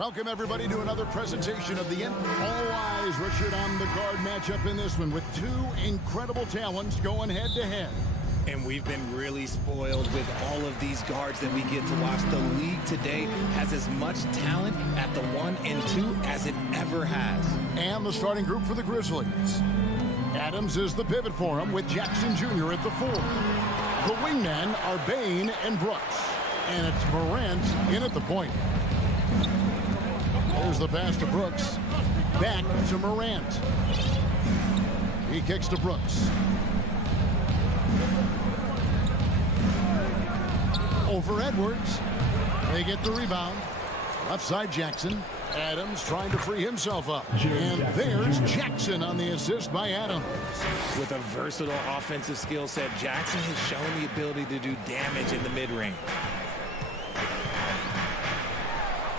Welcome, everybody, to another presentation of the All Eyes Richard on the guard matchup in this one with two incredible talents going head-to-head. And we've been really spoiled with all of these guards that we get to watch. The league today has as much talent at the 1 and 2 as it ever has. And the starting group for the Grizzlies. Adams is the pivot for him with Jackson Jr. at the 4. The wingmen are Bain and Brooks. And it's Morant in at the point. There's the pass to Brooks. Back to Morant. He kicks to Brooks. Over Edwards. They get the rebound. Left side Jackson. Adams trying to free himself up. And there's Jackson on the assist by Adams. With a versatile offensive skill set, Jackson has shown the ability to do damage in the mid-range.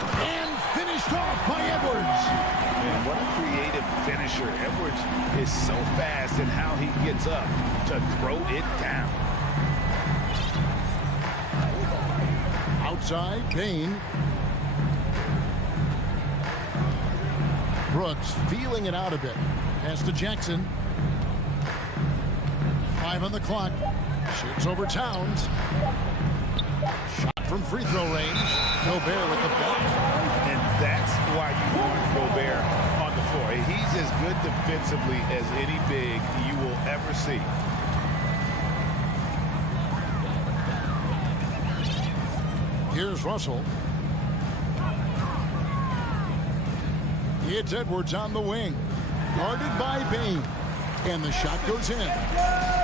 And finished off by Edwards. And what a creative finisher. Edwards is so fast in how he gets up to throw it down. Outside, Bain. Brooks feeling it out a bit. Pass to Jackson. 5 on the clock. Shoots over Towns. Shot from free throw range. Gobert with the block. And that's why you want Gobert on the floor. He's as good defensively as any big you will ever see. Here's Russell. It's Edwards on the wing. Guarded by Bain. And the shot goes in.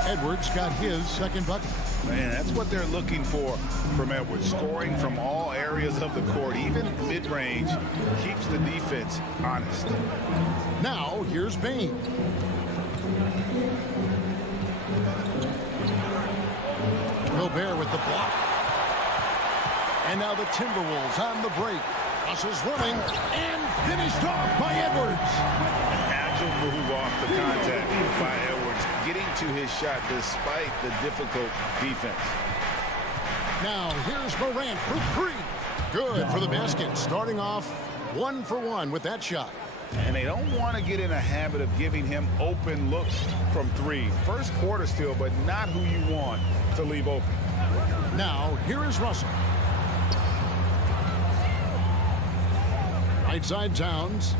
Edwards got his second bucket. Man, that's what they're looking for from Edwards. Scoring from all areas of the court, even mid-range, keeps the defense honest. Now, here's Bain. Gobert with the block. And now the Timberwolves on the break. Russell's running and finished off by Edwards. An agile move off the contact by Edwards, getting to his shot despite the difficult defense. Now here's Morant for 3. Good for the basket. Starting off 1 for 1 with that shot. And they don't want to get in a habit of giving him open looks from 3. First quarter still, but not who you want to leave open. Now here is Russell. Right side Towns.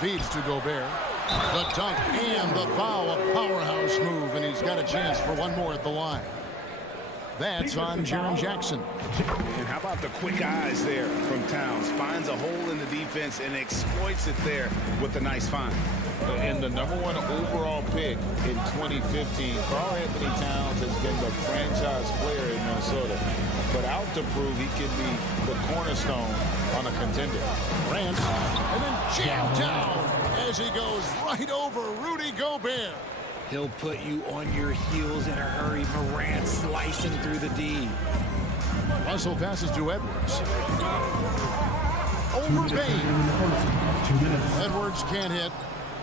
Feeds to Gobert. The dunk and the foul. A powerhouse move, and he's got a chance for one more at the line. That's on Jaren Jackson. And how about the quick eyes there from Towns? Finds a hole in the defense and exploits it there with a nice find. And the #1 overall pick in 2015, Karl Anthony Towns has been the franchise player in Minnesota. But out to prove he can be the cornerstone on a contender. Grant, and then jammed down as he goes right over Rudy Gobert. He'll put you on your heels in a hurry. Morant slicing through the D. Russell passes to Edwards. Over Bain. Edwards can't hit.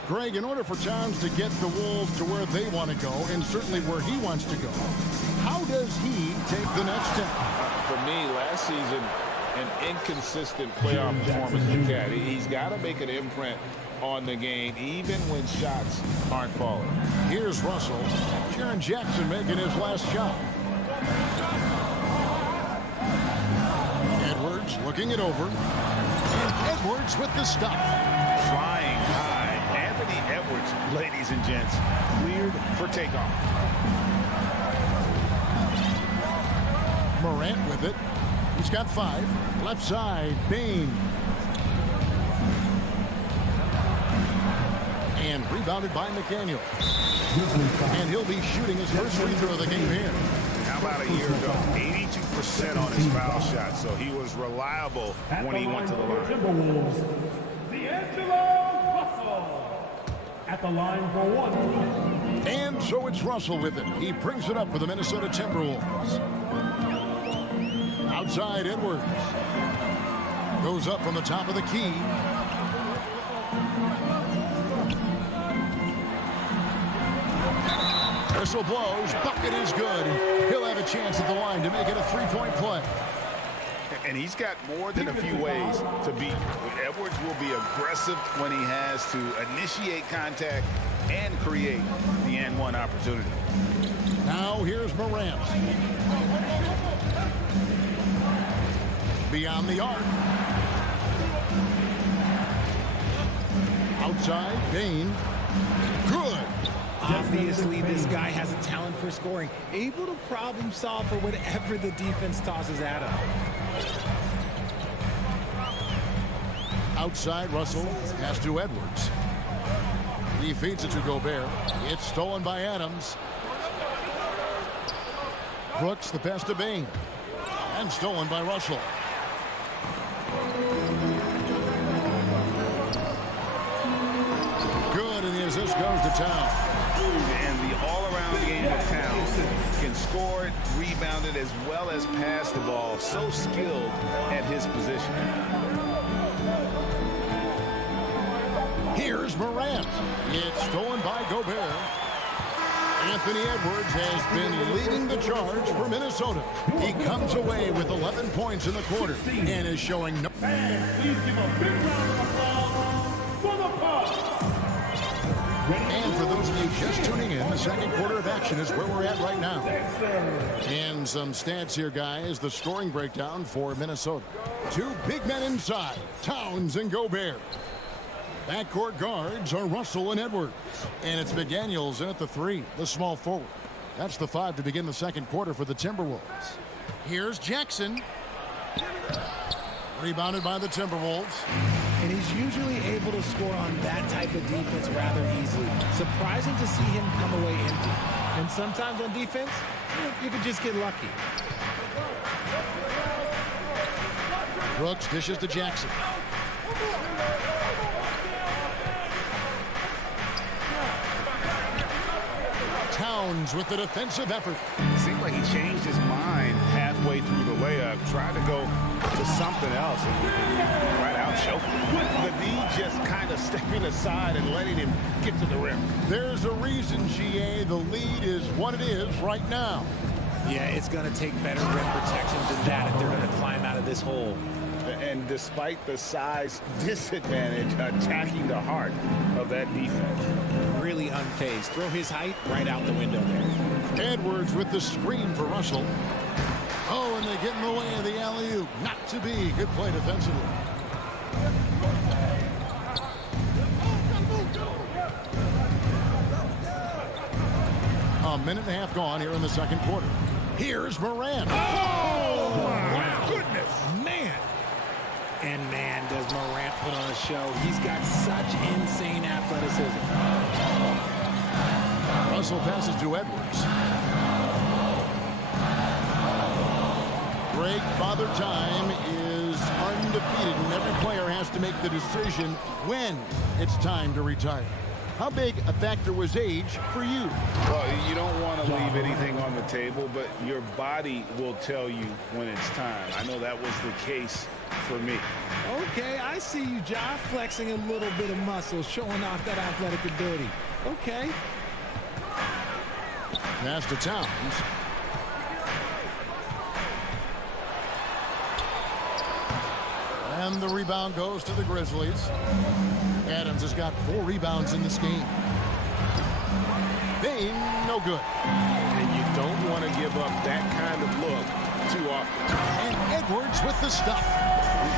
Greg, in order for Towns to get the Wolves to where they want to go, and certainly where he wants to go, how does he take the next step? For me, last season, an inconsistent playoff performance he had. He's got to make an imprint on the game, even when shots aren't falling. Here's Russell. Jaren Jackson making his last shot. Edwards looking it over. And Edwards with the stop. Flying high. Anthony Edwards, ladies and gents, cleared for takeoff. Morant with it. He's got 5. Left side, Bain. And rebounded by McDaniel. And he'll be shooting his first free throw of the game here. How about a year ago? 82% on his foul shot, so he was reliable when he went to the line. Timberwolves, D'Angelo Russell at the line for 1. And so it's Russell with it. He brings it up for the Minnesota Timberwolves. Outside Edwards. Goes up from the top of the key. Whistle blows. Bucket is good. He'll have a chance at the line to make it a 3-point play. And he's got more than a few ways to beat. Edwards will be aggressive when he has to initiate contact and create the and-one opportunity. Now here's Morant. Beyond the arc. Outside, Bain. Good. Obviously, this guy has a talent for scoring, able to problem solve for whatever the defense tosses at him. Outside, Russell has to Edwards. He feeds it to Gobert. It's stolen by Adams. Brooks, the pass to Bain. And stolen by Russell. Good, and the assist goes to Town. And the all-around game of Towns can score it, rebound it, as well as pass the ball. So skilled at his position. Here's Morant. It's stolen by Gobert. Anthony Edwards has been leading the charge for Minnesota. He comes away with 11 points in the quarter and is showing no... And please give a big round of applause for the Pharos. And for those of you just tuning in, the second quarter of action is where we're at right now. And some stats here, guys. The scoring breakdown for Minnesota. Two big men inside, Towns and Gobert. Backcourt guards are Russell and Edwards. And it's McDaniels in at the 3, the small forward. That's the 5 to begin the second quarter for the Timberwolves. Here's Jackson. Rebounded by the Timberwolves. And he's usually able to score on that type of defense rather easily. Surprising to see him come away empty. And sometimes on defense, you can just get lucky. Brooks dishes to Jackson. Towns with the defensive effort. It seemed like he changed his mind halfway through the layup, tried to go to something else, and right out choked him. The D just kind of stepping aside and letting him get to the rim. There's a reason, GA, the lead is what it is right now. Yeah, it's going to take better rim protection than that if they're going to climb out of this hole. And despite the size disadvantage, attacking the heart of that defense. Really unfazed. Throw his height right out the window there. Edwards with the screen for Russell. Oh, and they get in the way of the alley-oop. Not to be. Good play defensively. A minute and a half gone here in the second quarter. Here's Morant. Oh, my goodness. Man. And man, does Morant put on a show. He's got such insane athleticism. Russell passes to Edwards. Great Father Time is undefeated, and every player has to make the decision when it's time to retire. How big a factor was age for you? Well, you don't want to leave anything on the table, but your body will tell you when it's time. I know that was the case for me. Okay, I see you, Josh, flexing a little bit of muscle, showing off that athletic ability. Okay. Pass to Towns. And the rebound goes to the Grizzlies. Adams has got 4 rebounds in this game. Bain, no good. And you don't want to give up that kind of look too often. And Edwards with the stop.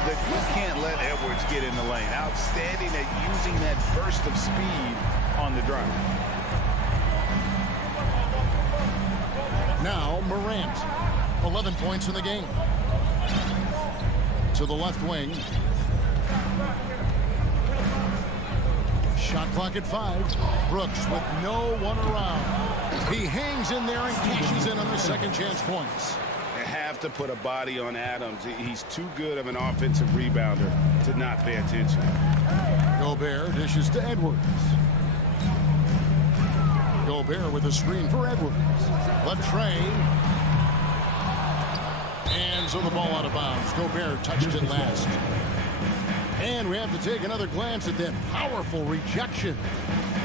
You can't let Edwards get in the lane. Outstanding at using that burst of speed on the drive. Now Morant, 11 points in the game. To the left wing. Shot clock at 5. Brooks with no one around. He hangs in there and cashes in on the second chance points. They have to put a body on Adams. He's too good of an offensive rebounder to not pay attention. Gobert dishes to Edwards. Gobert with a screen for Edwards. Latrey. And so the ball out of bounds. Gobert touched it last. And we have to take another glance at that powerful rejection.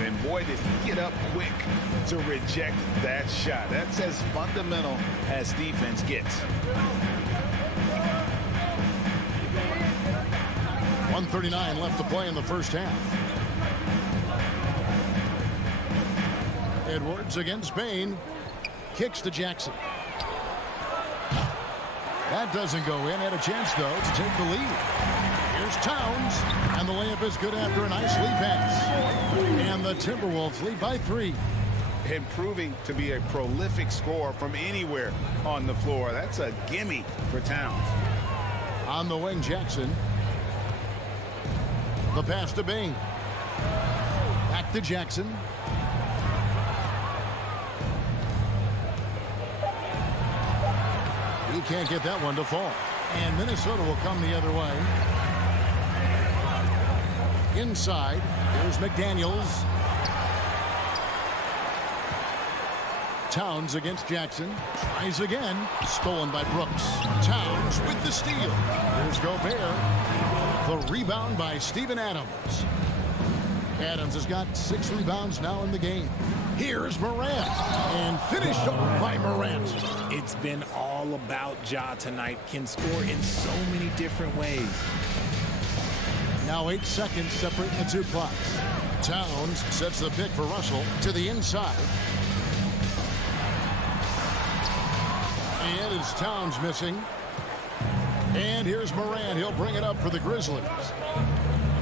And boy, did he get up quick to reject that shot. That's as fundamental as defense gets. 1:39 left to play in the first half. Edwards against Bain. Kicks to Jackson. That doesn't go in. Had a chance, though, to take the lead. Here's Towns. And the layup is good after a nice lead pass. And the Timberwolves lead by 3. Improving to be a prolific scorer from anywhere on the floor. That's a gimme for Towns. On the wing, Jackson. The pass to Bain. Back to Jackson. He can't get that one to fall. And Minnesota will come the other way. Inside, here's McDaniels. Towns against Jackson. Tries again. Stolen by Brooks. Towns with the steal. Here's Gobert. The rebound by Steven Adams. Adams has got 6 rebounds now in the game. Here's Morant. And finished off by Morant. It's been all about Ja tonight. Can score in so many different ways. Now 8 seconds separate the 2 clocks. Towns sets the pick for Russell to the inside. And it's Towns missing. And here's Morant. He'll bring it up for the Grizzlies.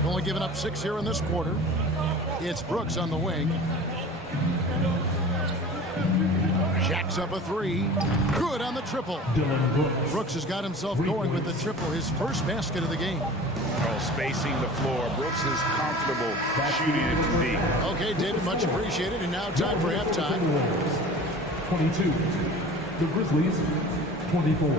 Only given up 6 here in this quarter. It's Brooks on the wing. Jacks up a 3. Good on the triple. Brooks has got himself going with the triple. His first basket of the game. Oh, spacing the floor. Brooks is comfortable shooting it from deep. Okay, David, much appreciated. And now time for halftime. 22. The Grizzlies, 24.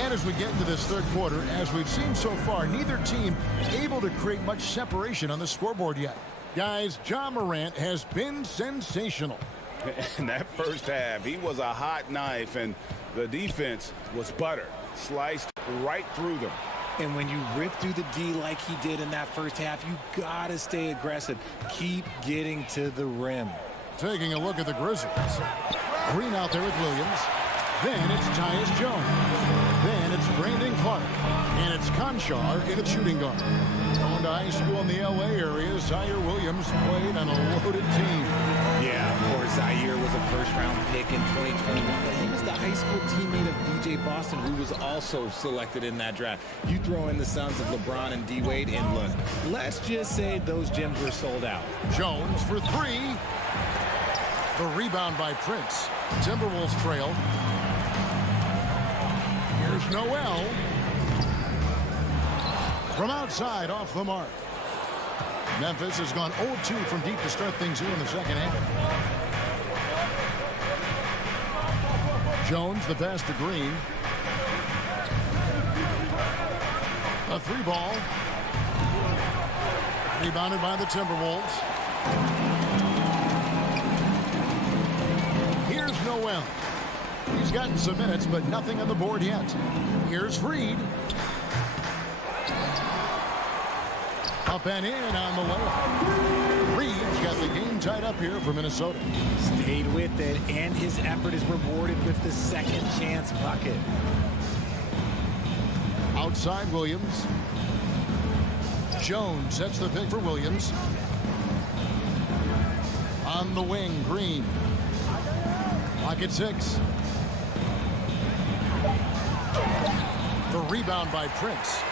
And as we get into this third quarter, as we've seen so far, neither team able to create much separation on the scoreboard yet. Guys, Ja Morant has been sensational. In that first half, he was a hot knife, and the defense was butter. Sliced right through them. And when you rip through the D like he did in that first half, you gotta stay aggressive. Keep getting to the rim. Taking a look at the Grizzlies. Green out there with Williams. Then it's Tyus Jones. Then it's Brandon Clark. And it's Conchar in a shooting guard. Going to high school in the L.A. area, Zaire Williams played on a loaded team. Yeah, of course, Zaire was a first-round pick in 2021, but he was the high school teammate of B.J. Boston, who was also selected in that draft. You throw in the sons of LeBron and D-Wade, and look, let's just say those gyms were sold out. Jones for 3. The rebound by Prince. Timberwolves trail. Here's Noel. From outside, off the mark. Memphis has gone 0-2 from deep to start things here in the second half. Jones, the pass to Green. A 3 ball. Rebounded by the Timberwolves. Here's Noel. He's gotten some minutes, but nothing on the board yet. Here's Reed. Up and in on the layup. Reed's got the game tied up here for Minnesota. Stayed with it, and his effort is rewarded with the second chance bucket. Outside Williams. Jones sets the pick for Williams. On the wing, Green. Lock at 6. The rebound by Prince.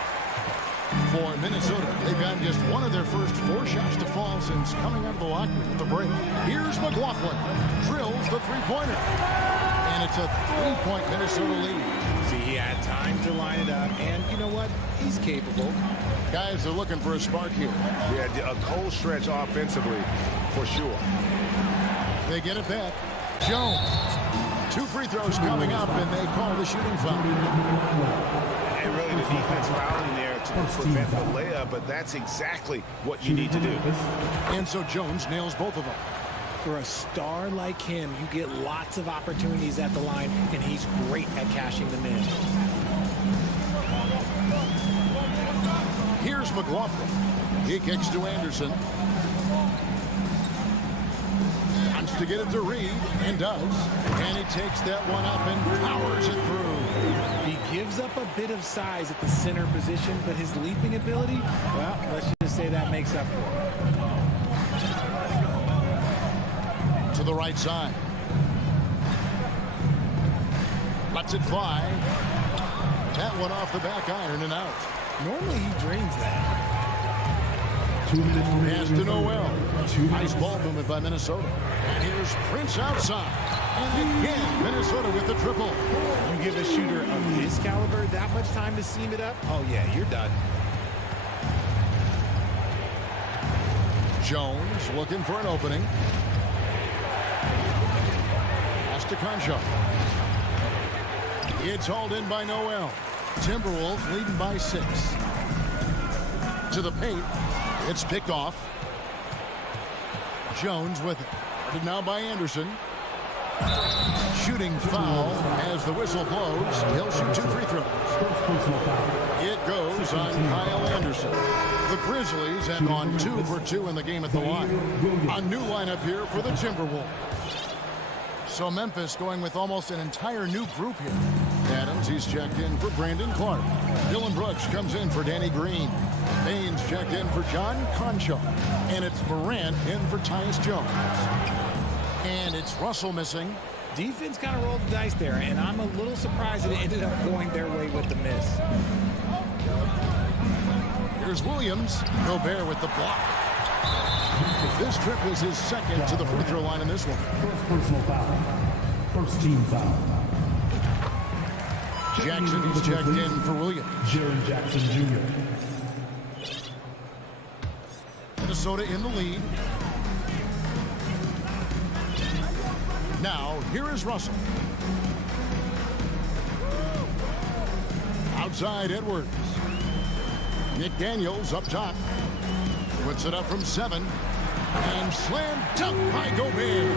For Minnesota, they've gotten just one of their first 4 shots to fall since coming out of the locker room at the break. Here's McLaughlin. Drills the 3-pointer. And it's a 3-point Minnesota lead. See, he had time to line it up, and you know what? He's capable. Guys are looking for a spark here. Yeah, a cold stretch offensively, for sure. They get it back. Jones. 2 free throws coming up, and they call the shooting foul. And really, the defense fouling there to prevent the layup, but that's exactly what you need to do. And so Jones nails both of them. For a star like him, you get lots of opportunities at the line, and he's great at cashing them in. Here's McLaughlin. He kicks to Anderson. Wants to get it to Reed, and does. And he takes that one up and powers it through. He gives up a bit of size at the center position, but his leaping ability, well, let's just say that makes up for it. To the right side. Lets it fly. That one off the back iron and out. Normally he drains that. Pass to Noel. Nice ball movement by Minnesota. And here's Prince outside. And again, Minnesota with the triple. You give a shooter of his caliber that much time to seam it up, oh yeah, you're done. Jones looking for an opening. Pass to Concho. It's hauled in by Noel. Timberwolves leading by 6. To the paint. It's picked off. Jones with it. Guarded now by Anderson. Shooting foul as the whistle blows. He'll shoot 2 free throws. It goes on Kyle Anderson. The Grizzlies have gone 2 for 2 in the game at the line. A new lineup here for the Timberwolves. So Memphis going with almost an entire new group here. Adams, he's checked in for Brandon Clark. Dylan Brooks comes in for Danny Green. Baines checked in for John Concho. And it's Morant in for Tyus Jones. And it's Russell missing. Defense kind of rolled the dice there, and I'm a little surprised that it ended up going their way with the miss. Here's Williams. Gobert with the block. This trip is his second to the free throw line in this one. First personal foul. First team foul. Jackson, he's checked in for Williams. Jaren Jackson Jr. Minnesota in the lead. Now, here is Russell. Outside Edwards. McDaniels up top. Puts it up from 7. And slam dunk by Gobert.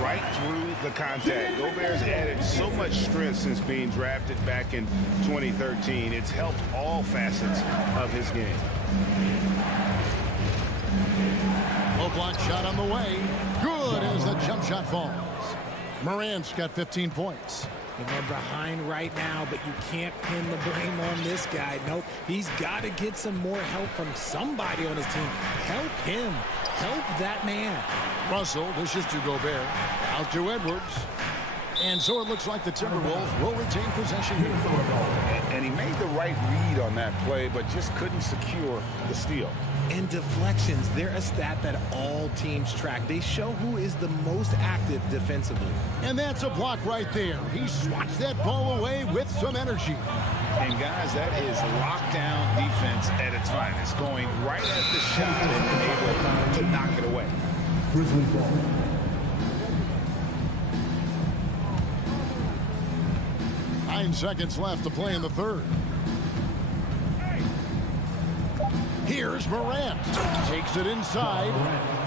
Right through the contact. Gobert's added so much strength since being drafted back in 2013. It's helped all facets of his game. Low block shot on the way. Good as the jump shot falls. Morant's got 15 points. And they're behind right now, but you can't pin the blame on this guy. Nope, he's got to get some more help from somebody on his team. Help him. Help that man. Russell dishes to Gobert. Out to Edwards. And so it looks like the Timberwolves will retain possession here. And he made the right read on that play, but just couldn't secure the steal. And deflections, they're a stat that all teams track. They show who is the most active defensively. And that's a block right there. He swats that ball away with some energy. And guys, that is lockdown defense at its finest. Going right at the shot and able to knock it away. Grizzlies ball. Nine seconds left to play in the third. Here's Morant. Takes it inside.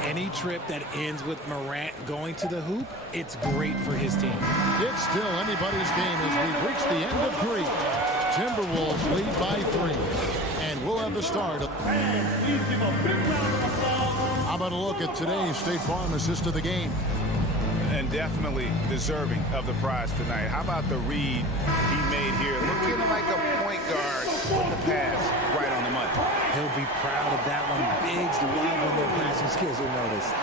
Any trip that ends with Morant going to the hoop, it's great for his team. It's still anybody's game as we've reached the end of 3. Timberwolves lead by 3. And we'll have the start. How about a look at today's State Farm assist of the game? And definitely deserving of the prize tonight. How about the read he made here? Looking like a point guard with the pass right on the money. He'll be proud of that one. Bigs love when their passing skills are noticed.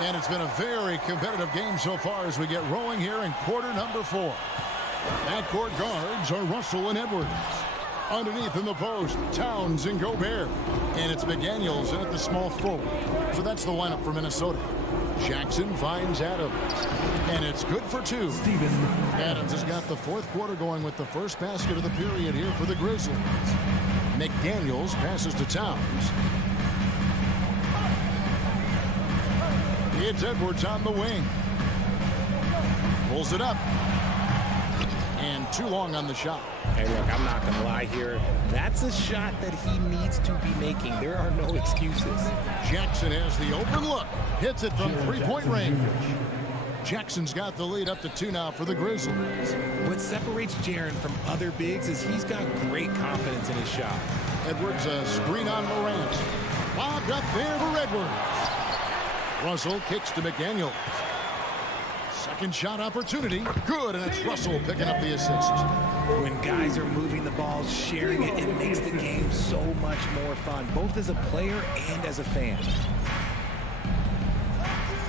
And it's been a very competitive game so far as we get rolling here in quarter number 4. Backcourt guards are Russell and Edwards. Underneath in the post, Towns and Gobert. And it's McDaniels in at the small forward. So that's the lineup for Minnesota. Jackson finds Adams. And it's good for 2. Adams has got the 4th quarter going with the first basket of the period here for the Grizzlies. McDaniels passes to Towns. It's Edwards on the wing. Pulls it up. And too long on the shot. Hey, look, I'm not going to lie here. That's a shot that he needs to be making. There are no excuses. Jackson has the open look. Hits it from 3-point range. Jackson's got the lead up to 2 now for the Grizzlies. What separates Jaren from other bigs is he's got great confidence in his shot. Edwards, a screen on Morant. Lobbed up there for Edwards. Russell kicks to McDaniel. Second shot opportunity. Good, and it's Russell picking up the assist. When guys are moving the ball, sharing it, it makes the game so much more fun, both as a player and as a fan.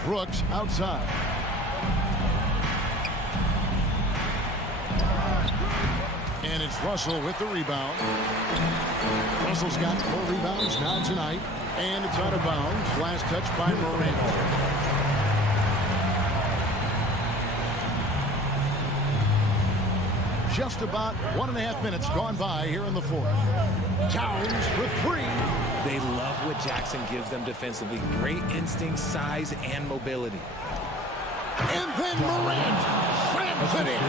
Brooks outside. And it's Russell with the rebound. Russell's got 4 rebounds now tonight. And it's out of bounds. Last touch by Morant. Just about 1.5 minutes gone by here in the fourth. Towns for 3. They love what Jackson gives them defensively. Great instinct, size, and mobility. And then Morant slams it in.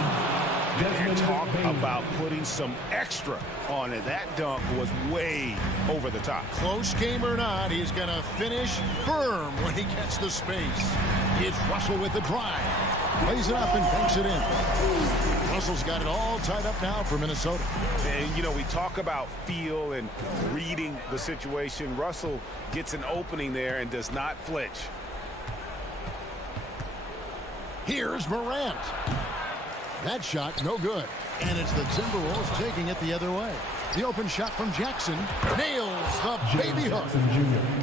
And talk about putting some extra on it. That dunk was way over the top. Close game or not, he's going to finish firm when he gets the space. It's Russell with the drive. Plays it up and banks it in. Russell's got it all tied up now for Minnesota. And, you know, we talk about feel and reading the situation. Russell gets an opening there and does not flinch. Here's Morant. That shot, no good. And it's the Timberwolves taking it the other way. The open shot from Jackson nails the baby hook.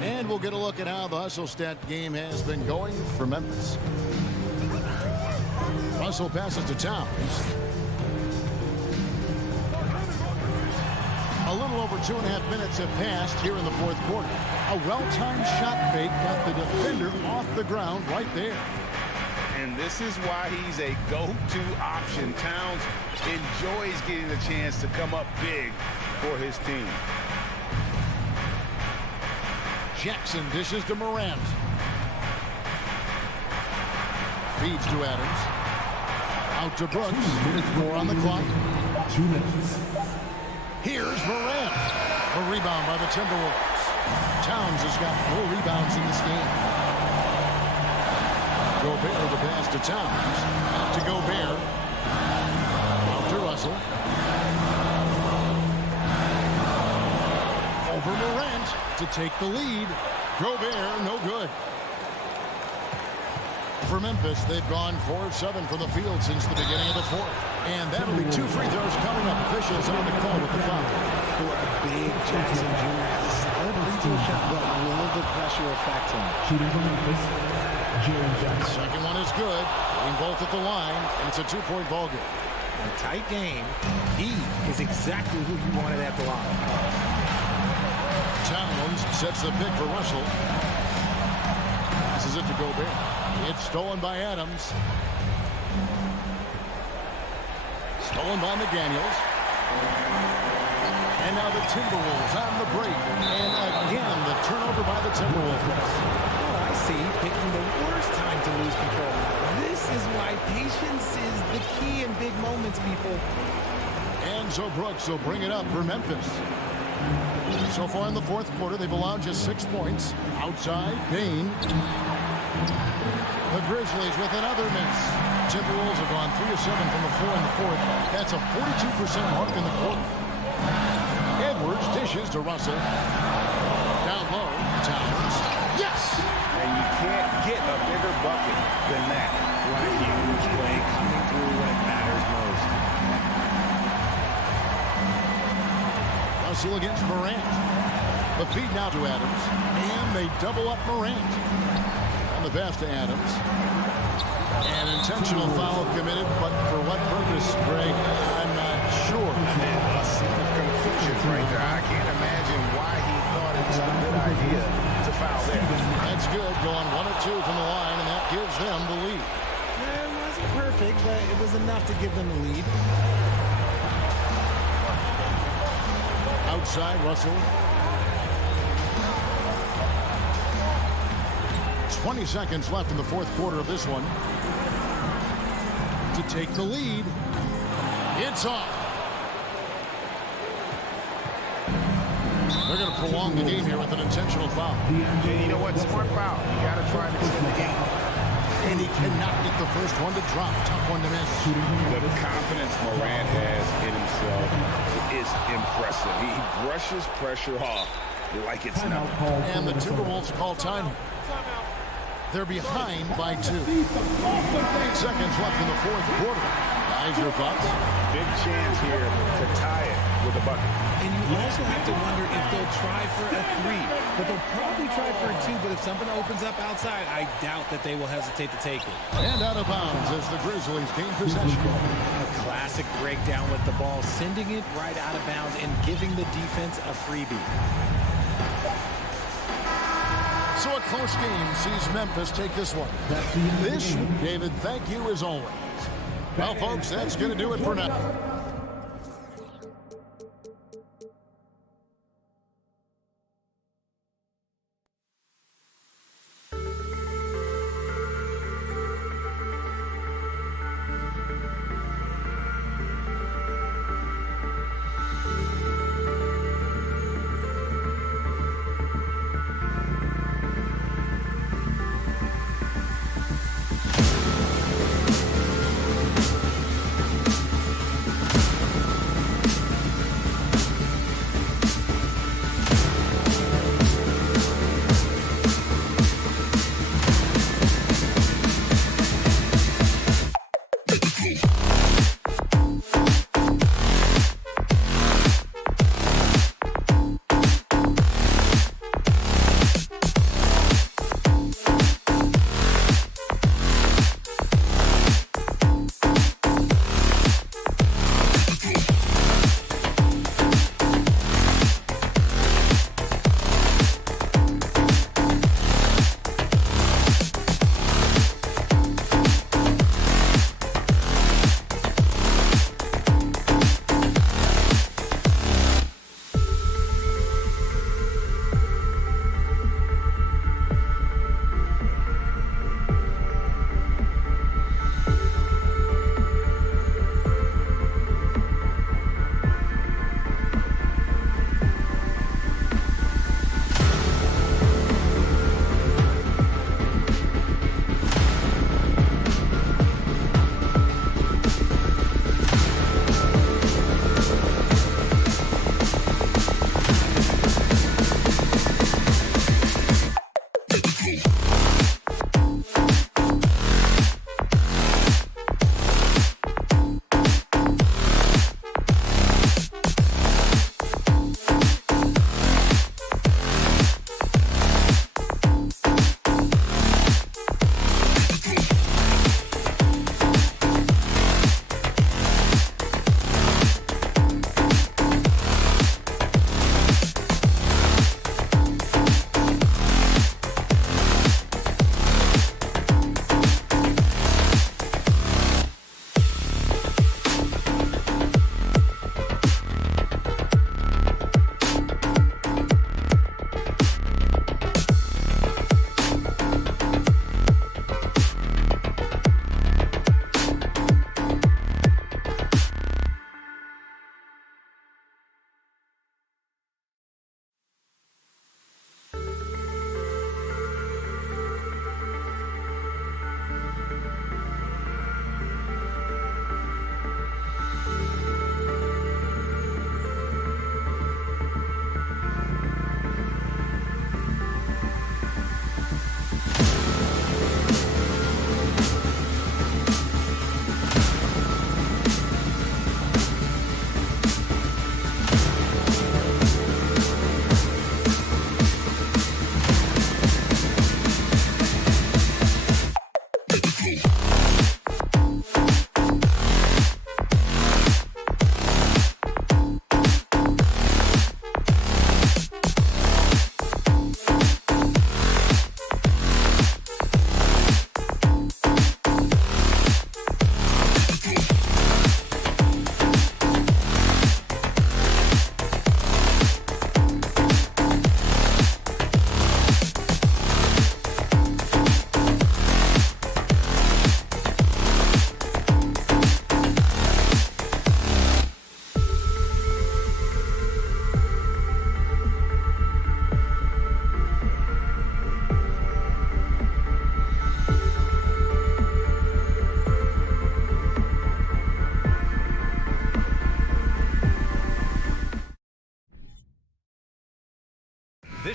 And we'll get a look at how the hustle stat game has been going for Memphis. Russell passes to Towns. A little over 2.5 minutes have passed here in the fourth quarter. A well-timed shot fake got the defender off the ground right there. And this is why he's a go-to option. Towns enjoys getting the chance to come up big for his team. Jackson dishes to Morant. Feeds to Adams. Out to Brooks. 4 on the clock. 2 minutes. Here's Morant. A rebound by the Timberwolves. Towns has got 4 rebounds in this game. Gobert the pass to Towns. Out to Gobert. Out to Russell. Over Morant to take the lead. Gobert, no good. For Memphis, they've gone 4 of 7 from the field since the beginning of the fourth. And that'll be 2 free throws coming up. Officials on the call with the foul. For a big Jackson Jr. has a solid free throw shot, but will the pressure affect him? Shooting for Memphis, Jaren Jackson. Second one is good. Getting both at the line, and it's a 2-point ball game. In a tight game, he is exactly who you wanted at the line. Towns sets the pick for Russell. This is it to Gobert. It's stolen by Adams. Stolen by McDaniels. And now the Timberwolves on the break. And again, the turnover by the Timberwolves. Oh, I see. Picking the worst time to lose control. This is why patience is the key in big moments, people. And so Brooks will bring it up for Memphis. So far in the fourth quarter, they've allowed just 6 points. Outside, Bain. The Grizzlies with another miss. Timberwolves have gone 3 of 7 from the floor in the fourth. That's a 42% mark in the quarter. Edwards dishes to Russell. Down low, Towns. Yes! And you can't get a bigger bucket than that. What a huge play coming through when it matters most. Russell against Morant. The feed now to Adams. And they double up Morant. On the pass to Adams. An intentional foul committed, but for what purpose, Greg? I'm not sure. A scene of confusion right there. I can't imagine why he thought it was a good idea to foul there. That's good. Going 1 of 2 from the line, and that gives them the lead. It wasn't perfect, but it was enough to give them the lead. Outside, Russell. 20 seconds left in the fourth quarter of this one. To take the lead. It's off. They're going to prolong the game here with an intentional foul. And you know what? Smart foul. You got to try to extend the game. And he cannot get the first one to drop. Tough one to miss. The confidence Morant has in himself is impressive. He brushes pressure off like it's nothing. And the Timberwolves call time. They're behind by 2. 8 seconds left in the fourth quarter. Guys, your thoughts? Big chance here to tie it with a bucket. And you also have to wonder if they'll try for a 3. But they'll probably try for a 2. But if something opens up outside, I doubt that they will hesitate to take it. And out of bounds as the Grizzlies gain possession. A classic breakdown with the ball, sending it right out of bounds and giving the defense a freebie. So a close game sees Memphis take this one. This, David, thank you as always. Well, folks, that's going to do it for now.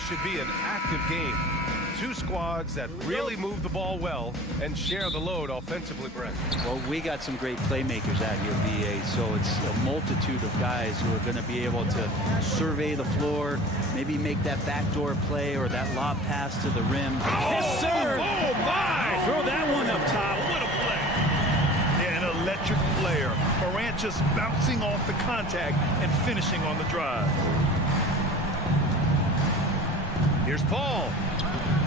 This should be an active game. Two squads that really move the ball well and share the load offensively, Brent. Well, we got some great playmakers out here, BA, so it's a multitude of guys who are going to be able to survey the floor, maybe make that backdoor play or that lob pass to the rim. Yes, sir! Oh, my! Throw that one up top. What a play! Yeah, an electric player. Morant just bouncing off the contact and finishing on the drive. Here's Paul.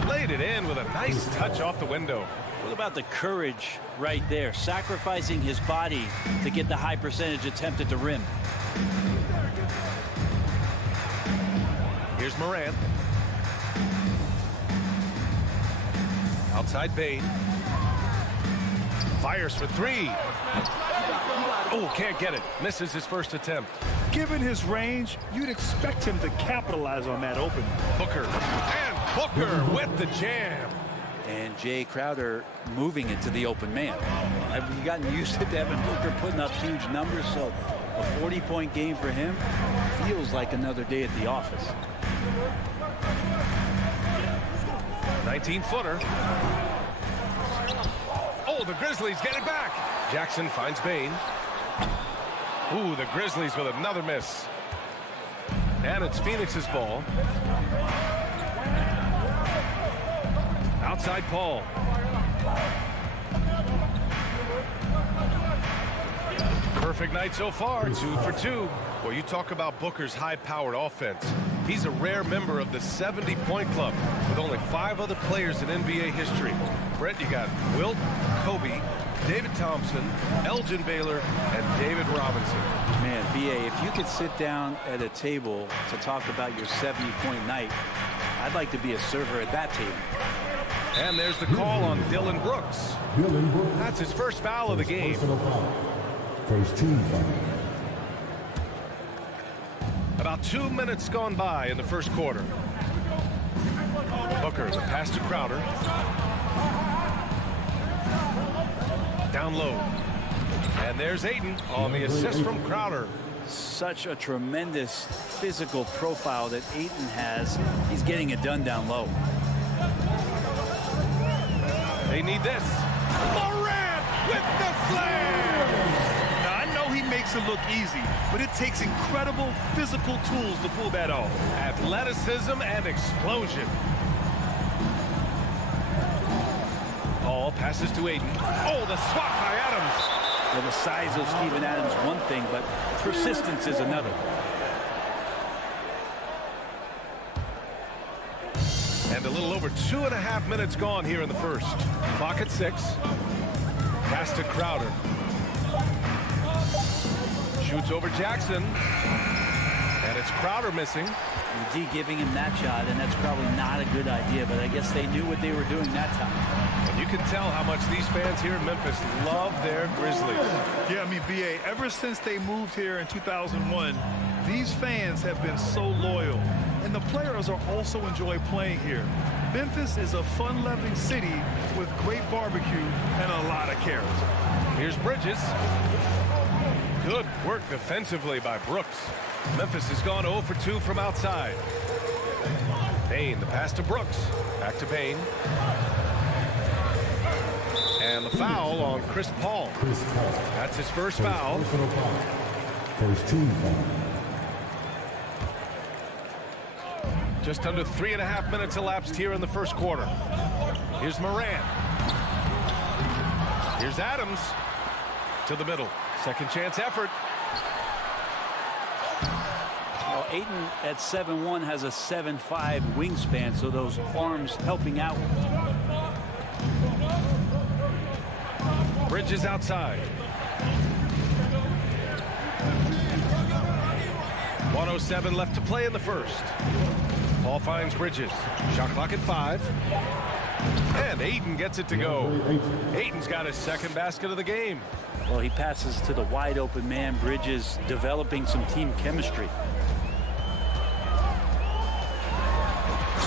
Laid it in with a nice touch off the window. What about the courage right there, sacrificing his body to get the high percentage attempt at the rim? Here's Morant. Outside Bain. Fires for three. Oh, can't get it. Misses his first attempt. Given his range, you'd expect him to capitalize on that opening. Booker. And Booker with the jam. And Jay Crowder moving it to the open man. Have you gotten used to Devin Booker putting up huge numbers? So a 40-point game for him feels like another day at the office. 19-footer. Oh, the Grizzlies get it back. Jackson finds Bain. Ooh, the Grizzlies with another miss. And it's Phoenix's ball. Outside Paul. Perfect night so far, 2 for 2. Well, you talk about Booker's high-powered offense. He's a rare member of the 70-point club with only 5 other players in NBA history. Brett, you got Wilt, Kobe, David Thompson, Elgin Baylor, and David Robinson. Man, BA, if you could sit down at a table to talk about your 70-point night, I'd like to be a server at that table. And there's the call on Dylan Brooks. That's his first foul of the game. First team foul. About 2 minutes gone by in the first quarter. Booker, the pass to Crowder. Down low. And there's Ayton on the assist from Crowder. Such a tremendous physical profile that Ayton has. He's getting it done down low. They need this. Morant with the slam! Now, I know he makes it look easy, but it takes incredible physical tools to pull that off. Athleticism and explosion. Paul passes to Ayton. Oh, the swat by Adams. Well, the size of Steven Adams one thing, but persistence is another. And a little over 2.5 minutes gone here in the first. Clock at 6. Pass to Crowder. Shoots over Jackson. And it's Crowder missing. D giving him that shot, and that's probably not a good idea, but I guess they knew what they were doing that time. And you can tell how much these fans here in Memphis love their Grizzlies. Yeah, I mean, BA, ever since they moved here in 2001, these fans have been so loyal. And the players are also enjoy playing here. Memphis is a fun-loving city with great barbecue and a lot of character. Here's Bridges. Good work defensively by Brooks. Memphis has gone 0 for 2 from outside. Bain, the pass to Brooks. Back to Bain. And the foul on Chris Paul. That's his first foul. First team foul. Just under 3.5 minutes elapsed here in the first quarter. Here's Morant. Here's Adams to the middle. Second chance effort. Well, Ayton at 7'1" has a 7'5" wingspan, so those arms helping out. Bridges outside. 1:07 left to play in the first. Paul finds Bridges. Shot clock at 5. And Ayton gets it to go. Ayton's got his second basket of the game. Well, he passes to the wide open man. Bridges developing some team chemistry.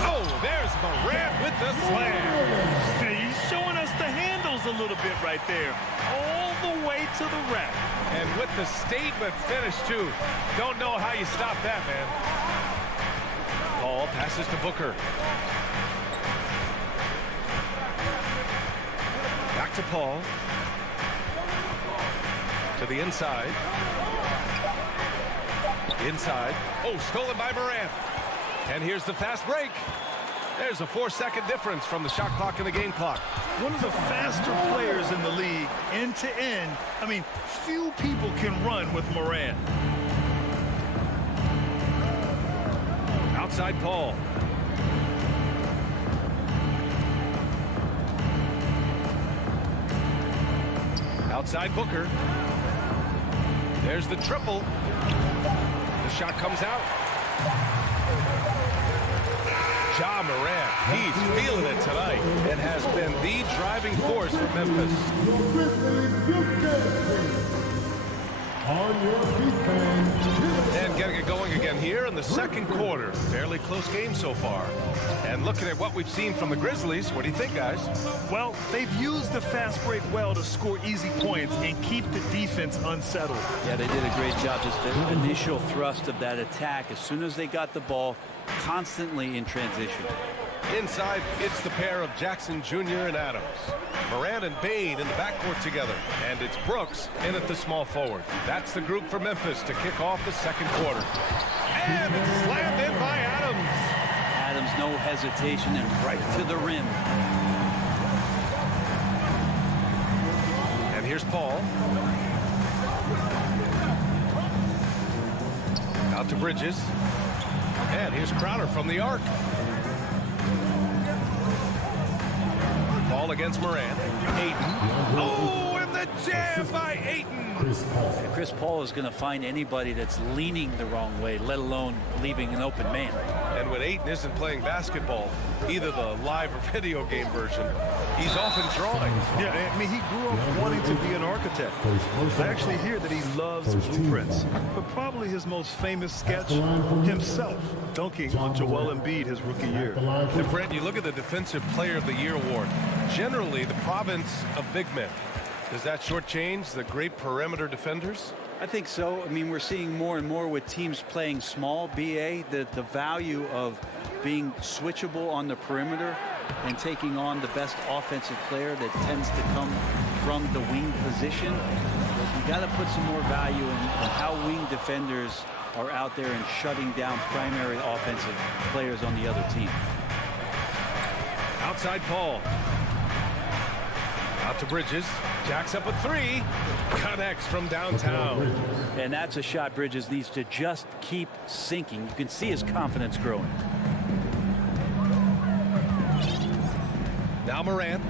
Oh, there's Morant with the slam. Hey, he's showing us the handles a little bit right there. All the way to the rack. And with the statement finish, too. Don't know how you stop that, man. Paul Paul passes to Booker. Back to Paul. To the inside. Inside. Oh, stolen by Morant. And here's the fast break. There's a 4-second difference from the shot clock and the game clock. One of the faster players in the league, end to end. I mean, few people can run with Morant. Outside Paul. Outside Booker. There's the triple. The shot comes out. Ja Morant, he's feeling it tonight and has been the driving force for Memphis. And getting it going again here in the second quarter. Fairly close game so far. And looking at what we've seen from the Grizzlies, what do you think, guys? Well, they've used the fast break well to score easy points and keep the defense unsettled. Yeah, they did a great job. Just the initial thrust of that attack, as soon as they got the ball, constantly in transition. Inside, it's the pair of Jackson Jr. and Adams. Morant and Bane in the backcourt together. And it's Brooks in at the small forward. That's the group for Memphis to kick off the second quarter. And it's slammed in by Adams. Adams, no hesitation, and right to the rim. And here's Paul. Out to Bridges. And here's Crowder from the arc. Ball against Morant. Ayton. Oh, and the jam by Ayton. Chris Paul is going to find anybody that's leaning the wrong way, let alone leaving an open man. And when Ayton isn't playing basketball, either the live or video game version, he's often drawing. Yeah, I mean, he grew up wanting to be an architect. I actually hear that he loves blueprints, but probably his most famous sketch, himself dunking on Joel Embiid his rookie year. And Brent, you look at the Defensive Player of the Year award. Generally, the province of big men. Does that shortchange the great perimeter defenders? I think so. I mean, we're seeing more and more with teams playing small, BA, the value of being switchable on the perimeter and taking on the best offensive player that tends to come from the wing position. But you got to put some more value in how wing defenders are out there and shutting down primary offensive players on the other team. Outside Paul. Out to Bridges. Jacks up a three. Connects from downtown. And that's a shot Bridges needs to just keep sinking. You can see his confidence growing. Now Morant.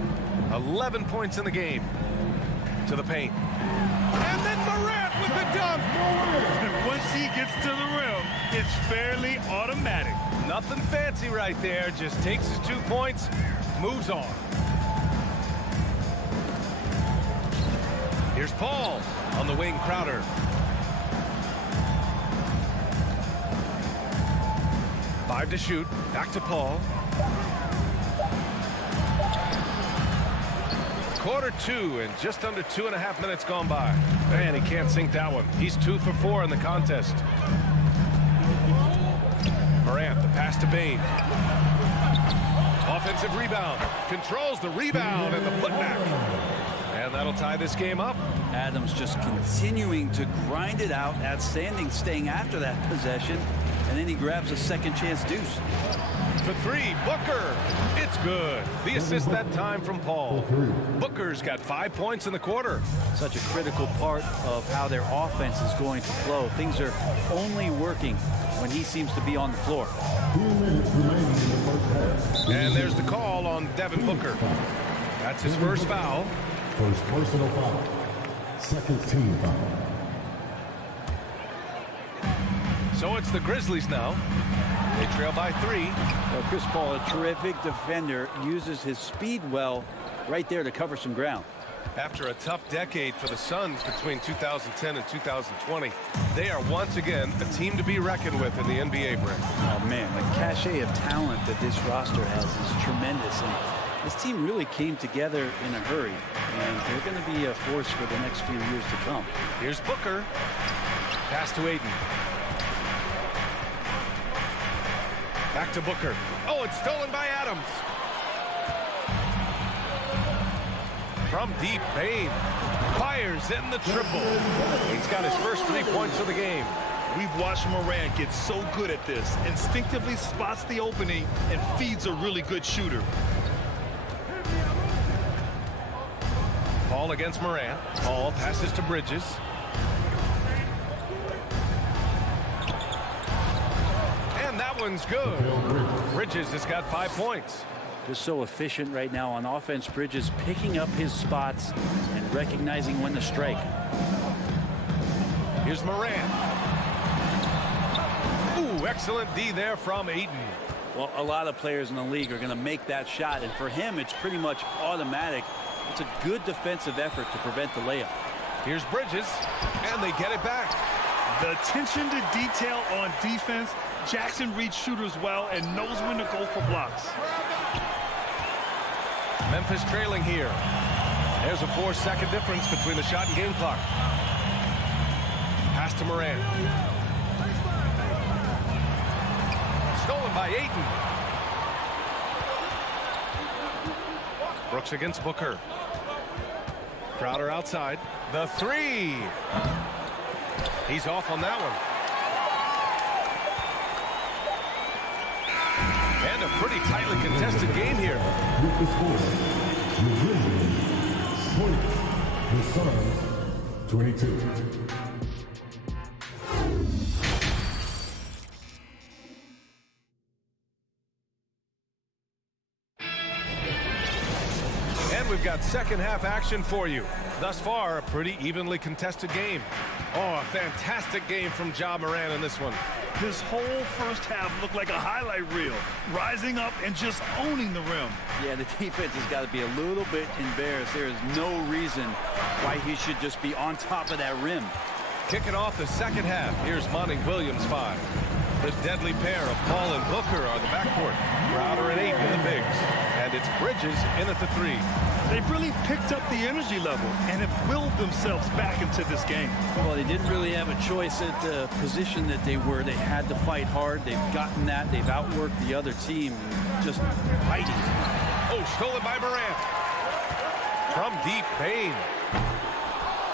11 points in the game. To the paint. And then Morant with the dunk. And once he gets to the rim, it's fairly automatic. Nothing fancy right there. Just takes his 2 points. Moves on. Here's Paul on the wing. Crowder. Five to shoot. Back to Paul. Quarter two and just under 2.5 minutes gone by. Man, he can't sink that one. He's 2 for 4 in the contest. Morant, the pass to Bane. Offensive rebound. Controls the rebound and the putback. And that'll tie this game up. Adams just continuing to grind it out, outstanding, staying after that possession, and then he grabs a second chance deuce. For three, Booker. It's good. The assist that time from Paul. Booker's got 5 points in the quarter. Such a critical part of how their offense is going to flow. Things are only working when he seems to be on the floor. And there's the call on Devin Booker. That's his first foul. First personal foul. Second team foul. So it's the Grizzlies now. They trail by 3. Well, Chris Paul, a terrific defender, uses his speed well right there to cover some ground. After a tough decade for the Suns between 2010 and 2020, they are once again a team to be reckoned with in the NBA, Brent. Oh, man, the cachet of talent that this roster has is tremendous. And this team really came together in a hurry, and they're going to be a force for the next few years to come. Here's Booker. Pass to Ayton. Back Back to Booker. Oh, it's stolen by Adams. From deep, Bane fires in the triple. He's got his first 3 points of the game. We've watched Morant get so good at this. Instinctively spots the opening and feeds a really good shooter. Paul against Morant. Paul passes to Bridges. And that one's good. Bridges has got 5 points. Just so efficient right now on offense. Bridges picking up his spots and recognizing when to strike. Here's Morant. Ooh, excellent D there from Ayton. Well, a lot of players in the league are going to make that shot, and for him, it's pretty much automatic. It's a good defensive effort to prevent the layup. Here's Bridges, and they get it back. The attention to detail on defense. Jackson reads shooters well and knows when to go for blocks. Memphis trailing here. There's a 4-second difference between the shot and game clock. Pass to Morant. Stolen by Ayton. Brooks against Booker. Crowder outside. The three. He's off on that one. And a pretty tightly contested game here. With the score, the Grizzlies 20, the Suns 22. And we've got second half action for you. Thus far, a pretty evenly contested game. Oh, a fantastic game from Ja Morant in this one. This whole first half looked like a highlight reel, rising up and just owning the rim. Yeah, the defense has got to be a little bit embarrassed. There is no reason why he should just be on top of that rim. Kicking off the second half, here's Monty Williams 5. The deadly pair of Paul and Booker are the backcourt. Crowder and Ayton in the bigs. And it's Bridges in at the 3. They've really picked up the energy level and have willed themselves back into this game. Well, they didn't really have a choice at the position that they were. They had to fight hard. They've gotten that. They've outworked the other team. Just fighting. Oh, stolen by Morant. From deep, Bane.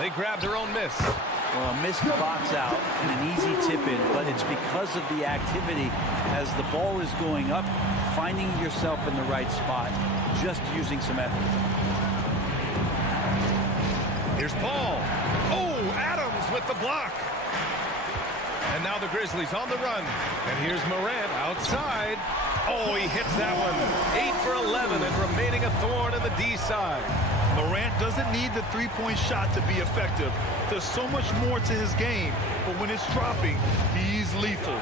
They grab their own miss. Well, a missed box out and an easy tip in, but it's because of the activity as the ball is going up, finding yourself in the right spot, just using some effort. Here's Paul. Oh, Adams with the block. And now the Grizzlies on the run. And here's Morant outside. Oh, he hits that one. 8 for 11 and remaining a thorn in the D side. Morant doesn't need the three-point shot to be effective. There's so much more to his game, but when it's dropping, he's lethal.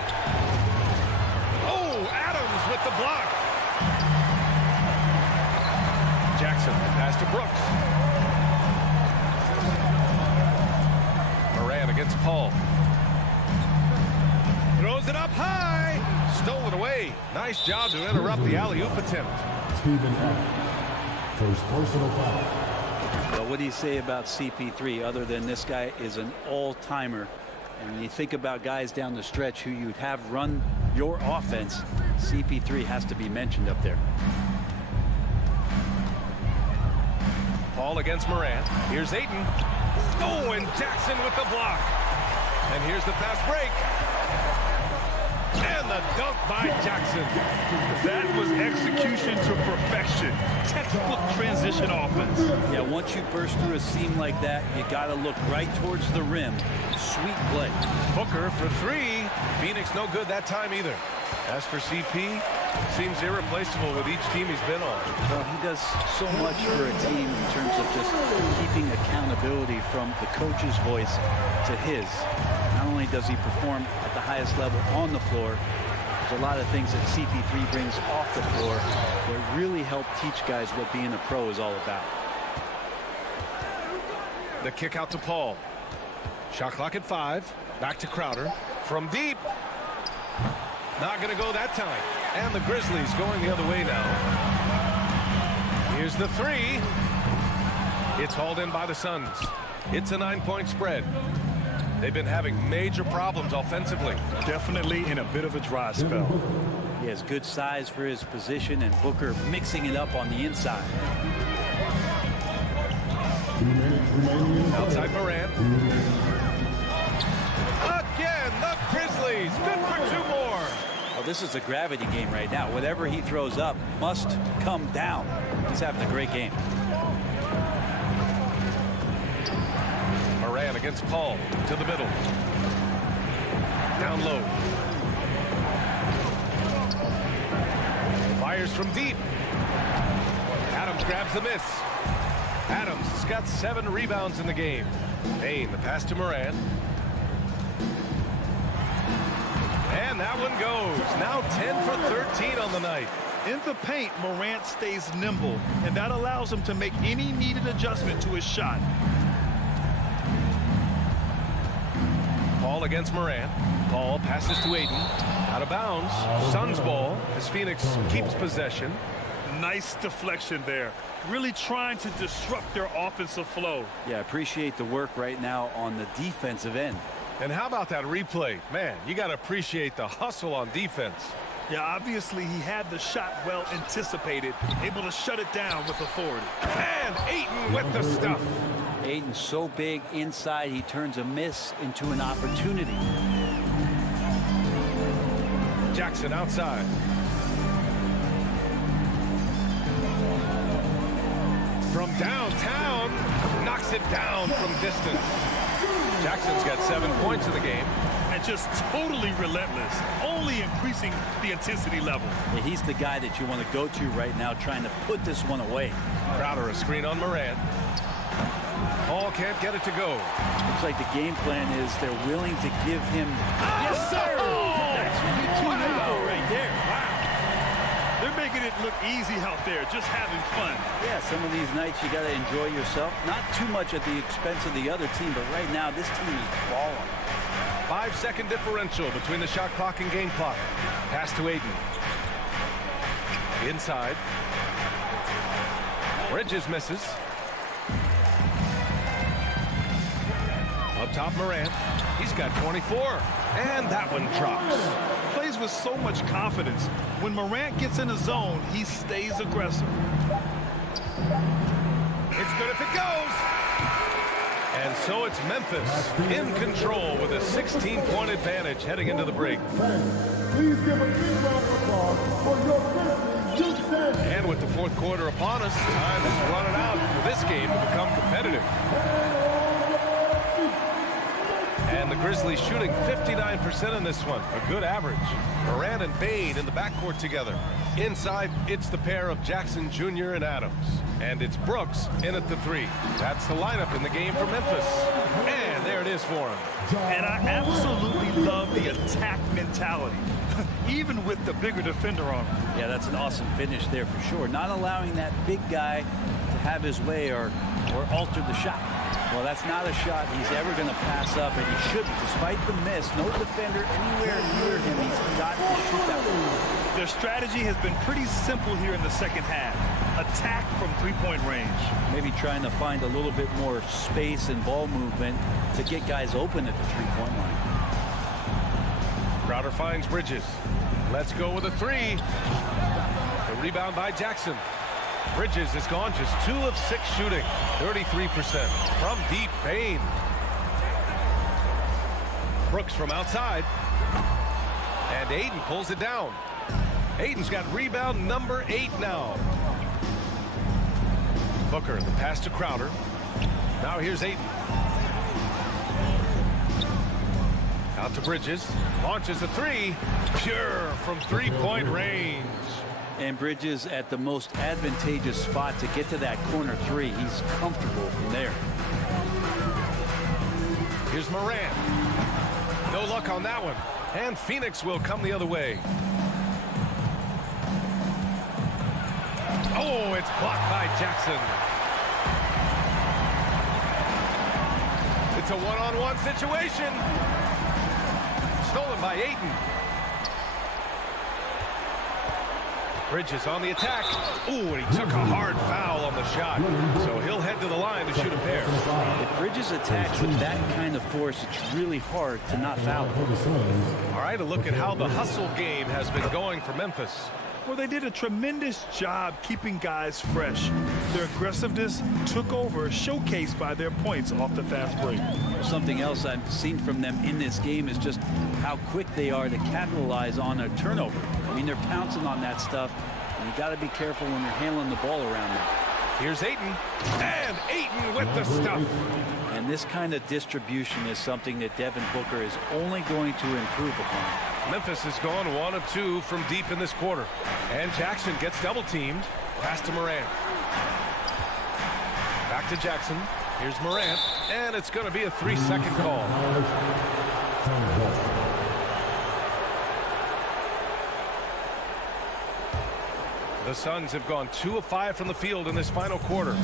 Oh, Adams with the block. Jackson pass to Brooks. Morant against Paul. Throws it up high. Stolen away. Nice job to interrupt the alley-oop attempt. Stephen Adams, first personal foul. Well, what do you say about CP3 other than this guy is an all-timer? And when you think about guys down the stretch who you'd have run your offense, CP3 has to be mentioned up there. Paul against Morant. Here's Ayton. Oh, and Jackson with the block. And here's the fast break. And the dunk by Jackson. That was execution to perfection. Textbook transition offense. Yeah, once you burst through a seam like that, you got to look right towards the rim. Sweet play. Booker for 3. Phoenix no good that time either. As for CP, seems irreplaceable with each team he's been on. Well, he does so much for a team in terms of just keeping accountability from the coach's voice to his. Not only does he perform at the highest level on the floor, there's a lot of things that CP3 brings off the floor that really help teach guys what being a pro is all about. The kick out to Paul. Shot clock at 5. Back to Crowder. From deep. Not going to go that time. And the Grizzlies going the other way now. Here's the 3. It's hauled in by the Suns. It's a 9-point spread. They've been having major problems offensively. Definitely in a bit of a dry spell. He has good size for his position, and Booker mixing it up on the inside. 2 minutes remaining in the Outside play. Morant. Again, the Grizzlies. Good for 2 more. Well, this is a gravity game right now. Whatever he throws up must come down. He's having a great game. Morant against Paul to the middle. Down low. Fires from deep. Adams grabs the miss. Adams has got 7 rebounds in the game. Payne, the pass to Morant. And that one goes. Now 10 for 13 on the night. In the paint, Morant stays nimble, and that allows him to make any needed adjustment to his shot. Paul against Morant. Paul passes to Ayton. Out of bounds. Suns ball as Phoenix keeps possession. Nice deflection there. Really trying to disrupt their offensive flow. Yeah, appreciate the work right now on the defensive end. And how about that replay? Man, you got to appreciate the hustle on defense. Yeah, obviously he had the shot well anticipated, able to shut it down with authority. And Ayton with the stuff. Ayton's so big inside, he turns a miss into an opportunity. Jackson outside. From downtown, knocks it down from distance. Jackson's got 7 points in the game. And just totally relentless, only increasing the intensity level. Yeah, he's the guy that you want to go to right now, trying to put this one away. Crowder a screen on Morant. Paul can't get it to go. Looks like the game plan is they're willing to give him. Yes, sir! That's what you tune into right there. Wow. They're making it look easy out there, just having fun. Yeah, some of these nights you got to enjoy yourself. Not too much at the expense of the other team, but right now this team is balling. 5-second differential between the shot clock and game clock. Pass to Ayton. Inside. Bridges misses. Up top, Morant. He's got 24. And that one drops. Plays with so much confidence. When Morant gets in a zone, he stays aggressive. It's good if it goes. And so it's Memphis in control with a 16-point advantage heading into the break. Please give a big round of applause for your Grizzlies youth champion. And with the fourth quarter upon us, time is running out for this game to become competitive. And the Grizzlies shooting 59% in this one, a good average. Morant and Bane in the backcourt together. Inside, it's the pair of Jackson Jr. and Adams. And it's Brooks in at the 3. That's the lineup in the game for Memphis. And there it is for him. And I absolutely love the attack mentality, even with the bigger defender on him. Yeah, that's an awesome finish there for sure. Not allowing that big guy to have his way or alter the shot. Well, that's not a shot he's ever going to pass up, and he shouldn't. Despite the miss, no defender anywhere near him. He's got to shoot that one. Their strategy has been pretty simple here in the second half. Attack from three-point range. Maybe trying to find a little bit more space and ball movement to get guys open at the three-point line. Crowder finds Bridges. Let's go with a 3. The rebound by Jackson. Bridges is gone just 2 of 6 shooting, 33%. From deep, Payne. Brooks from outside. And Ayton pulls it down. Ayton's got rebound number 8 now. Booker, the pass to Crowder. Now here's Ayton. Out to Bridges. Launches a 3. Pure from three-point range. And Bridges at the most advantageous spot to get to that corner 3. He's comfortable from there. Here's Morant. No luck on that one. And Phoenix will come the other way. Oh, it's blocked by Jackson. It's a one-on-one situation. Stolen by Ayton. Bridges on the attack. Ooh, and he took a hard foul on the shot. So he'll head to the line to shoot a pair. If Bridges attacks with that kind of force, it's really hard to not foul him. All right, a look at how the hustle game has been going for Memphis. Well, they did a tremendous job keeping guys fresh. Their aggressiveness took over, showcased by their points off the fast break. Something else I've seen from them in this game is just how quick they are to capitalize on a turnover. I mean, they're pouncing on that stuff, and you got to be careful when you're handling the ball around them. Here's Ayton, and Ayton with the stuff. And this kind of distribution is something that Devin Booker is only going to improve upon. Memphis has gone 1 of 2 from deep in this quarter. And Jackson gets double-teamed. Pass to Morant. Back to Jackson. Here's Morant. And it's going to be a 3-second call. The Suns have gone 2 of 5 from the field in this final quarter.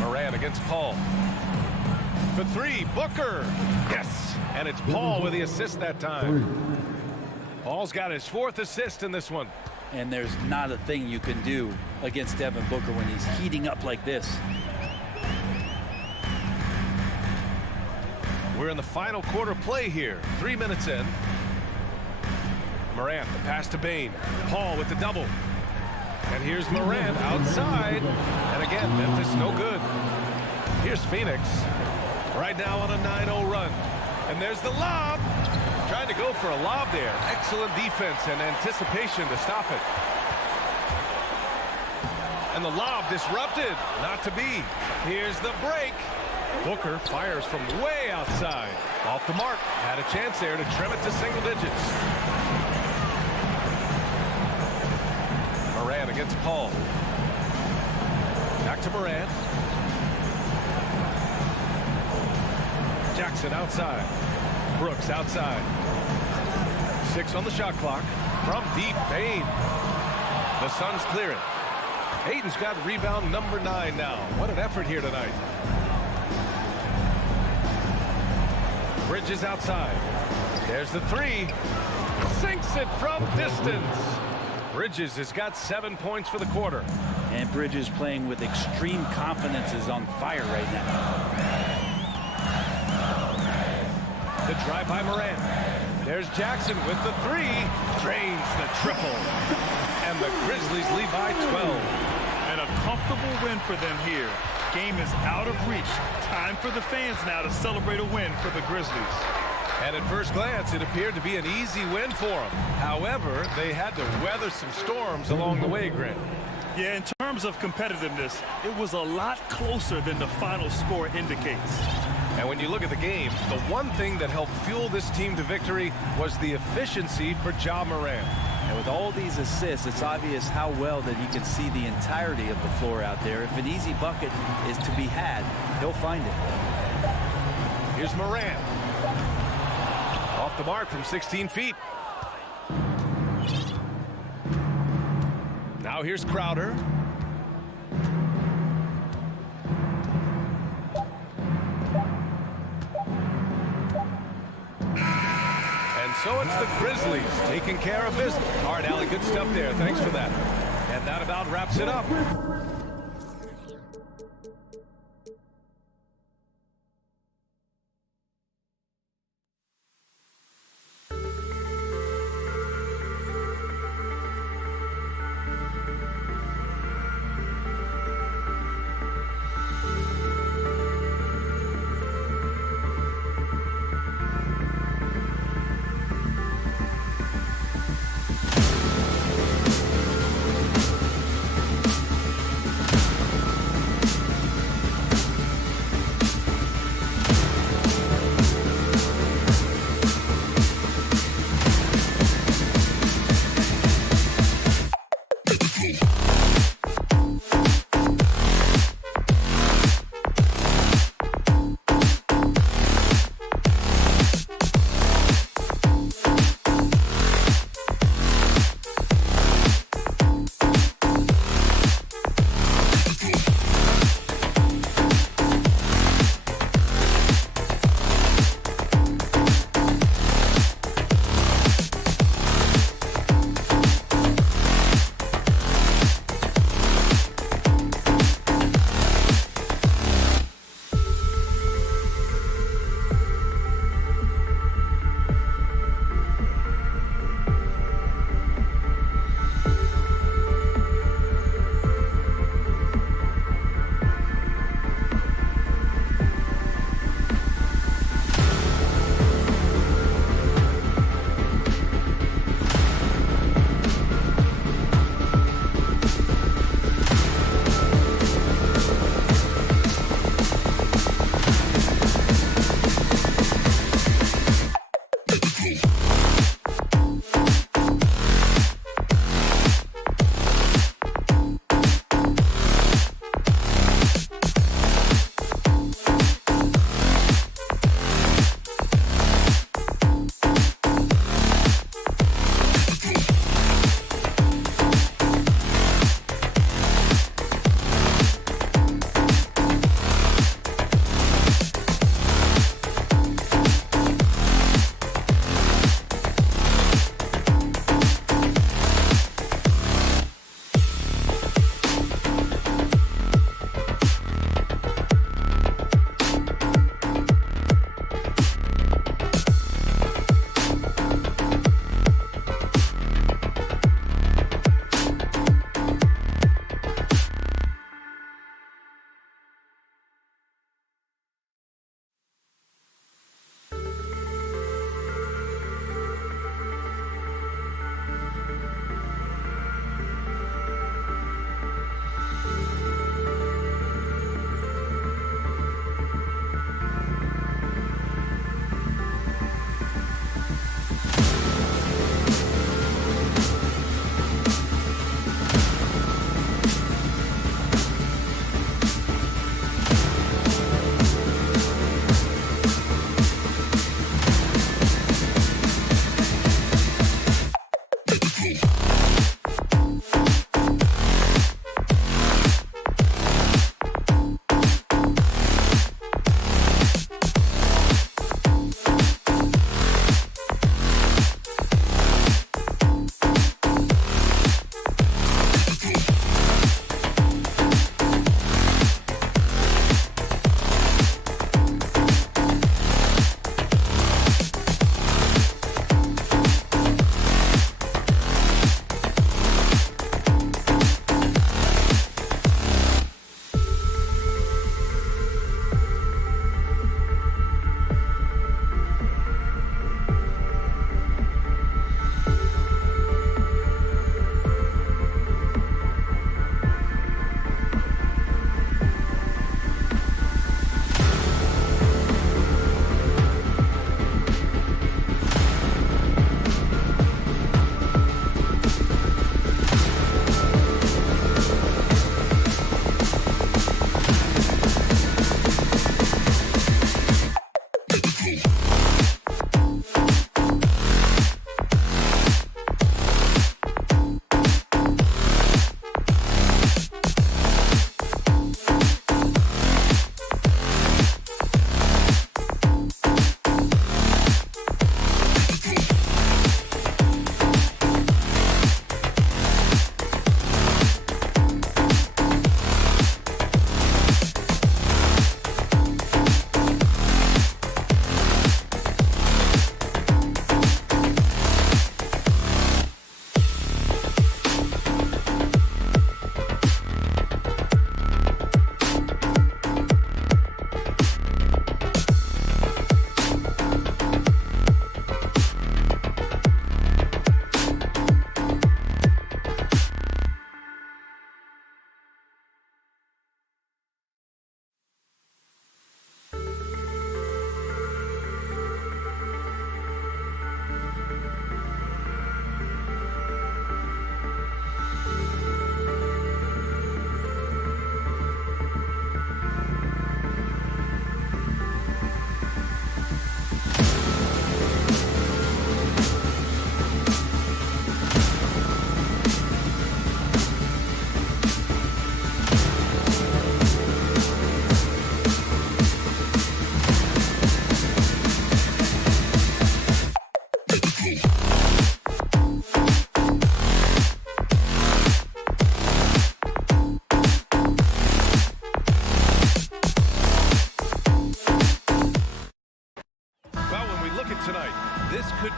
Morant against Paul. For 3, Booker. Yes, and it's Paul with the assist that time. Paul's got his 4th assist in this one. And there's not a thing you can do against Devin Booker when he's heating up like this. We're in the final quarter play here. 3 minutes in. Morant, the pass to Bane. Paul with the double. And here's Morant outside. And again, Memphis no good. Here's Phoenix. Right now on a 9-0 run. And there's the lob. Trying to go for a lob there. Excellent defense and anticipation to stop it. And the lob disrupted. Not to be. Here's the break. Booker fires from way outside. Off the mark. Had a chance there to trim it to single digits. Morant against Paul. Back to Morant. Jackson outside. Brooks outside. 6 on the shot clock. From deep, Bane. The Suns clear it. Ayton's got rebound number 9 now. What an effort here tonight. Bridges outside. There's the 3. Sinks it from distance. Bridges has got 7 points for the quarter. And Bridges playing with extreme confidence is on fire right now. The drive by Morant. There's Jackson with the 3. Drains the triple. And the Grizzlies lead by 12. And a comfortable win for them here. Game is out of reach. Time for the fans now to celebrate a win for the Grizzlies. And at first glance, it appeared to be an easy win for them. However, they had to weather some storms along the way, Grant. Yeah, in terms of competitiveness, it was a lot closer than the final score indicates. And when you look at the game, the one thing that helped fuel this team to victory was the efficiency for Ja Morant. And with all these assists, it's obvious how well that he can see the entirety of the floor out there. If an easy bucket is to be had, he'll find it. Here's Morant. Off the mark from 16 feet. Now here's Crowder. And so it's the Grizzlies taking care of business. All right, Allie, good stuff there. Thanks for that. And that about wraps it up.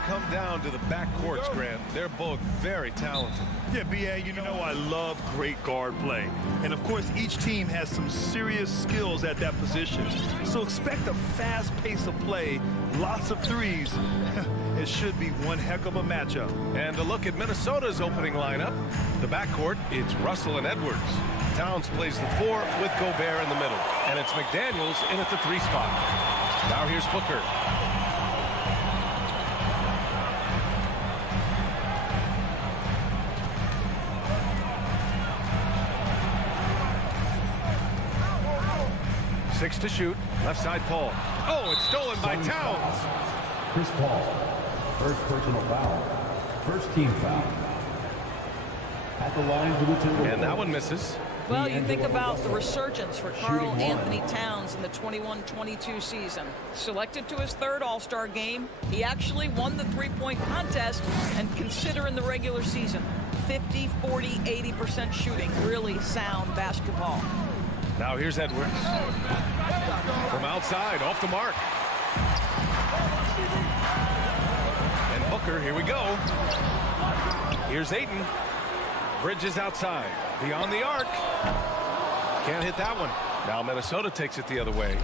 come down to the backcourts, Grant. They're both very talented. Yeah, B.A., you know I love great guard play. And, of course, each team has some serious skills at that position. So expect a fast pace of play, lots of threes. It should be one heck of a matchup. And a look at Minnesota's opening lineup. The backcourt, it's Russell and Edwards. Towns plays the 4 with Gobert in the middle. And it's McDaniels in at the 3 spot. Now here's Booker. Six to shoot. Left side, Paul. Oh, it's stolen by Towns. Chris Paul. First personal foul. First team foul. At the line for the Timberwolves. And that one misses. Well, you think about the resurgence for Karl Anthony Towns in the 21-22 season. Selected to his 3rd All-Star game, he actually won the 3-point contest, and consider in the regular season, 50, 40, 80% shooting. Really sound basketball. Now here's Edwards. From outside, off the mark. And Booker, here we go. Here's Ayton. Bridges outside. Beyond the arc. Can't hit that one. Now Minnesota takes it the other way.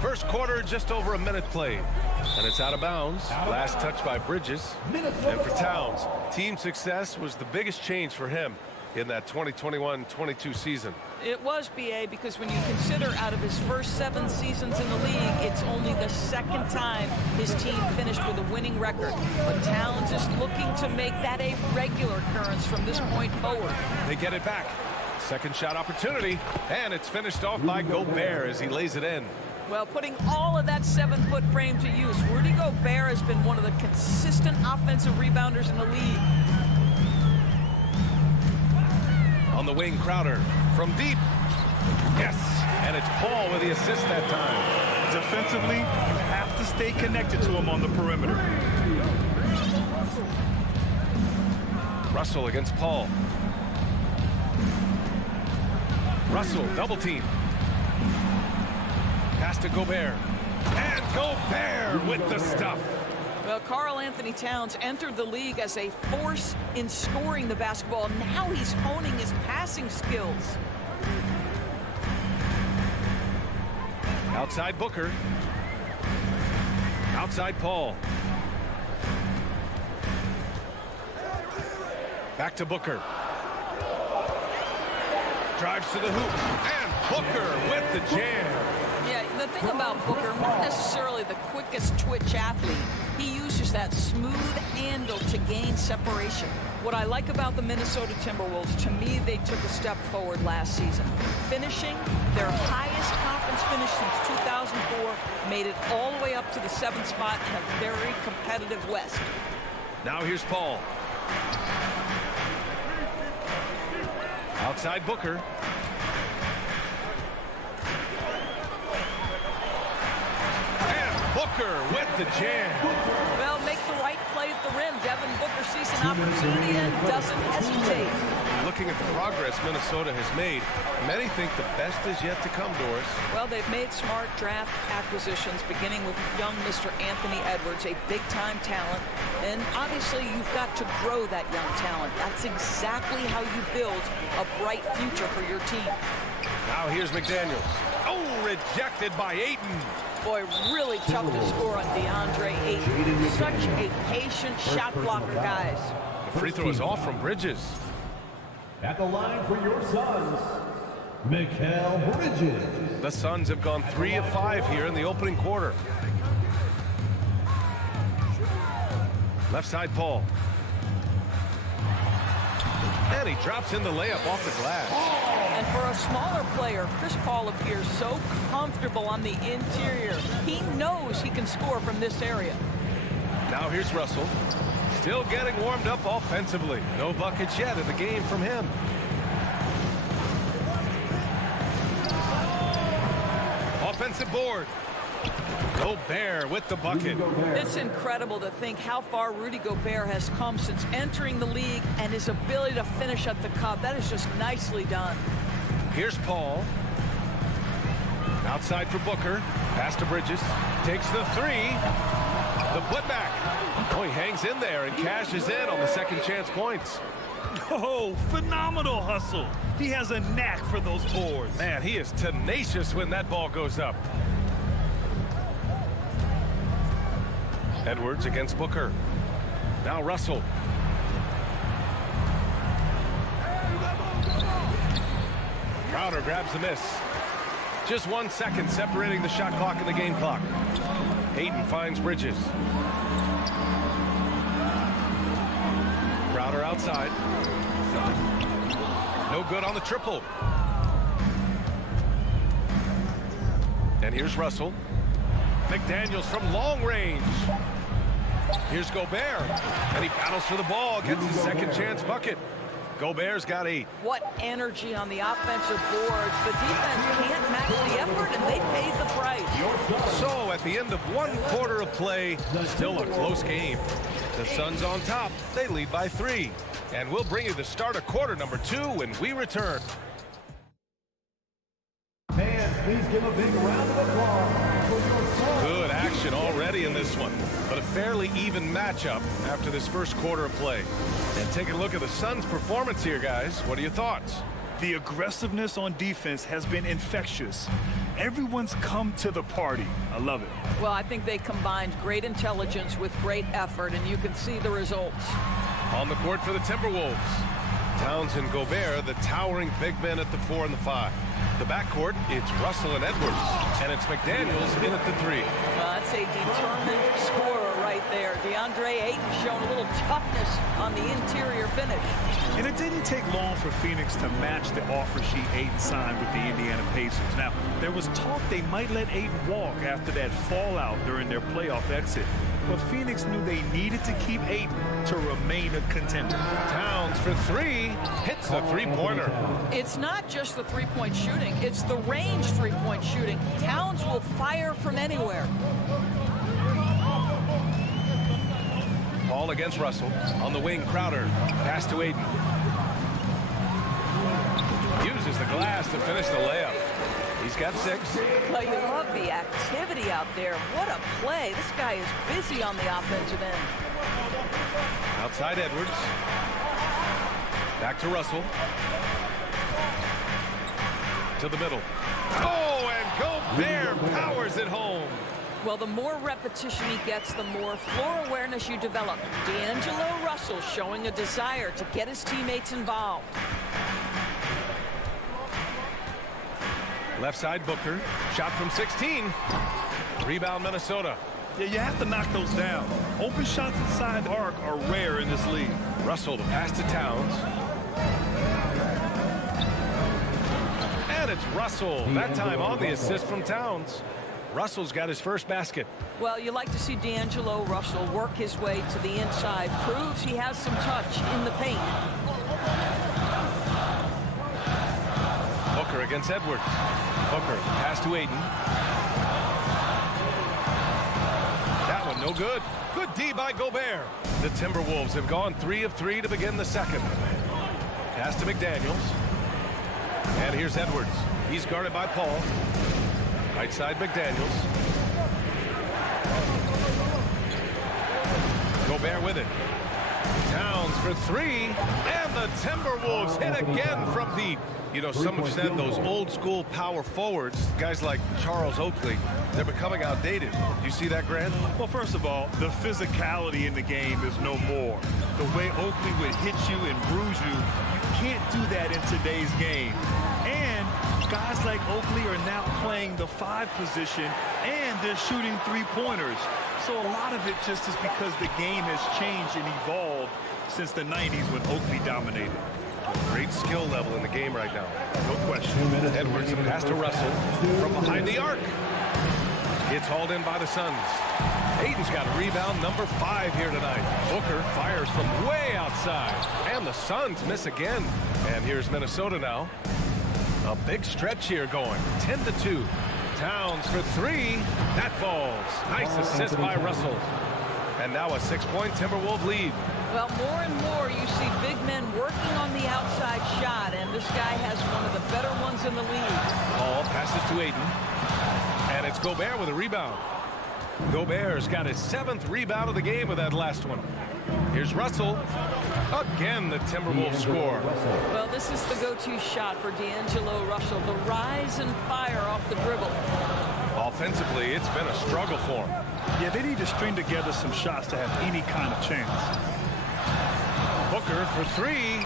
First quarter, just over a minute played. And it's out of bounds. Last touch by Bridges. And for Towns, team success was the biggest change for him in that 2021-22 season. It was, B.A., because when you consider out of his first 7 seasons in the league, it's only the 2nd time his team finished with a winning record. But Towns is looking to make that a regular occurrence from this point forward. They get it back. Second shot opportunity, and it's finished off by Gobert as he lays it in. Well, putting all of that 7-foot frame to use, Rudy Gobert has been one of the consistent offensive rebounders in the league. On the wing, Crowder from deep. Yes, and it's Paul with the assist that time. Defensively, you have to stay connected to him on the perimeter. Russell against Paul. Russell, double team. Pass to Gobert. And Gobert with the stuff. Well, Karl Anthony Towns entered the league as a force in scoring the basketball. Now he's honing his passing skills. Outside Booker. Outside Paul. Back to Booker. Drives to the hoop. And Booker with the jam. Yeah, the thing about Booker, not necessarily the quickest twitch athlete. He uses that smooth handle to gain separation. What I like about the Minnesota Timberwolves, to me, they took a step forward last season. Finishing their highest conference finish since 2004, made it all the way up to the 7th spot in a very competitive West. Now here's Paul. Outside Booker. And Booker with the jam. Well, make the right play at the rim. Devin Booker sees an opportunity and doesn't hesitate. Looking at the progress Minnesota has made, many think the best is yet to come, Doris. Well, they've made smart draft acquisitions, beginning with young Mr. Anthony Edwards, a big-time talent. And obviously, you've got to grow that young talent. That's exactly how you build a bright future for your team. Now here's McDaniels. Oh, rejected by Ayton. Boy, really tough to score on DeAndre Ayton. Such a patient shot blocker, guys. The free throw is off from Bridges. At the line for your Suns, Mikal Bridges. The Suns have gone 3 of 5 here in the opening quarter. Left side, Paul. And he drops in the layup off the glass. And for a smaller player, Chris Paul appears so comfortable on the interior. He knows he can score from this area. Now here's Russell. Still getting warmed up offensively. No buckets yet in the game from him. Offensive board. Gobert with the bucket. It's incredible to think how far Rudy Gobert has come since entering the league, and his ability to finish at the cup. That is just nicely done. Here's Paul. Outside for Booker. Pass to Bridges. Takes the three. The putback. Oh, he hangs in there and cashes in on the second chance points. Oh, phenomenal hustle. He has a knack for those boards. Man, he is tenacious when that ball goes up. Edwards against Booker. Now Russell. Crowder grabs the miss. Just 1 second separating the shot clock and the game clock. Hayden finds Bridges. Crowder outside. No good on the triple. And here's Russell. McDaniels from long range. Here's Gobert. And he battles for the ball, gets his second chance bucket. Gobert's got 8. What energy on the offensive boards. The defense can't match the effort, and they paid the price. So at the end of 1 quarter of play, still a close game. The Suns on top. They lead by 3. And we'll bring you the start of quarter number 2 when we return. Fans, please give a big round of applause for your Suns. Good action already in this one, but a fairly even matchup after this first quarter of play. And taking a look at the Suns' performance here, guys. What are your thoughts? The aggressiveness on defense has been infectious. Everyone's come to the party. I love it. Well, I think they combined great intelligence with great effort, and you can see the results. On the court for the Timberwolves. Towns and Gobert, the towering big men at the 4 and the 5. The backcourt, it's Russell and Edwards, and it's McDaniels in at the 3. Well, that's a determined scorer right there. DeAndre Ayton showing a little toughness on the interior finish. And it didn't take long for Phoenix to match the offer sheet Ayton signed with the Indiana Pacers. Now, there was talk they might let Ayton walk after that fallout during their playoff exit. But Phoenix knew they needed to keep Ayton to remain a contender. Towns for 3, hits the three-pointer. It's not just the three-point shooting, it's the range three-point shooting. Towns will fire from anywhere. Paul against Russell. On the wing, Crowder. Pass to Ayton. Uses the glass to finish the layup. He's got 6. Well, you love the activity out there. What a play. This guy is busy on the offensive end. Outside Edwards. Back to Russell. To the middle. Oh, and Gobert powers it home. Well, the more repetition he gets, the more floor awareness you develop. D'Angelo Russell showing a desire to get his teammates involved. Left side Booker. Shot from 16. Rebound Minnesota. Yeah, you have to knock those down. Open shots inside the arc are rare in this league. Russell to pass to Towns. And it's Russell. That time on the assist from Towns. Russell's got his first basket. Well, you like to see D'Angelo Russell work his way to the inside. Proves he has some touch in the paint. Booker against Edwards. Booker, pass to Ayton. That one no good. Good D by Gobert. The Timberwolves have gone 3 of 3 to begin the second. Pass to McDaniels. And here's Edwards. He's guarded by Paul. Right side McDaniels. Gobert with it. Towns for 3. And the Timberwolves hit again from deep. You know, some have said those old school power forwards, guys like Charles Oakley, they're becoming outdated. Do you see that, Grant? Well, first of all, the physicality in the game is no more. The way Oakley would hit you and bruise you, you can't do that in today's game. And guys like Oakley are now playing the 5 position, and they're shooting three-pointers. So a lot of it just is because the game has changed and evolved since the 90s when Oakley dominated. Great skill level in the game right now. No question. Edwards pass to Russell from behind the arc. It's hauled in by the Suns. Ayton's got rebound number 5 here tonight. Booker fires from way outside. And the Suns miss again. And here's Minnesota now. A big stretch here going. 10-2. Towns for 3. That falls. Nice assist by Russell. And now a 6-point Timberwolves lead. Well, more and more you see big men working on the outside shot, and this guy has one of the better ones in the league. Paul passes to Ayton. And it's Gobert with a rebound. Gobert's got his 7th rebound of the game with that last one. Here's Russell. Again, the Timberwolves score. Well, this is the go-to shot for D'Angelo Russell. The rise and fire off the dribble. Offensively, it's been a struggle for him. Yeah, they need to string together some shots to have any kind of chance. Booker for 3.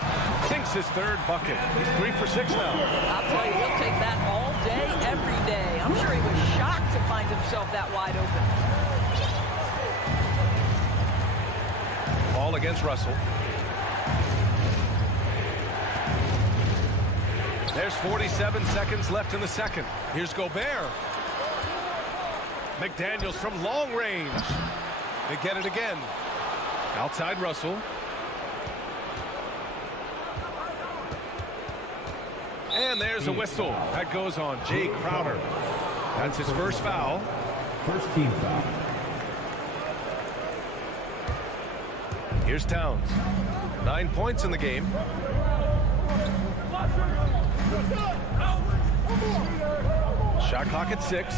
Sinks his 3rd bucket. He's 3 for 6 now. I'll tell you, he'll take that all day, every day. I'm sure he was shocked to find himself that wide open. Ball against Russell. There's 47 seconds left in the second. Here's Gobert. McDaniels from long range. They get it again. Outside Russell. And there's a whistle. That goes on Jay Crowder. That's his first foul. First team foul. Here's Towns. 9 points in the game. Shot clock at 6.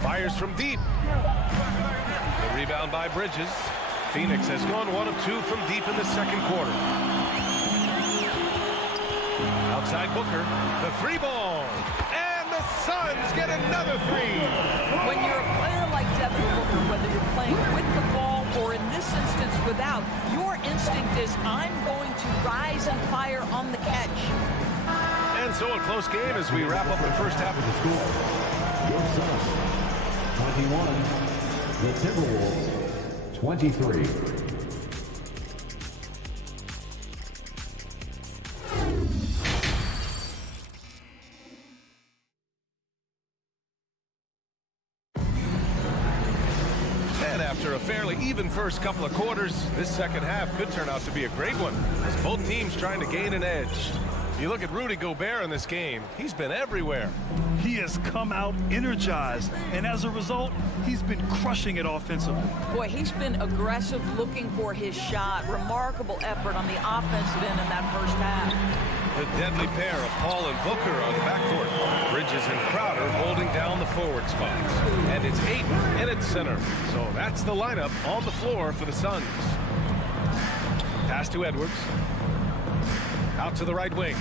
Fires from deep. The rebound by Bridges. Phoenix has gone 1 of 2 from deep in the second quarter. Outside Booker. The 3 ball. And the Suns get another 3. When you're a player like Devin Booker, whether you're playing with the ball or in this instance without, your instinct is I'm going to rise and fire on the catch. And so a close game as we wrap up the first half of the Score. Your Suns, 21. The Timberwolves, 23. After a fairly even first couple of quarters, this second half could turn out to be a great one as both teams trying to gain an edge. You look at Rudy Gobert in this game, he's been everywhere. He has come out energized, and as a result, he's been crushing it offensively. Boy, he's been aggressive, looking for his shot. Remarkable effort on the offensive end in that first half. The deadly pair of Paul and Booker on the backcourt. Bridges and Crowder holding down the forward spots. And it's Ayton in at center. So that's the lineup on the floor for the Suns. Pass to Edwards. Out to the right wing.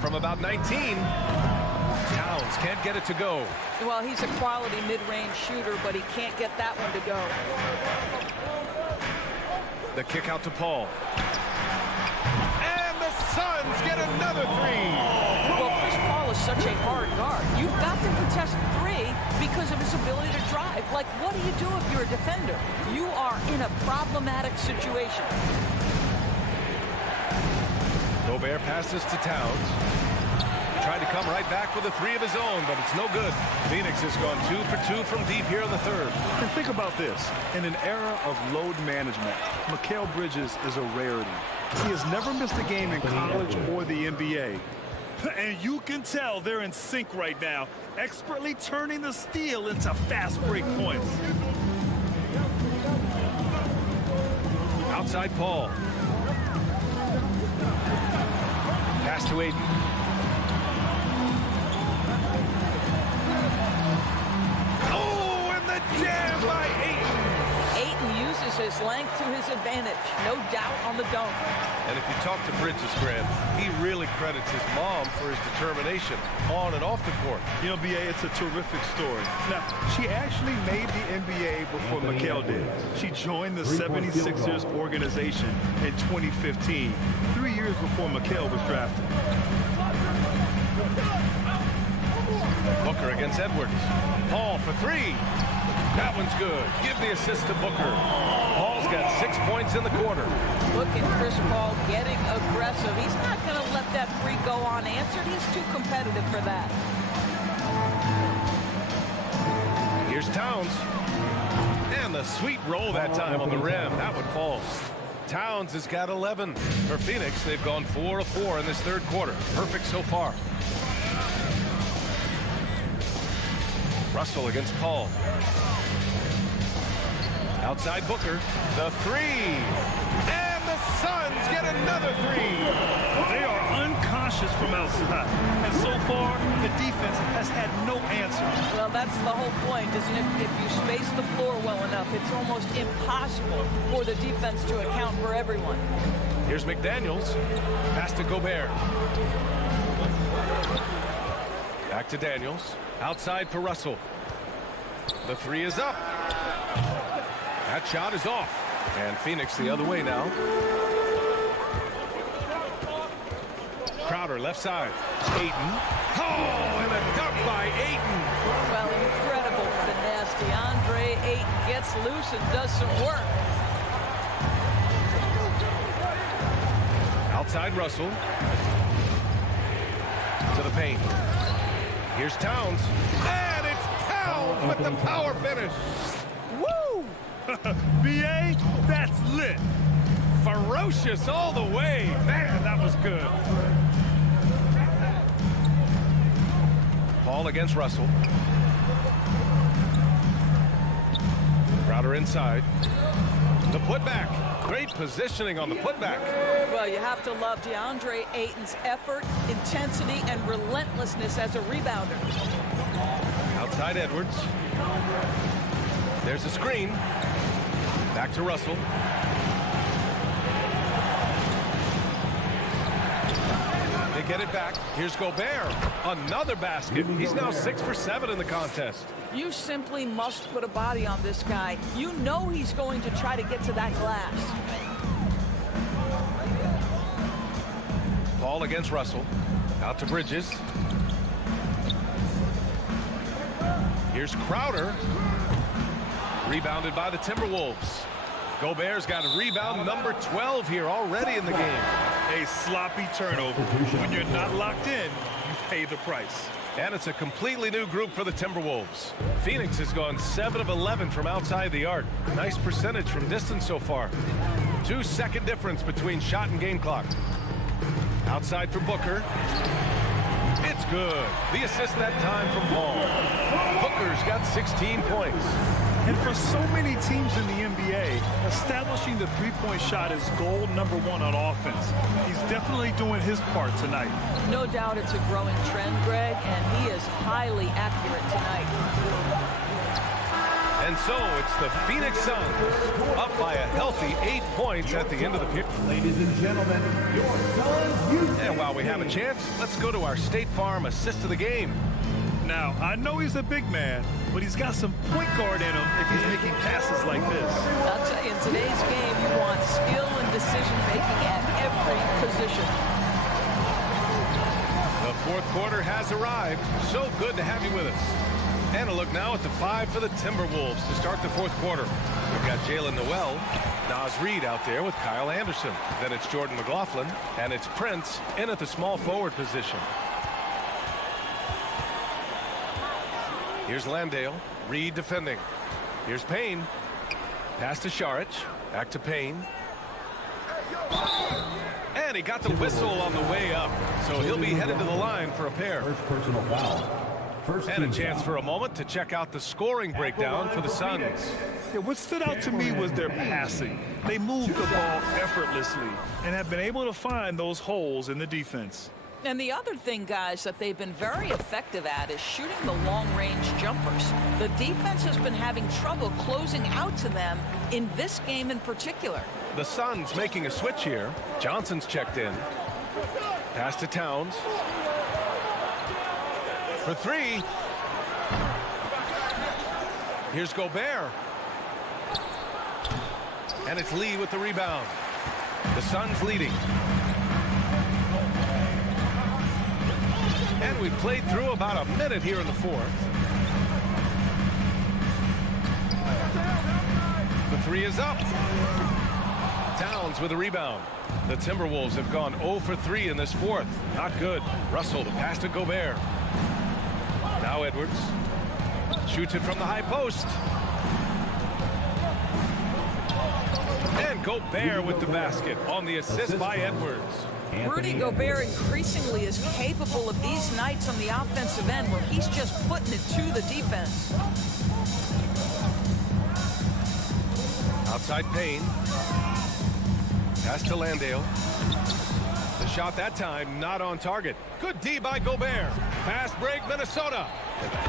From about 19, Towns can't get it to go. Well, he's a quality mid-range shooter, but he can't get that one to go. The kick out to Paul. And the Suns get another 3. Well, Chris Paul is such a hard guard. You've got to contest 3 because of his ability to drive. Like, what do you do if you're a defender? You are in a problematic situation. Gobert passes to Towns. Tried to come right back with a 3 of his own, but it's no good. Phoenix has gone 2 for 2 from deep here in the third. And think about this. In an era of load management, Mikal Bridges is a rarity. He has never missed a game in college or the NBA. And you can tell they're in sync right now, expertly turning the steal into fast break points. Outside Paul. Pass to Ayton. Oh, and the jam by Ayton. Ayton uses his length to his advantage. No doubt on the dunk. And if you talk to Bridges, Grant, he really credits his mom for his determination on and off the court. You know, BA, it's a terrific story. Now, she actually made the NBA before Mikal did. She joined the 76ers organization in 2015, 3 years before Mikal was drafted. Booker against Edwards. Paul for 3. That one's good. Give the assist to Booker. Paul's got 6 points in the quarter. Look at Chris Paul getting aggressive. He's not going to let that 3 go unanswered. He's too competitive for that. Here's Towns. And the sweet roll that time on the rim. That one falls. Towns has got 11. For Phoenix, they've gone 4 of 4 in this third quarter. Perfect so far. Russell against Paul. Outside Booker. The 3. And the Suns get another 3. They are unconscious from outside. And so far, the defense has had no answers. Well, that's the whole point, isn't it? If you space the floor well enough, it's almost impossible for the defense to account for everyone. Here's McDaniels. Pass to Gobert. Back to Daniels. Outside for Russell. The three is up. That shot is off. And Phoenix the other way now. Crowder left side. Ayton. Oh, and a dunk by Ayton. Well, incredible finesse. DeAndre Ayton gets loose and does some work. Outside Russell. To the paint. Here's Towns. And it's Towns with the power finish. Woo! BA, that's lit. Ferocious all the way. Man, that was good. Paul against Russell. Crowder inside. The putback. Great positioning on the putback. Well, you have to love DeAndre Ayton's effort, intensity, and relentlessness as a rebounder. Outside Edwards. There's a screen. Back to Russell. They get it back. Here's Gobert. Another basket. He's now 6 for 7 in the contest. You simply must put a body on this guy. You know he's going to try to get to that glass. Paul against Russell. Out to Bridges. Here's Crowder. Rebounded by the Timberwolves. Gobert's got a rebound number 12 here already in the game. A sloppy turnover. When you're not locked in, you pay the price. And it's a completely new group for the Timberwolves. Phoenix has gone 7 of 11 from outside the arc. Nice percentage from distance so far. 2-second difference between shot and game clock. Outside for Booker. It's good. The assist that time from Paul. Booker's got 16 points. And for so many teams in the NBA, establishing the three-point shot is goal number 1 on offense. He's definitely doing his part tonight. No doubt it's a growing trend, Greg, and he is highly accurate tonight. And so it's the Phoenix Suns up by a healthy 8 points at the end of the period. Ladies and gentlemen, your Suns. And while we have a chance, let's go to our State Farm assist of the game. Now, I know he's a big man, but he's got some point guard in him if he's making passes like this. I'll tell you, in today's game, you want skill and decision-making at every position. The fourth quarter has arrived. So good to have you with us. And a look now at the 5 for the Timberwolves to start the fourth quarter. We've got Jalen Noel, Naz Reid out there with Kyle Anderson. Then it's Jordan McLaughlin, and it's Prince in at the small forward position. Here's Landale. Reed defending. Here's Payne. Pass to Šarić. Back to Payne. And he got the whistle on the way up. So he'll be headed to the line for a pair. First personal foul. And a chance for a moment to check out the scoring breakdown for the Suns. Yeah, what stood out to me was their passing. They moved the ball effortlessly and have been able to find those holes in the defense. And the other thing, guys, that they've been very effective at is shooting the long-range jumpers. The defense has been having trouble closing out to them in this game in particular. The Suns making a switch here. Johnson's checked in. Pass to Towns. For 3. Here's Gobert. And it's Lee with the rebound. The Suns leading. And we've played through about a minute here in the fourth. The 3 is up. Towns with a rebound. The Timberwolves have gone 0 for 3 in this fourth. Not good. Russell, the pass to Gobert. Now Edwards. Shoots it from the high post. And Gobert with the basket on the assist by Edwards. Rudy Gobert increasingly is capable of these nights on the offensive end where he's just putting it to the defense. Outside Payne. Pass to Landale. The shot that time not on target. Good D by Gobert. Fast break Minnesota.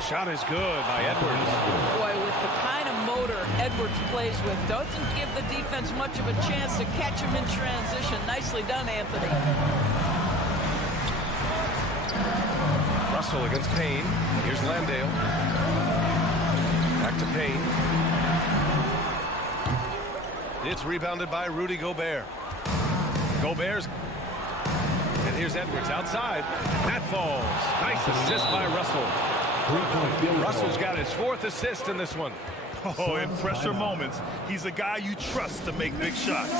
Shot is good by Edwards. Boy, with the kind of motor Edwards plays with, doesn't give the defense much of a chance to catch him in transition. Nicely done, Anthony. Russell against Payne. Here's Landale. Back to Payne. It's rebounded by Rudy Gobert. Gobert's. And here's Edwards outside. That falls. Nice assist by Russell. Russell's got his 4th assist in this one. Oh, in pressure moments, he's a guy you trust to make big shots.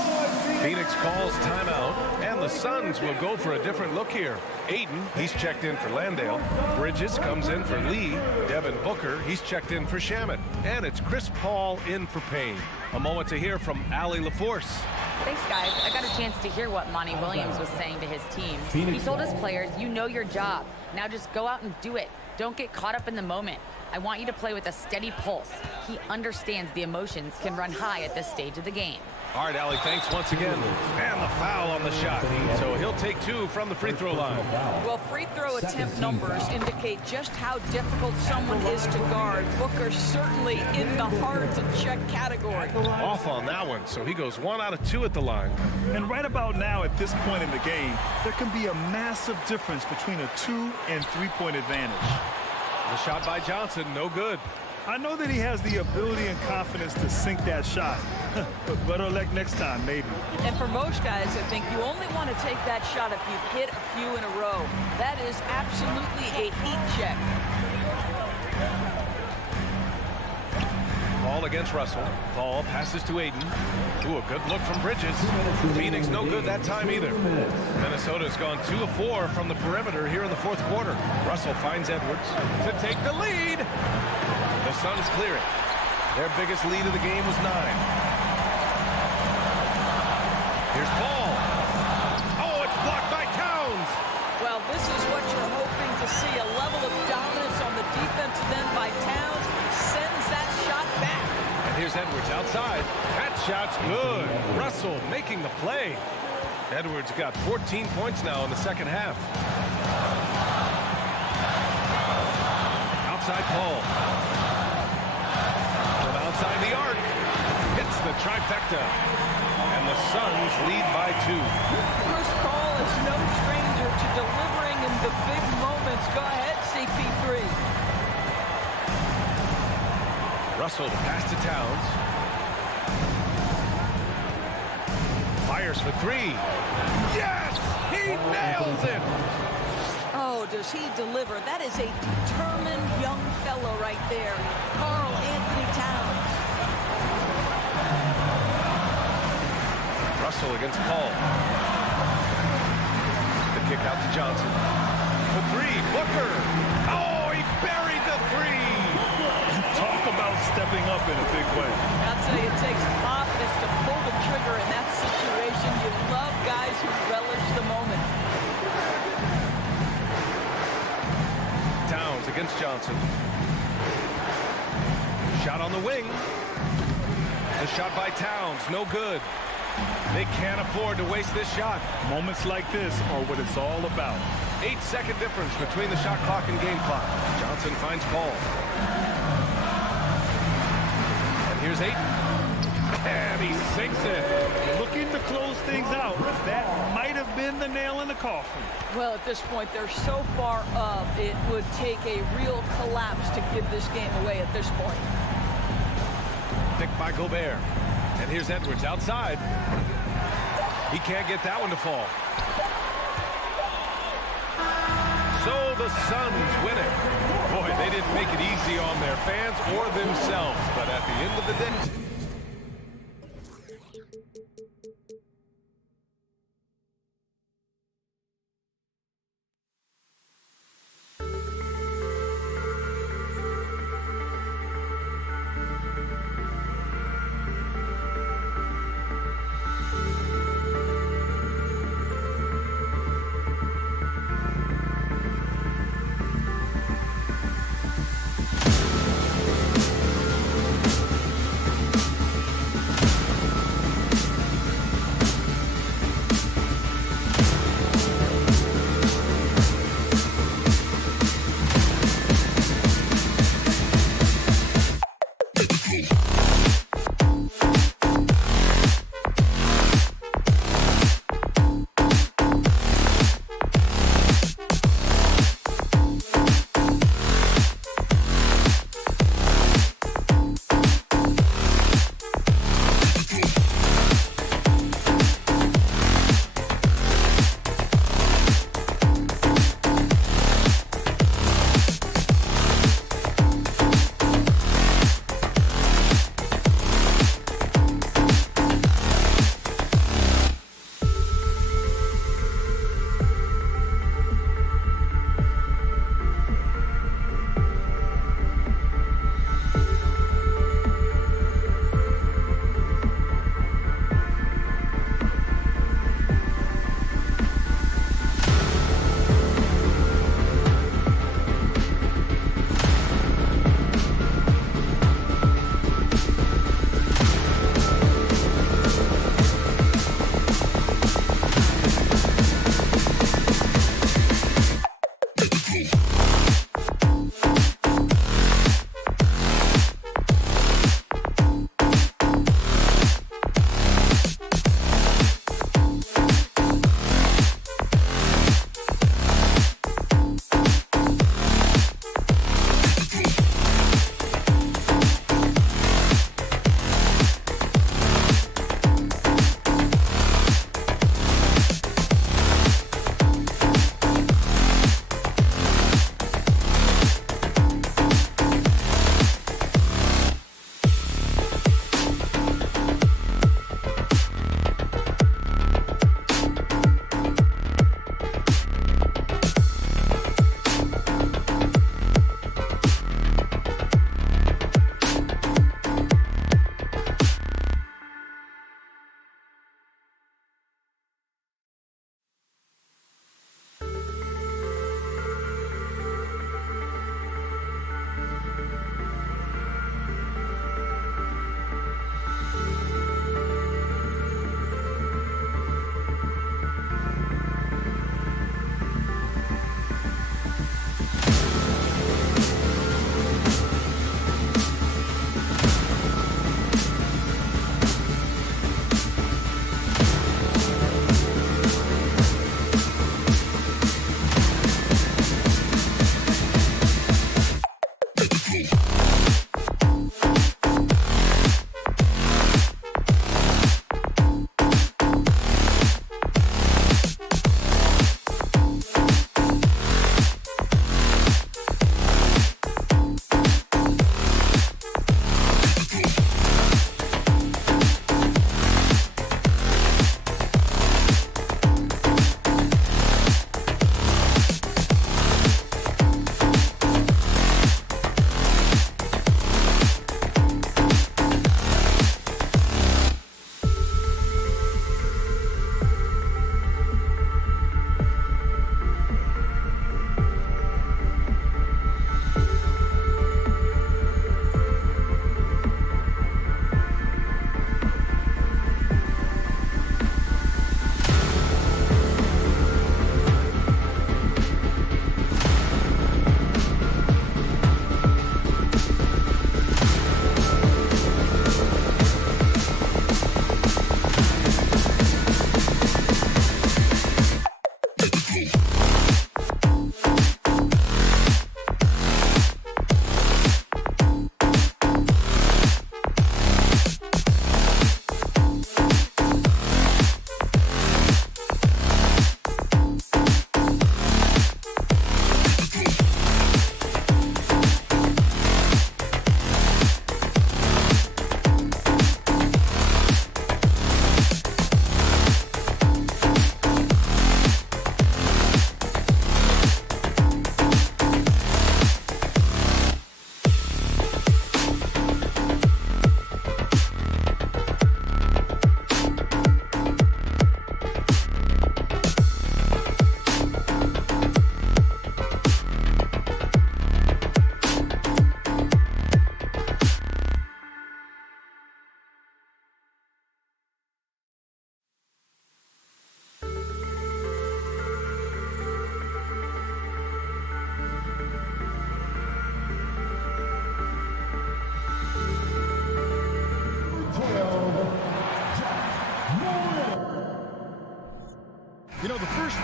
Phoenix calls timeout, and the Suns will go for a different look here. Ayton, he's checked in for Landale. Bridges comes in for Lee. Devin Booker, he's checked in for Shamet. And it's Chris Paul in for Payne. A moment to hear from Allie LaForce. Thanks, guys. I got a chance to hear what Monty Williams was saying to his team. He told his players, you know your job. Now just go out and do it. Don't get caught up in the moment. I want you to play with a steady pulse. He understands the emotions can run high at this stage of the game. All right, Allie, thanks once again. And the foul on the shot. So he'll take 2 from the free throw line. Well, free throw attempt numbers indicate just how difficult someone is to guard. Booker's certainly in the hard-to-check category. Off on that one, so he goes 1 out of 2 at the line. And right about now, at this point in the game, there can be a massive difference between a 2- and 3-point advantage. The shot by Johnson, no good. I know that he has the ability and confidence to sink that shot, but better luck next time, maybe. And for most guys, I think you only want to take that shot if you've hit a few in a row. That is absolutely a heat check. Paul against Russell. Paul passes to Ayton. Ooh, a good look from Bridges. Phoenix no good that time either. Minnesota's gone 2 of 4 from the perimeter here in the 4th quarter. Russell finds Edwards to take the lead. The Suns clear it. Their biggest lead of the game was 9. Here's Paul. Oh, it's blocked by Towns. Well, this is what you're hoping to see, a level of dominance on the defensive end by Towns. Sends that shot back. And here's Edwards outside. That shot's good. Russell making the play. Edwards got 14 points now in the second half. Outside Paul. From outside the arc. Hits the trifecta. And the Suns lead by 2. Chris Paul is no stranger to delivering in the big moments. Go ahead, CP3. Russell to pass to Towns. Fires for 3. Yes! He nails it! Oh, does he deliver? That is a determined young fellow right there. Karl Anthony Towns. Russell against Paul. The kick out to Johnson. The 3, Booker. Oh, he buried the 3. Talk about stepping up in a big way. I'll tell you, it takes confidence to pull the trigger in that situation. You love guys who relish the moment. Towns against Johnson. Shot on the wing. The shot by Towns, no good. They can't afford to waste this shot. Moments like this are what it's all about. 8-second difference between the shot clock and game clock. Johnson finds Paul. And here's Ayton. And he sinks it. Looking to close things out. That might have been the nail in the coffin. Well, at this point, they're so far up, it would take a real collapse to give this game away at this point. Picked by Gobert. And here's Edwards outside. He can't get that one to fall. So the Suns win it. Boy, they didn't make it easy on their fans or themselves. But at the end of the day...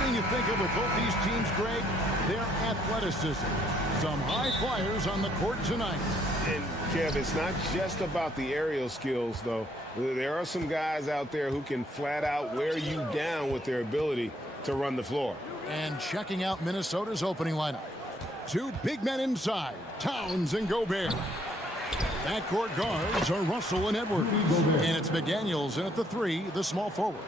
thing you think of with both these teams, Greg, their athleticism. Some high flyers on the court tonight. And, Kev, it's not just about the aerial skills, though. There are some guys out there who can flat out wear you down with their ability to run the floor. And checking out Minnesota's opening lineup. Two big men inside, Towns and Gobert. Backcourt guards are Russell and Edwards. And it's McDaniels in at the 3, the small forward.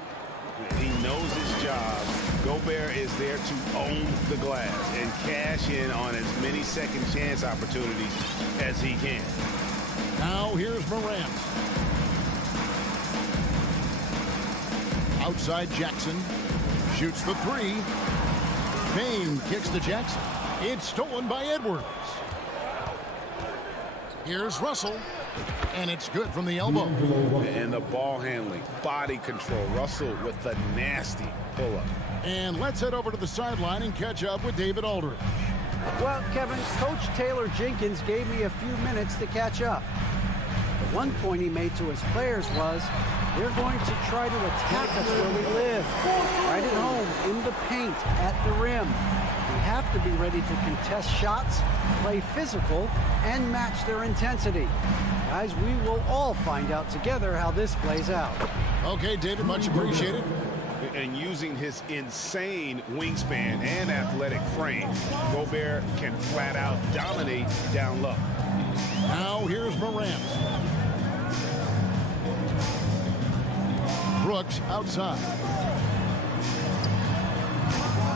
He knows his job. Gobert is there to own the glass and cash in on as many second chance opportunities as he can. Now here's Morant. Outside Jackson. Shoots the 3. Payne kicks to Jackson. It's stolen by Edwards. Here's Russell. And it's good from the elbow. And the ball handling, body control. Russell with the nasty pull-up. And let's head over to the sideline and catch up with David Aldridge. Well, Kevin, Coach Taylor Jenkins gave me a few minutes to catch up. The one point he made to his players was, they're going to try to attack us where we live. Right at home, in the paint, at the rim. We have to be ready to contest shots, play physical, and match their intensity. Guys, we will all find out together how this plays out. Okay, David, much appreciated. And using his insane wingspan and athletic frame, Gobert can flat out dominate down low. Now here's Morant. Brooks outside.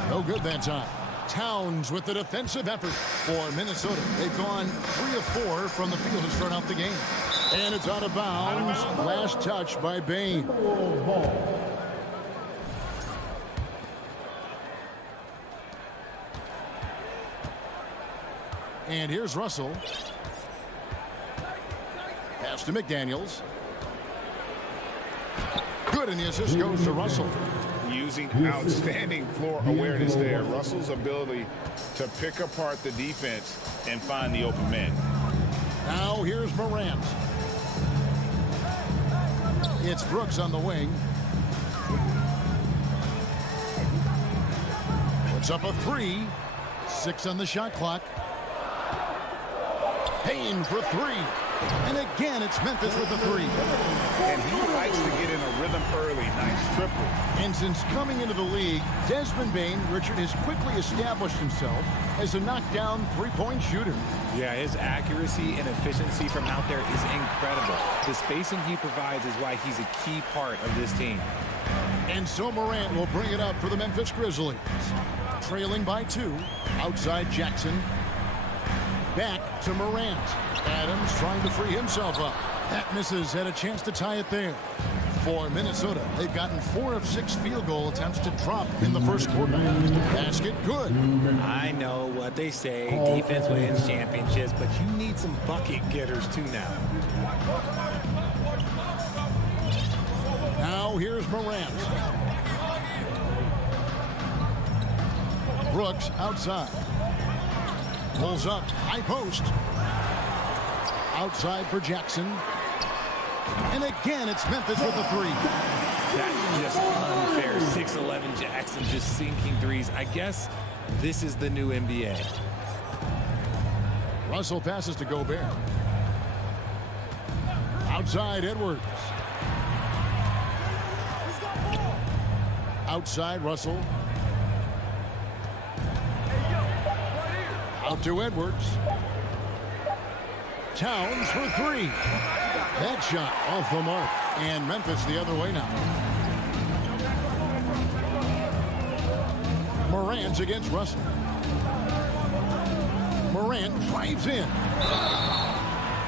No good that time. Towns with the defensive effort for Minnesota. They've gone 3 of 4 from the field to start out the game. And it's out of bounds. Last touch by Bane. And here's Russell. Pass to McDaniels. Good, and the assist goes to Russell. Using outstanding floor awareness there. Russell's ability to pick apart the defense and find the open man. Now here's Morant. It's Brooks on the wing. Puts up a 3. 6 on the shot clock. Payne for 3. And again, it's Memphis with the 3. And he likes to get in a rhythm early. Nice triple. And since coming into the league, Desmond Bane, Richard, has quickly established himself as a knockdown three-point shooter. Yeah, his accuracy and efficiency from out there is incredible. The spacing he provides is why he's a key part of this team. And so Morant will bring it up for the Memphis Grizzlies. Trailing by 2. Outside Jackson. Back to Morant. Adams trying to free himself up. That misses. Had a chance to tie it there. For Minnesota, they've gotten 4 of 6 field goal attempts to drop in the first quarter. Basket good. I know what they say, defense wins championships, but you need some bucket getters too now. Now here's Morant. Brooks outside. Pulls up, high post. Outside for Jackson. And again, it's Memphis with the 3. That's just unfair. 6'11" Jackson just sinking threes. I guess this is the new NBA. Russell passes to Gobert. Outside Edwards. Outside Russell. Out to Edwards. Towns for 3. That shot off the mark. And Memphis the other way now. Morant's against Russell. Morant drives in.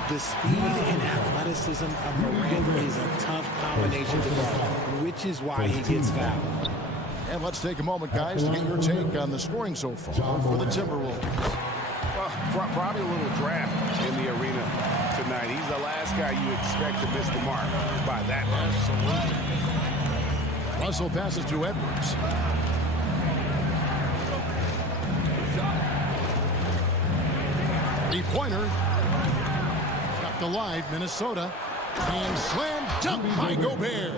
The speed and athleticism of Morant is a tough combination to guard, which is why he gets fouled. And let's take a moment, guys, to get your take on the scoring so far for the Timberwolves. Well, probably a little draft in the arena tonight. He's the last guy you expect to miss the mark by that much. Absolutely. Russell passes to Edwards. Three-pointer. Kept alive, Minnesota. And slam dunk by Gobert.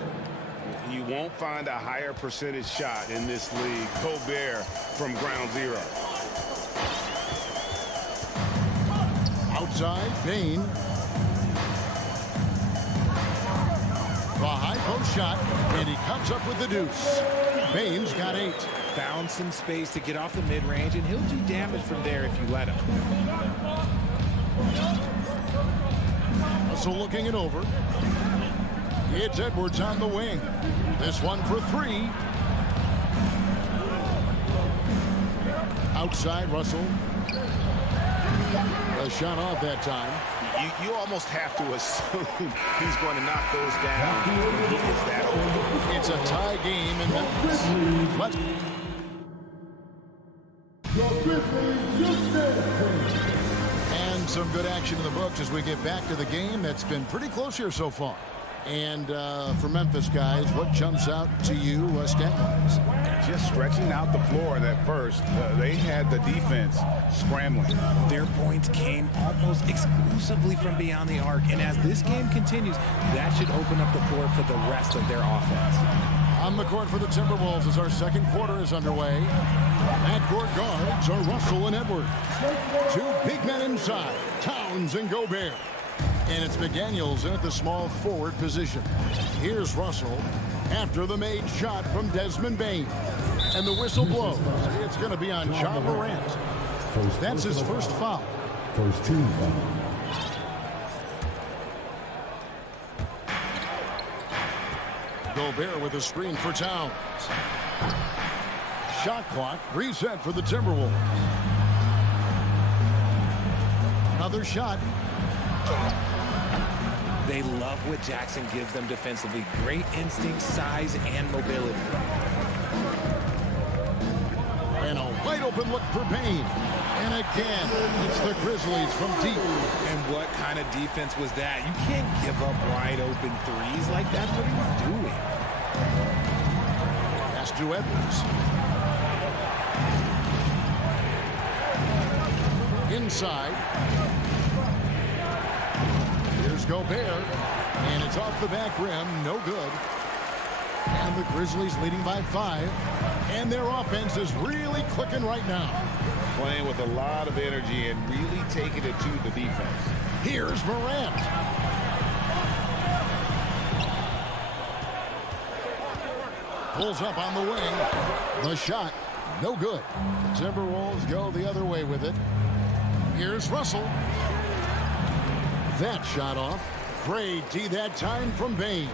You won't find a higher percentage shot in this league. Gobert from ground zero. Outside, Bane. The high post shot, and he comes up with the deuce. Bane's got 8. Found some space to get off the mid-range, and he'll do damage from there if you let him. So looking it over. It's Edwards on the wing. This one for 3. Outside, Russell. A shot off that time. You almost have to assume he's going to knock those down. He is that open. It's a tie game in Memphis. Let's and some good action in the books as we get back to the game that's been pretty close here so far. And for Memphis guys, what jumps out to you stat-wise? Just stretching out the floor at first. They had the defense scrambling. Their points came almost exclusively from beyond the arc. And as this game continues, that should open up the floor for the rest of their offense. On the court for the Timberwolves as our second quarter is underway. Backcourt guards are Russell and Edwards. 2 big men inside, Towns and Gobert. And it's McDaniels in at the small forward position. Here's Russell after the made shot from Desmond Bane. And the whistle blows. It's going to be on Ja Morant. That's his first foul. First team foul. Gobert with a screen for Towns. Shot clock reset for the Timberwolves. Another shot. They love what Jackson gives them defensively. Great instinct, size, and mobility. And a wide open look for Bane. And again, it's the Grizzlies from deep. And what kind of defense was that? You can't give up wide open threes like that. What are you doing? Pass to Edwards. Inside. Here's Gobert. And it's off the back rim. No good. And the Grizzlies leading by 5. And their offense is really clicking right now. Playing with a lot of energy and really taking it to the defense. Here's Morant. Pulls up on the wing. The shot, no good. The Timberwolves go the other way with it. Here's Russell. That shot off. Great D that time from Bane.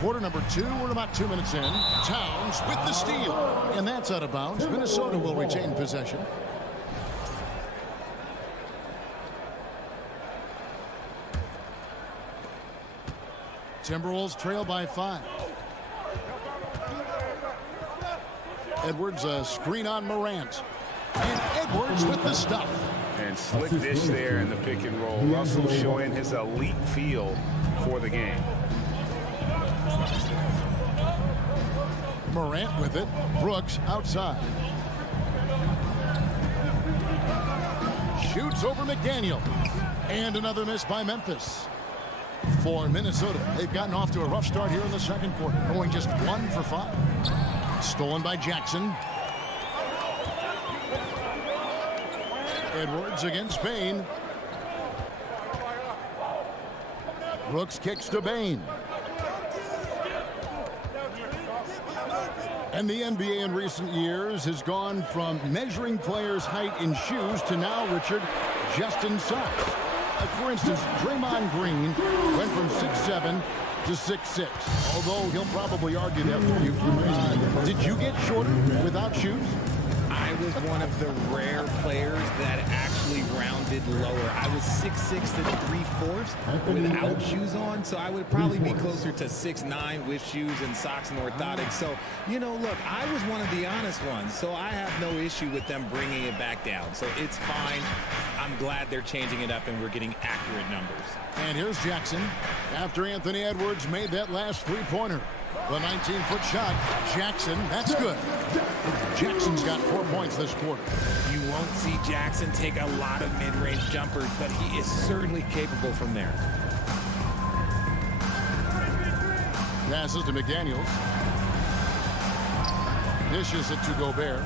Quarter number 2, we're about 2 minutes in. Towns with the steal. And that's out of bounds. Minnesota will retain possession. Timberwolves trail by 5. Edwards, a screen on Morant. And Edwards with the stuff. And slick dish there in the pick and roll. Russell showing his elite feel for the game. Morant with it. Brooks outside. Shoots over McDaniel. And another miss by Memphis. For Minnesota, they've gotten off to a rough start here in the second quarter, going just 1 for 5. Stolen by Jackson. Edwards against Bane. Brooks kicks to Bane. And the NBA in recent years has gone from measuring players' height in shoes to now, Richard, just in size. For instance, Draymond Green went from 6'7" to 6'6", although he'll probably argue that with you. Did you get shorter without shoes? I was one of the rare players that actually rounded lower. I was 6'6" to 3/4 without shoes on, so I would probably be closer to 6'9" with shoes and socks and orthotics. So, you know, look, I was one of the honest ones, so I have no issue with them bringing it back down. So it's fine. I'm glad they're changing it up and we're getting accurate numbers. And here's Jackson after Anthony Edwards made that last three-pointer. The 19-foot shot. Jackson, that's good. Jackson's got 4 points this quarter. You won't see Jackson take a lot of mid-range jumpers, but he is certainly capable from there. Passes to McDaniels. Dishes it to Gobert.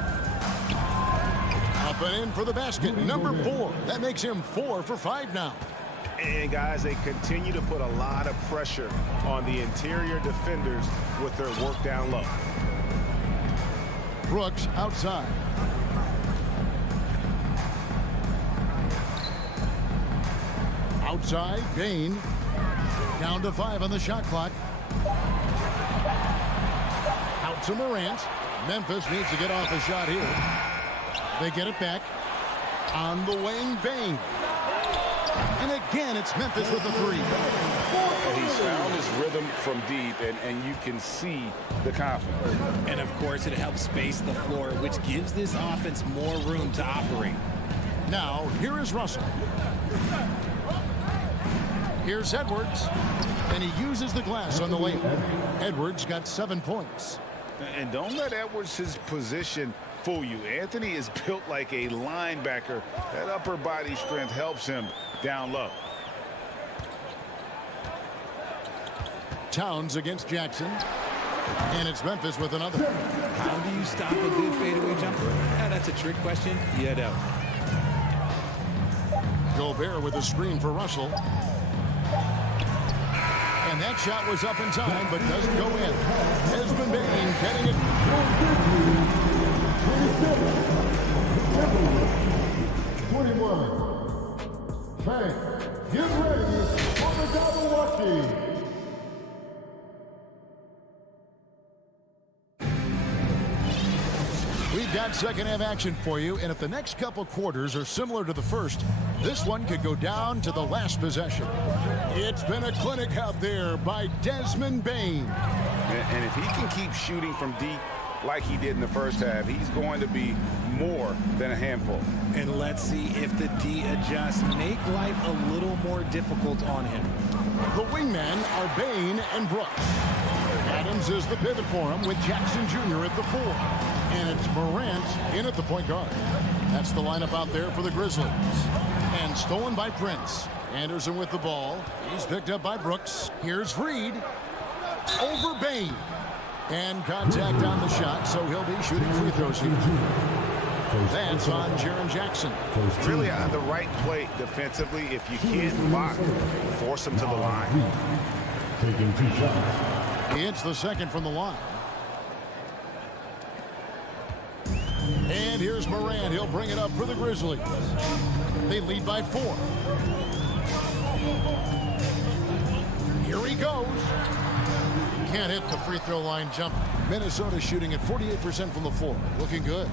Up and in for the basket. Number 4. That makes him 4 for 5 now. And guys, they continue to put a lot of pressure on the interior defenders with their work down low. Brooks outside. Outside, Bain. Down to 5 on the shot clock. Out to Morant. Memphis needs to get off a shot here. They get it back. On the wing, Bain. And again, it's Memphis with the 3. And he's found his rhythm from deep, and you can see the confidence. And, of course, it helps space the floor, which gives this offense more room to operate. Now, here is Russell. Here's Edwards. And he uses the glass on the lane. Edwards got 7 points. And don't let Edwards' position fool you. Anthony is built like a linebacker. That upper body strength helps him down low. Towns against Jackson. And it's Memphis with another. How do you stop a good fadeaway jumper? That's a trick question. You know. Gobert with a screen for Russell. And that shot was up in time, but doesn't go in. Desmond Bain getting it. 21. Hank, get ready for the double watching. We've got second half action for you, and if the next couple quarters are similar to the first, this one could go down to the last possession. It's been a clinic out there by Desmond Bain. And if he can keep shooting from deep like he did in the first half, he's going to be more than a handful. And let's see if the D adjusts, make life a little more difficult on him. The wingmen are Bain and Brooks. Adams is the pivot for him with Jackson Jr. at the 4. And it's Morant in at the point guard. That's the lineup out there for the Grizzlies. And stolen by Prince. Anderson with the ball. He's picked up by Brooks. Here's Reed. Over Bain. And contact on the shot, so he'll be shooting free throws here. That's on Jaren Jackson. Really on the right play defensively. If you can't block, force him to the line. Taking 2 shots. It's the second from the line. And here's Morant. He'll bring it up for the Grizzlies. They lead by 4. Here he goes. Can't hit the free throw line jump. Minnesota shooting at 48% from the floor. Looking good.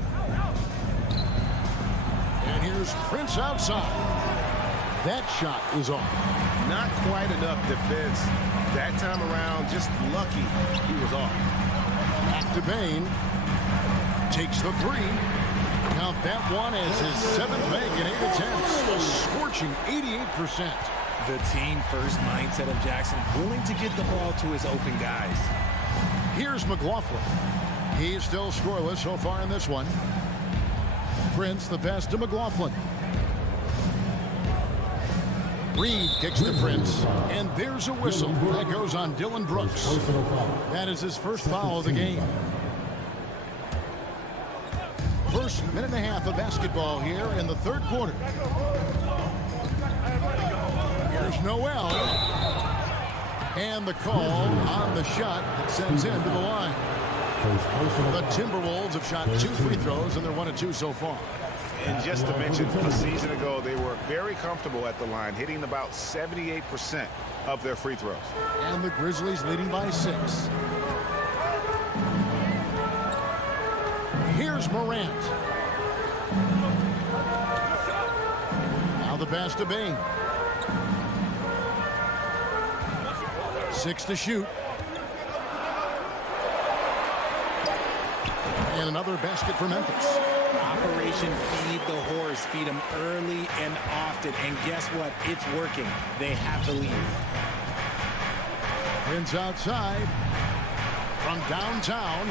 And here's Prince outside. That shot is off. Not quite enough defense that time around. Just lucky he was off. Back to Bain. Takes the 3. Count that one as his 7th make in 8 attempts. A scorching 88%. The team-first mindset of Jackson, willing to get the ball to his open guys. Here's McLaughlin. He's still scoreless so far in this one. Prince, the pass to McLaughlin. Reed kicks to Prince, and there's a whistle. That goes on Dylan Brooks. That is his first foul of the game. First minute and a half of basketball here in the third quarter. Here's Noel. And the call on the shot that sends him to the line. The Timberwolves have shot 2 free throws, and they're 1 of 2 so far. And just to mention, a season ago, they were very comfortable at the line, hitting about 78% of their free throws. And the Grizzlies leading by 6. Here's Morant. Now the pass to Bain. 6 to shoot. And another basket for Memphis. Operation Feed the Horse. Feed them early and often. And guess what? It's working. They have to leave. Prince outside from downtown.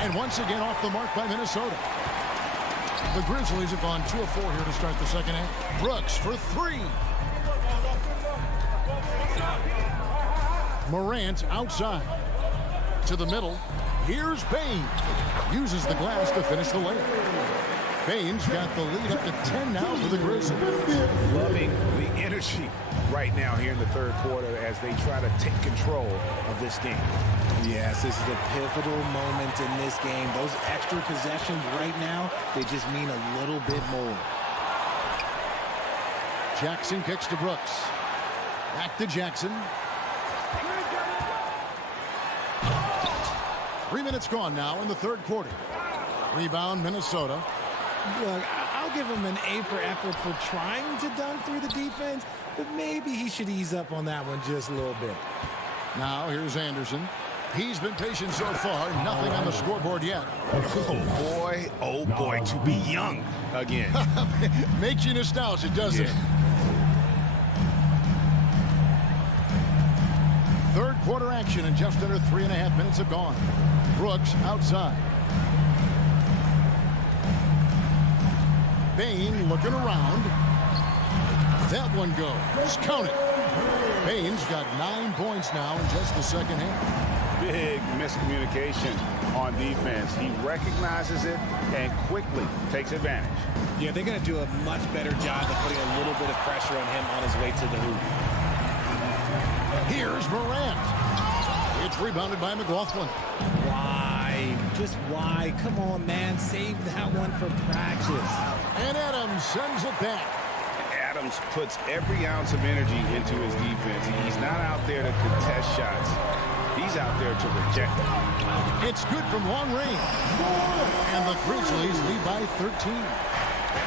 And once again off the mark by Minnesota. The Grizzlies have gone 2 of 4 here to start the second half. Brooks for 3. Morant outside. To the middle. Here's Bane. Uses the glass to finish the layup. Bane's got the lead up to 10 now for the Grizzlies. Loving the energy right now here in the third quarter as they try to take control of this game. Yes, this is a pivotal moment in this game. Those extra possessions right now, they just mean a little bit more. Jackson kicks to Brooks. Back to Jackson. 3 minutes gone now in the third quarter. Rebound, Minnesota. Look, I'll give him an A for effort for trying to dunk through the defense, but maybe he should ease up on that one just a little bit. Now here's Anderson. He's been patient so far. Nothing on the scoreboard yet. Oh boy, to be young again. Makes you nostalgic, doesn't it? Third quarter action and just under 3.5 minutes have gone. Brooks outside. Bane looking around. That one goes. Count it. Bane's got 9 points now in just the second half. Big miscommunication on defense. He recognizes it and quickly takes advantage. Yeah, they're going to do a much better job of putting a little bit of pressure on him on his way to the hoop. Here's Morant. It's rebounded by McLaughlin. Why? Just why? Come on, man. Save that one for practice. And Adams sends it back. Adams puts every ounce of energy into his defense. He's not out there to contest shots. He's out there to reject them. It's good from long range. And the Grizzlies lead by 13.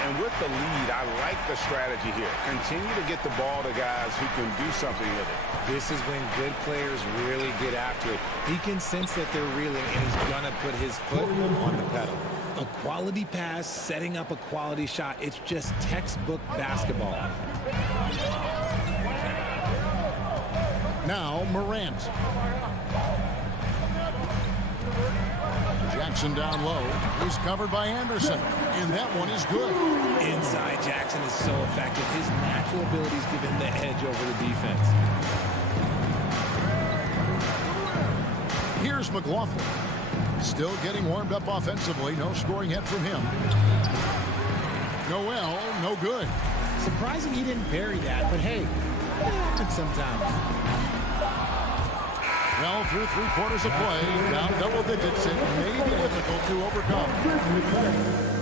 And with the lead, I like the strategy here. Continue to get the ball to guys who can do something with it. This is when good players really get after it. He can sense that they're reeling, and he's going to put his foot on the pedal. A quality pass, setting up a quality shot. It's just textbook basketball. Now Morant. Jackson down low. He's covered by Anderson. And that one is good. Inside, Jackson is so effective. His natural abilities give him the edge over the defense. Here's McLaughlin. Still getting warmed up offensively. No scoring yet from him. Noel, no good. Surprising he didn't bury that, but hey, it happens sometimes. Well, through 3 quarters of play, down double digits, it may be difficult to overcome.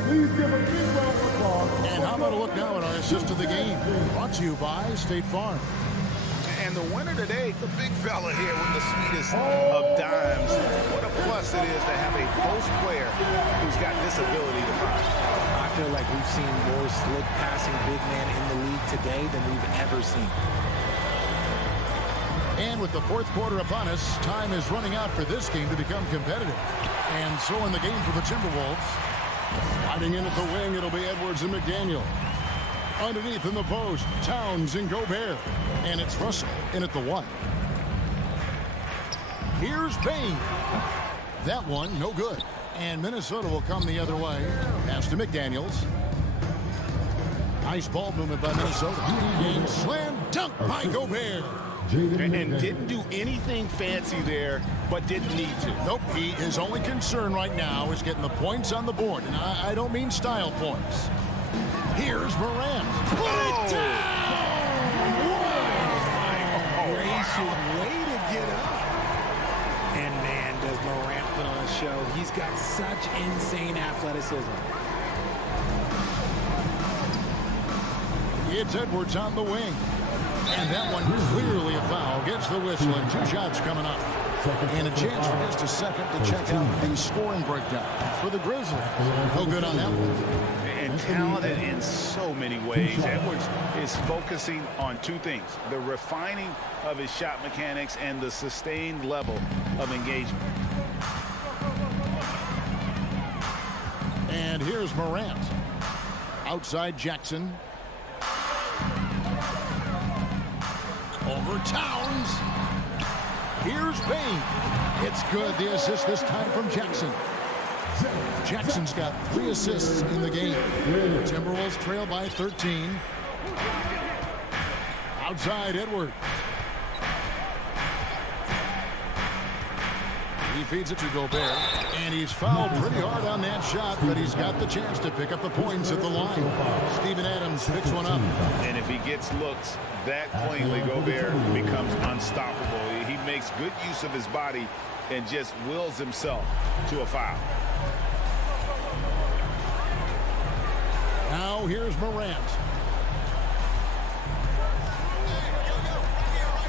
Please give a big round of applause. And how about a look now at our assist of the game? Brought to you by State Farm. And the winner today, the big fella here with the sweetest of dimes. What a plus it is to have a post player who's got this ability to find. I feel like we've seen more slick passing big man in the league today than we've ever seen. And with the fourth quarter upon us, time is running out for this game to become competitive. And so in the game for the Timberwolves, sliding in at the wing, it'll be Edwards and McDaniel. Underneath in the post, Towns and Gobert. And it's Russell in at the 1. Here's Bane. That one, no good. And Minnesota will come the other way. Pass to McDaniels. Nice ball movement by Minnesota. And slam dunk by Gobert. And didn't do anything fancy there, but didn't need to. Nope, his only concern right now is getting the points on the board. And I don't mean style points. Here's Morant. Put it down! Gracious way to get up. And man, does Morant put on a show. He's got such insane athleticism. It's Edwards on the wing. And that one clearly a foul. Gets the whistle and 2 shots coming up. And a chance for just a second to check out the scoring breakdown for the Grizzlies. No good on that one. And talented in so many ways. Edwards is focusing on 2 things. The refining of his shot mechanics and the sustained level of engagement. And here's Morant. Outside Jackson. Over Towns. Here's Bane. It's good. The assist this time from Jackson. Jackson's got 3 assists in the game. Timberwolves trail by 13. Outside Edwards. He feeds it to Gobert, and he's fouled pretty hard on that shot, but he's got the chance to pick up the points at the line. Steven Adams picks one up. And if he gets looks that cleanly, Gobert becomes unstoppable. He makes good use of his body and just wills himself to a foul. Now here's Morant.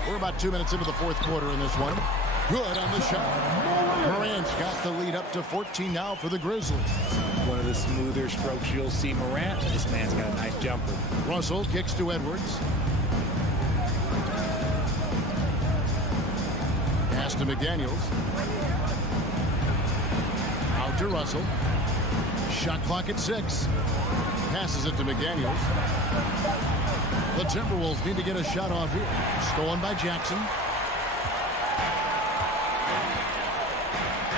We're about 2 minutes into the fourth quarter in this one. Good on the shot. Morant's got the lead up to 14 now for the Grizzlies. One of the smoother strokes you'll see Morant. This man's got a nice jumper. Russell kicks to Edwards. Pass to McDaniels. Out to Russell. Shot clock at 6. Passes it to McDaniels. The Timberwolves need to get a shot off here. Stolen by Jackson.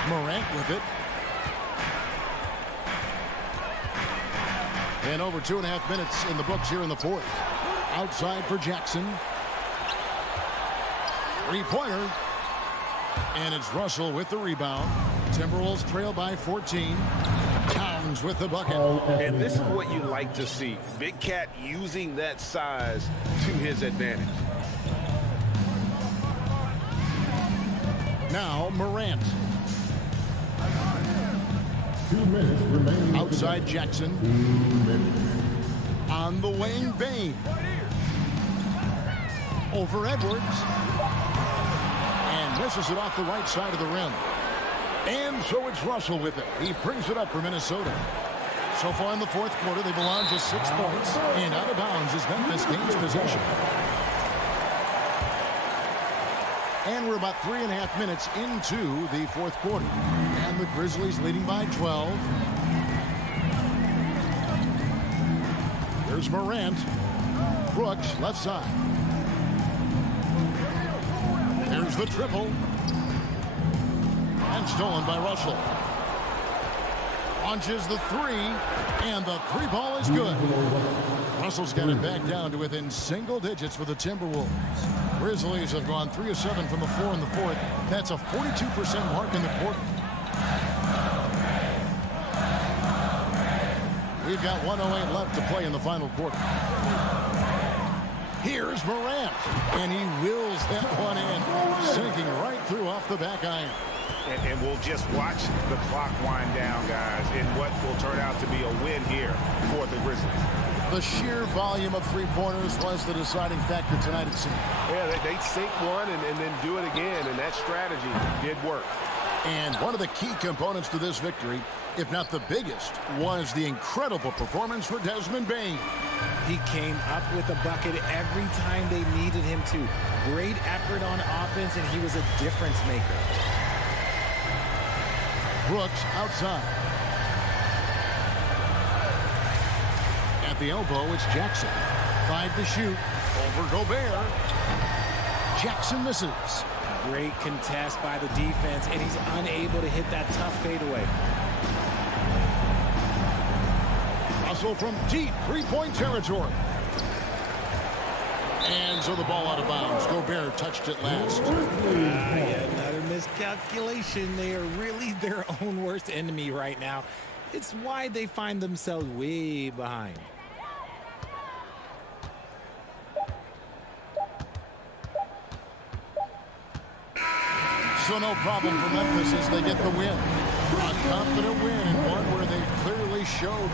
Morant with it. And over 2.5 minutes in the books here in the fourth. Outside for Jackson. Three-pointer. And it's Russell with the rebound. Timberwolves trail by 14. Towns with the bucket. And this is what you like to see. Big Cat using that size to his advantage. Now Morant. 2 minutes remaining. Outside Jackson. 2 minutes. On the wing, Bane. Over Edwards. And misses it off the right side of the rim. And so it's Russell with it. He brings it up for Minnesota. So far in the fourth quarter, they belong to 6 points. And out of bounds as Memphis gains possession. And we're about 3.5 minutes into the fourth quarter. And the Grizzlies leading by 12. Here's Morant. Brooks, left side. Here's the triple. And stolen by Russell. Launches the three, and the three ball is good. Russell's got it back down to within single digits for the Timberwolves. Grizzlies have gone 3 of 7 from the floor in the fourth. That's a 42% mark in the quarter. We've got 1:08 left to play in the final quarter. Here's Morant, and he wills that one in, sinking right through off the back iron. And we'll just watch the clock wind down, guys, in what will turn out to be a win here for the Grizzlies. The sheer volume of three-pointers was the deciding factor tonight, it seemed. Yeah, they'd sink one and then do it again, and that strategy did work. And one of the key components to this victory, if not the biggest, was the incredible performance for Desmond Bane. He came up with a bucket every time they needed him to. Great effort on offense, and he was a difference maker. Brooks outside. At the elbow, it's Jackson. 5 to shoot. Over Gobert. Jackson misses. Great contest by the defense, and he's unable to hit that tough fadeaway. Russell from deep three-point territory. And so the ball out of bounds. Gobert touched it last. Another miscalculation. They are really their own worst enemy right now. It's why they find themselves way behind. So no problem for Memphis as they get the win. A confident win and one where they clearly showed.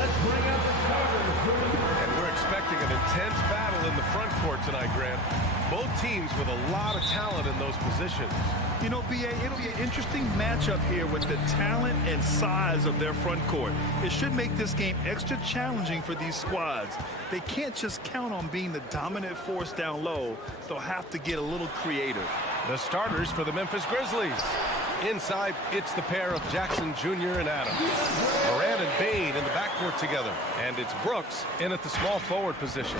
let's bring out the starters. And we're expecting an intense battle in the front court tonight, Grant. Both teams with a lot of talent in those positions. You know, B.A., it'll be an interesting matchup here with the talent and size of their front court. It should make this game extra challenging for these squads. They can't just count on being the dominant force down low. They'll have to get a little creative. The starters for the Memphis Grizzlies. Inside, it's the pair of Jackson Jr. and Adams. Moran and Bain in the backcourt together. And it's Brooks in at the small forward position.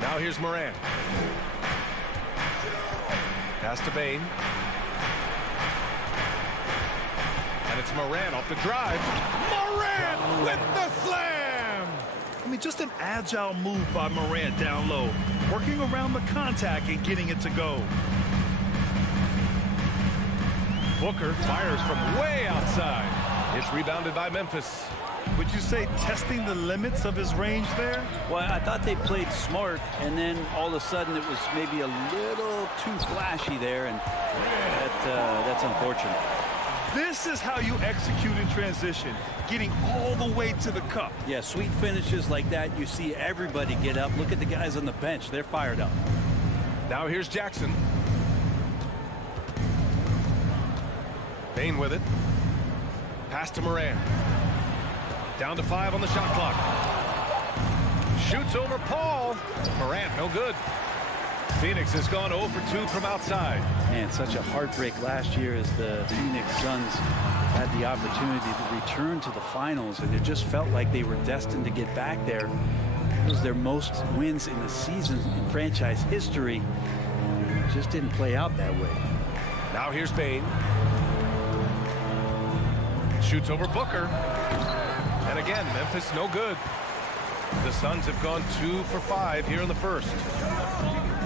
Now here's Moran. Pass to Bain. And it's Moran off the drive. Moran with the slam! I mean, just an agile move by Moran down low, working around the contact and getting it to go. Booker fires from way outside. It's rebounded by Memphis. Would you say testing the limits of his range there? Well, I thought they played smart, and then all of a sudden it was maybe a little too flashy there, and that's unfortunate. This is how you execute in transition, getting all the way to the cup. Yeah, sweet finishes like that, you see everybody get up. Look at the guys on the bench. They're fired up. Now here's Jackson. Bain with it. Pass to Moran. Down to 5 on the shot clock. Shoots over Paul. Moran, no good. Phoenix has gone 0 for 2 from outside. Man, such a heartbreak last year as the Phoenix Suns had the opportunity to return to the finals, and it just felt like they were destined to get back there. It was their most wins in the season in franchise history. It just didn't play out that way. Now here's Bain. Shoots over Booker. And again, Memphis no good. The Suns have gone 2 for 5 here in the first.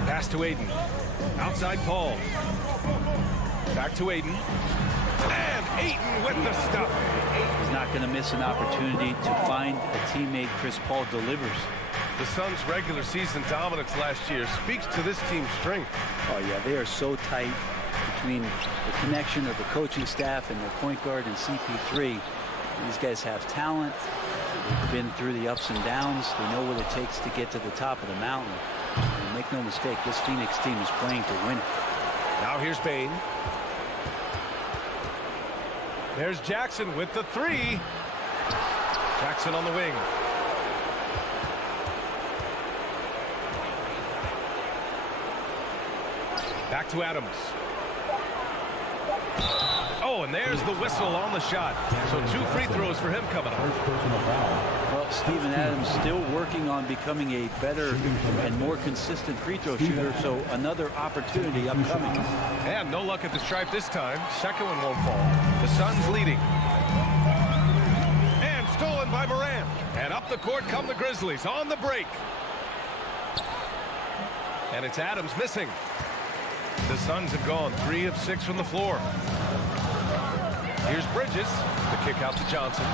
Pass to Aiden. Outside Paul. Back to Aiden. And Aiden with the stuff. He's not going to miss an opportunity to find a teammate. Chris Paul delivers. The Suns' regular season dominance last year speaks to this team's strength. Oh, yeah, they are so tight between the connection of the coaching staff and their point guard and CP3. These guys have talent. They've been through the ups and downs. They know what it takes to get to the top of the mountain. And make no mistake, this Phoenix team is playing to win it. Now here's Bain. There's Jackson with the 3. Jackson on the wing. Back to Adams. Oh, and there's the whistle on the shot. So 2 free throws for him coming up. Well, Steven Adams still working on becoming a better and more consistent free throw shooter, so another opportunity upcoming. And no luck at the stripe this time. Second one won't fall. The Suns leading. And stolen by Moran. And up the court come the Grizzlies on the break. And it's Adams missing. The Suns have gone 3 of 6 from the floor. Here's Bridges. The kick out to Johnson.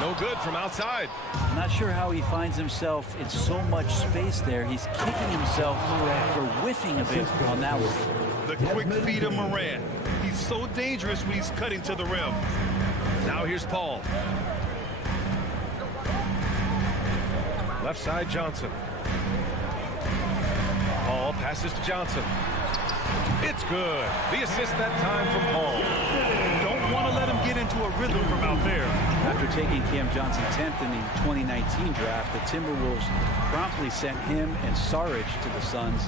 No good from outside. I'm not sure how he finds himself in so much space there. He's kicking himself for whiffing a bit on that one. The quick feed of Moran. He's so dangerous when he's cutting to the rim. Now here's Paul. Left side Johnson. Paul passes to Johnson. It's good. The assist that time from Paul. Don't want to let him get into a rhythm from out there. After taking Cam Johnson 10th in the 2019 draft, the Timberwolves promptly sent him and Saric to the Suns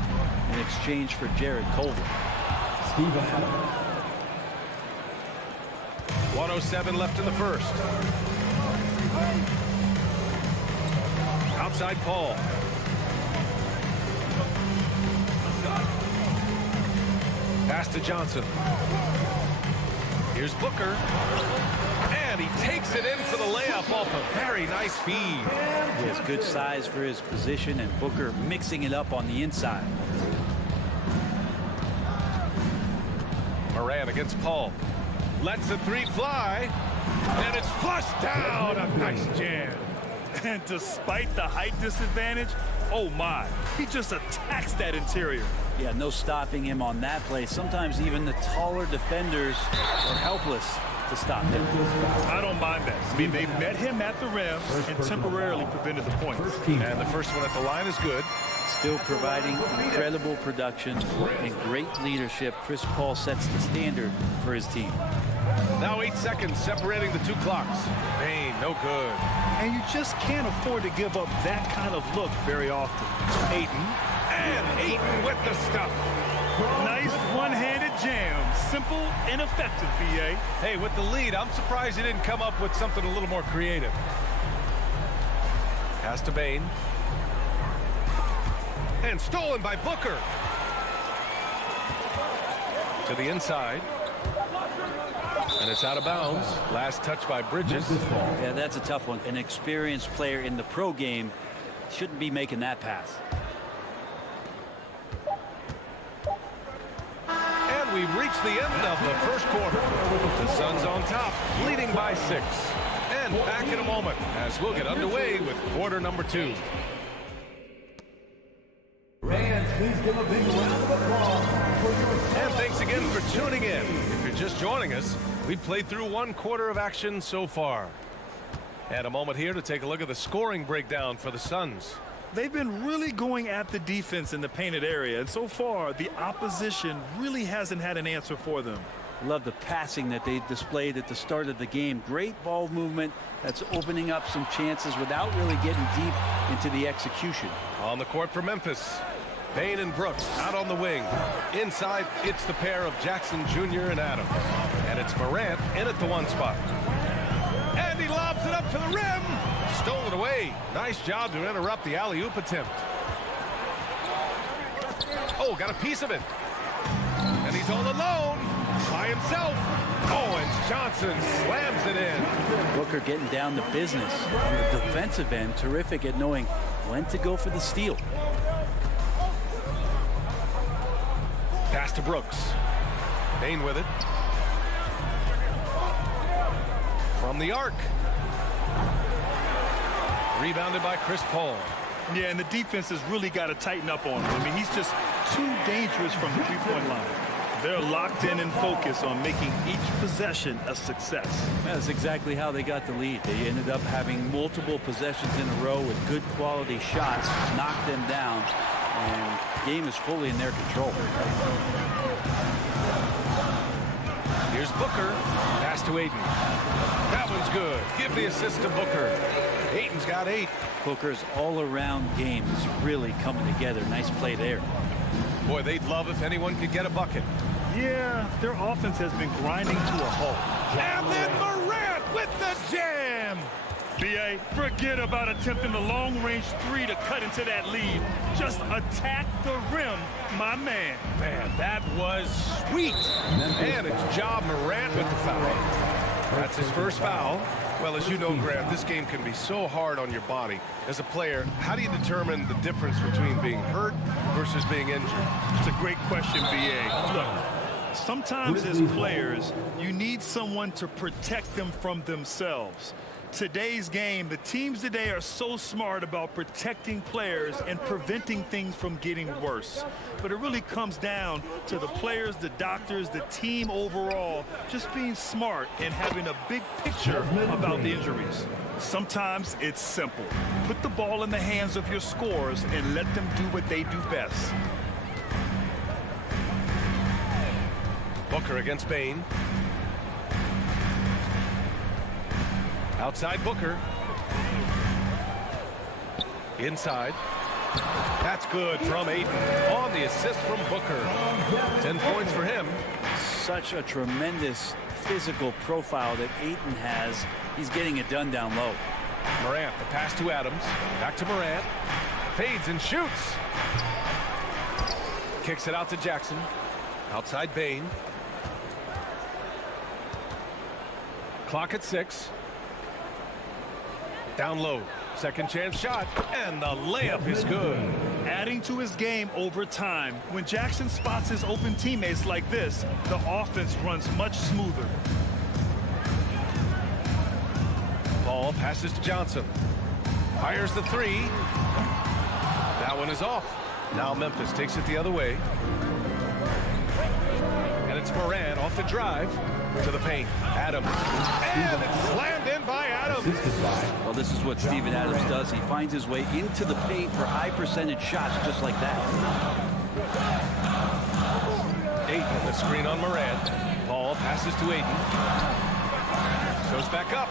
in exchange for Jared Culver. 1:07 left in the first. Outside Paul. Pass to Johnson. Here's Booker. And he takes it in for the layup off a very nice feed. He has good size for his position, and Booker mixing it up on the inside. Moran against Paul. Lets the 3 fly. And it's flushed down. A nice jam. And despite the height disadvantage, oh my, he just attacks that interior. Yeah, no stopping him on that play. Sometimes even the taller defenders are helpless to stop him. I don't mind that. I mean, they met him at the rim and temporarily prevented the point. And the first one at the line is good. Still providing incredible production and great leadership. Chris Paul sets the standard for his team. Now 8 seconds separating the two clocks. Bane, no good. And you just can't afford to give up that kind of look very often. Ayton, and Ayton with the stuff. Nice one-handed jam. Simple and effective, B.A. Hey, with the lead, I'm surprised he didn't come up with something a little more creative. Pass to Bane. And stolen by Booker. To the inside. And it's out of bounds. Last touch by Bridges. Yeah, that's a tough one. An experienced player in the pro game shouldn't be making that pass. And we've reached the end of the first quarter. The Suns on top, leading by 6. And back in a moment as we'll get underway with quarter number 2. Fans, please give a big round of applause for your... And thanks again for tuning in. If you're just joining us, we've played through 1 quarter of action so far. And a moment here to take a look at the scoring breakdown for the Suns. They've been really going at the defense in the painted area, and so far the opposition really hasn't had an answer for them. Love the passing that they displayed at the start of the game. Great ball movement that's opening up some chances without really getting deep into the execution. On the court for Memphis, Bane and Brooks out on the wing. Inside, it's the pair of Jackson Jr. and Adams. And it's Morant in at the 1 spot. And he lobs it up to the rim. Stolen away. Nice job to interrupt the alley-oop attempt. Oh, got a piece of it. And he's all alone by himself. Oh, and Johnson slams it in. Booker getting down to business. On the defensive end, terrific at knowing when to go for the steal. Pass to Brooks. Bane with it. From the arc. Rebounded by Chris Paul. Yeah, and the defense has really got to tighten up on him. I mean, he's just too dangerous from the three-point line. They're locked in and focused on making each possession a success. That's exactly how they got the lead. They ended up having multiple possessions in a row with good quality shots, knocked them down, and the game is fully in their control. Here's Booker. Pass to Ayton. That one's good. Give the assist to Booker. Ayton's got 8. Booker's all-around game is really coming together. Nice play there. Boy, they'd love if anyone could get a bucket. Yeah, their offense has been grinding to a halt. And then Morant with the jam. B.A., forget about attempting the long-range 3 to cut into that lead. Just attack the rim, my man. Man, that was sweet. And it's Ja Morant with the foul. That's his first foul. Well, as you know, Grant, this game can be so hard on your body. As a player, how do you determine the difference between being hurt versus being injured? It's a great question, B.A. Look, sometimes as players, you need someone to protect them from themselves. Today's game, the teams today are so smart about protecting players and preventing things from getting worse. But it really comes down to the players, the doctors, the team overall, just being smart and having a big picture about the injuries. Sometimes it's simple. Put the ball in the hands of your scorers and let them do what they do best. Booker against Bane. Outside Booker. Inside. That's good from Ayton. On the assist from Booker. 10 points for him. Such a tremendous physical profile that Ayton has. He's getting it done down low. Morant, the pass to Adams. Back to Morant. Fades and shoots. Kicks it out to Jackson. Outside Bane. Clock at 6. Down low. Second chance shot. And the layup is good. Adding to his game over time. When Jackson spots his open teammates like this, the offense runs much smoother. Paul passes to Johnson. Fires the three. That one is off. Now Memphis takes it the other way. And it's Moran off the drive to the paint. Adams. And it's slammed in by Adams. Well, this is what Steven Adams does. He finds his way into the paint for high percentage shots just like that. Ayton, the screen on Moran. Paul passes to Ayton. Goes back up.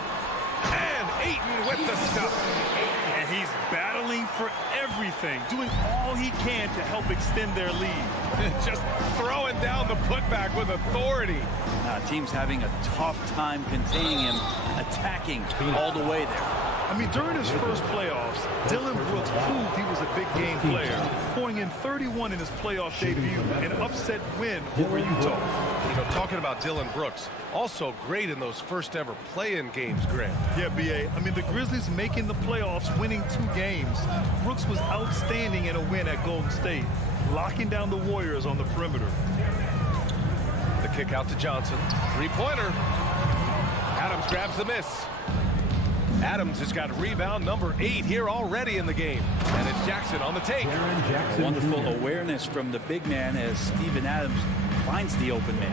And Ayton with the stuff. And he's battling for everything, doing all he can to help extend their lead. Just throwing down the putback with authority. Team's having a tough time containing him, attacking all the way there. I mean, during his first playoffs, Dillon Brooks proved he was a big game player, pouring in 31 in his playoff debut, an upset win over Utah. You know, talking about Dillon Brooks, also great in those first ever play-in games, Grant. Yeah, B.A. I mean, the Grizzlies making the playoffs, winning 2 games. Brooks was outstanding in a win at Golden State, locking down the Warriors on the perimeter. The kick out to Johnson. Three-pointer. Adams grabs the miss. Adams has got rebound number 8 here already in the game. And it's Jackson on the take. Wonderful awareness from the big man as Steven Adams finds the open man.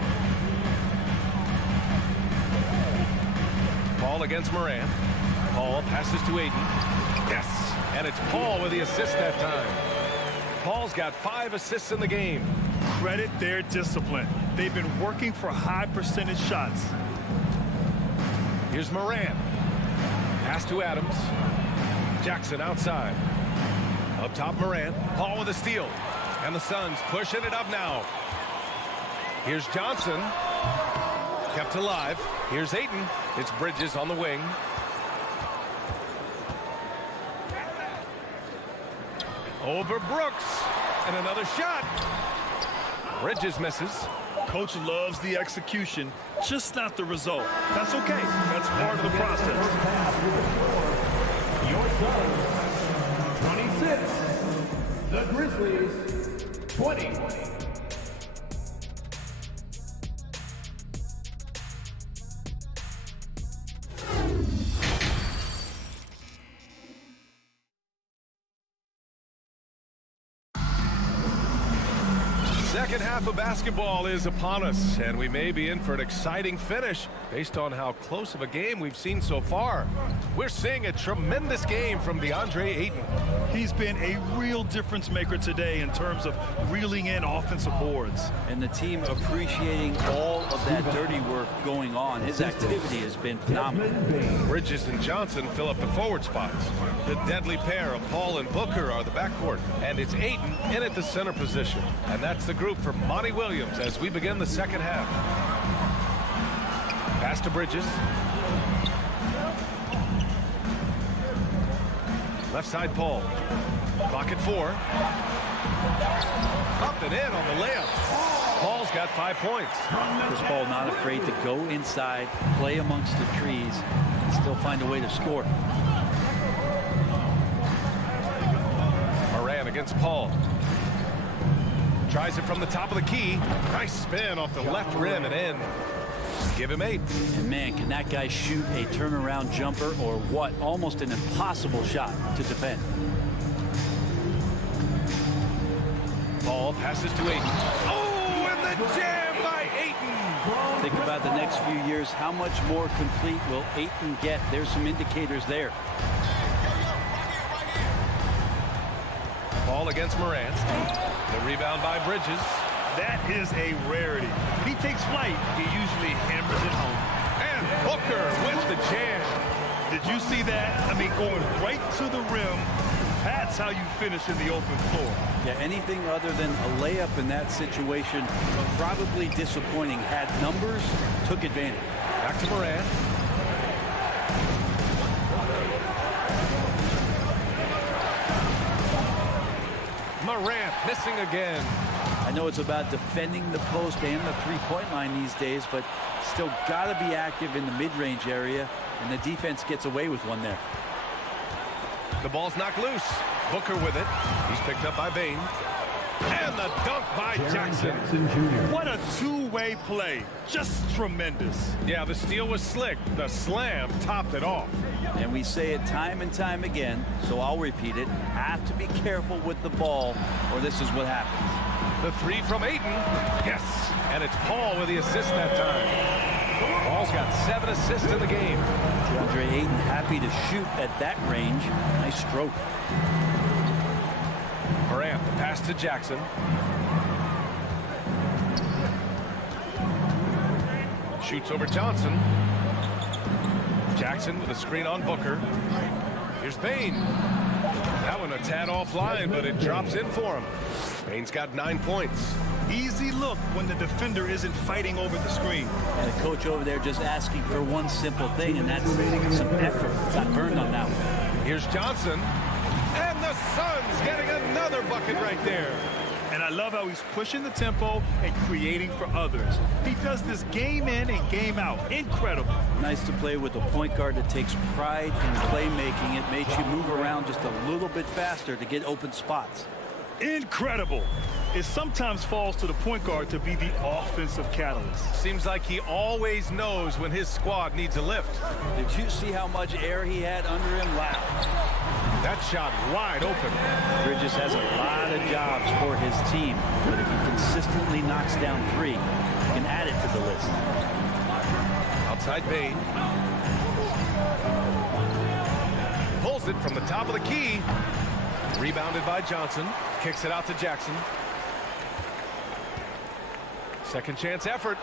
Paul against Moran. Paul passes to Ayton. Yes. And it's Paul with the assist that time. Paul's got 5 assists in the game. Credit their discipline. They've been working for high percentage shots. Here's Moran. Pass to Adams. Jackson outside. Up top, Moran. Paul with a steal. And the Suns pushing it up now. Here's Johnson. Kept alive. Here's Ayton. It's Bridges on the wing. Over Brooks. And another shot. Bridges misses. Coach loves the execution, just not the result. That's okay. That's part of the process. Your Suns, 26. The Grizzlies, 20. Second half of basketball is upon us, and we may be in for an exciting finish based on how close of a game we've seen so far. We're seeing a tremendous game from DeAndre Ayton. He's been a real difference maker today in terms of reeling in offensive boards. And the team appreciating all of that dirty work going on. His activity has been phenomenal. Bridges and Johnson fill up the forward spots. The deadly pair of Paul and Booker are the backcourt, and it's Ayton in at the center position. And that's the group for Monty Williams as we begin the second half. Pass to Bridges. Left side, Paul. Clock at 4. Up and in on the layup. Paul's got 5 points. Chris Paul not afraid to go inside, play amongst the trees, and still find a way to score. Moran against Paul. Tries it from the top of the key. Nice spin off the left rim and in. Give him 8. And man, can that guy shoot a turnaround jumper or what? Almost an impossible shot to defend. Paul passes to Ayton. Oh, and the jam by Ayton. Think about the next few years. How much more complete will Ayton get? There's some indicators there. Paul against Moran. The rebound by Bridges. That is a rarity. He takes flight. He usually hammers it home. And Booker with the jam. Did you see that? I mean, going right to the rim. That's how you finish in the open floor. Yeah, anything other than a layup in that situation, probably disappointing. Had numbers, took advantage. Back to Moran. Moran missing again. I know it's about defending the post and the three-point line these days, but still got to be active in the mid-range area, and the defense gets away with one there. The ball's knocked loose. Booker with it. He's picked up by Bain. And the dunk by Jackson. What a two-way play. Just tremendous. Yeah, the steal was slick. The slam topped it off. And we say it time and time again, so I'll repeat it. Have to be careful with the ball, or this is what happens. The three from Ayton. Yes. And it's Paul with the assist that time. Paul's got 7 assists in the game. DeAndre Ayton happy to shoot at that range. Nice stroke. Morant, the pass to Jackson. Shoots over Johnson. Jackson with a screen on Booker. Here's Bane. That one a tad offline, but it drops in for him. Bane's got 9 points. Easy look when the defender isn't fighting over the screen. And the coach over there just asking for one simple thing, and that's some effort. Got burned on that one. Here's Johnson. And the Suns getting another bucket right there. And I love how he's pushing the tempo and creating for others. He does this game in and game out. Incredible. Nice to play with a point guard that takes pride in playmaking. It makes you move around just a little bit faster to get open spots. Incredible. It sometimes falls to the point guard to be the offensive catalyst. Seems like he always knows when his squad needs a lift. Did you see how much air he had under him? Wow. That shot wide open. Bridges has a lot of jobs for his team, but if he consistently knocks down 3, he can add it to the list. Outside Bane. Pulls it from the top of the key. Rebounded by Johnson. Kicks it out to Jackson. Second chance effort.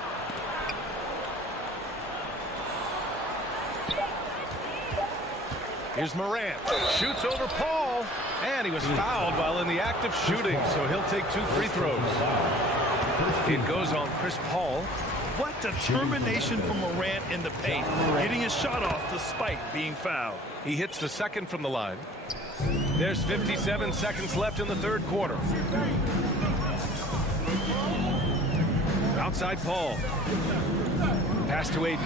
Here's Morant. Shoots over Paul. And he was fouled while in the act of shooting, so he'll take 2 free throws. It goes on Chris Paul. What determination from Morant in the paint, getting his shot off despite being fouled. He hits the second from the line. There's 57 seconds left in the third quarter. Outside Paul. Pass to Ayton.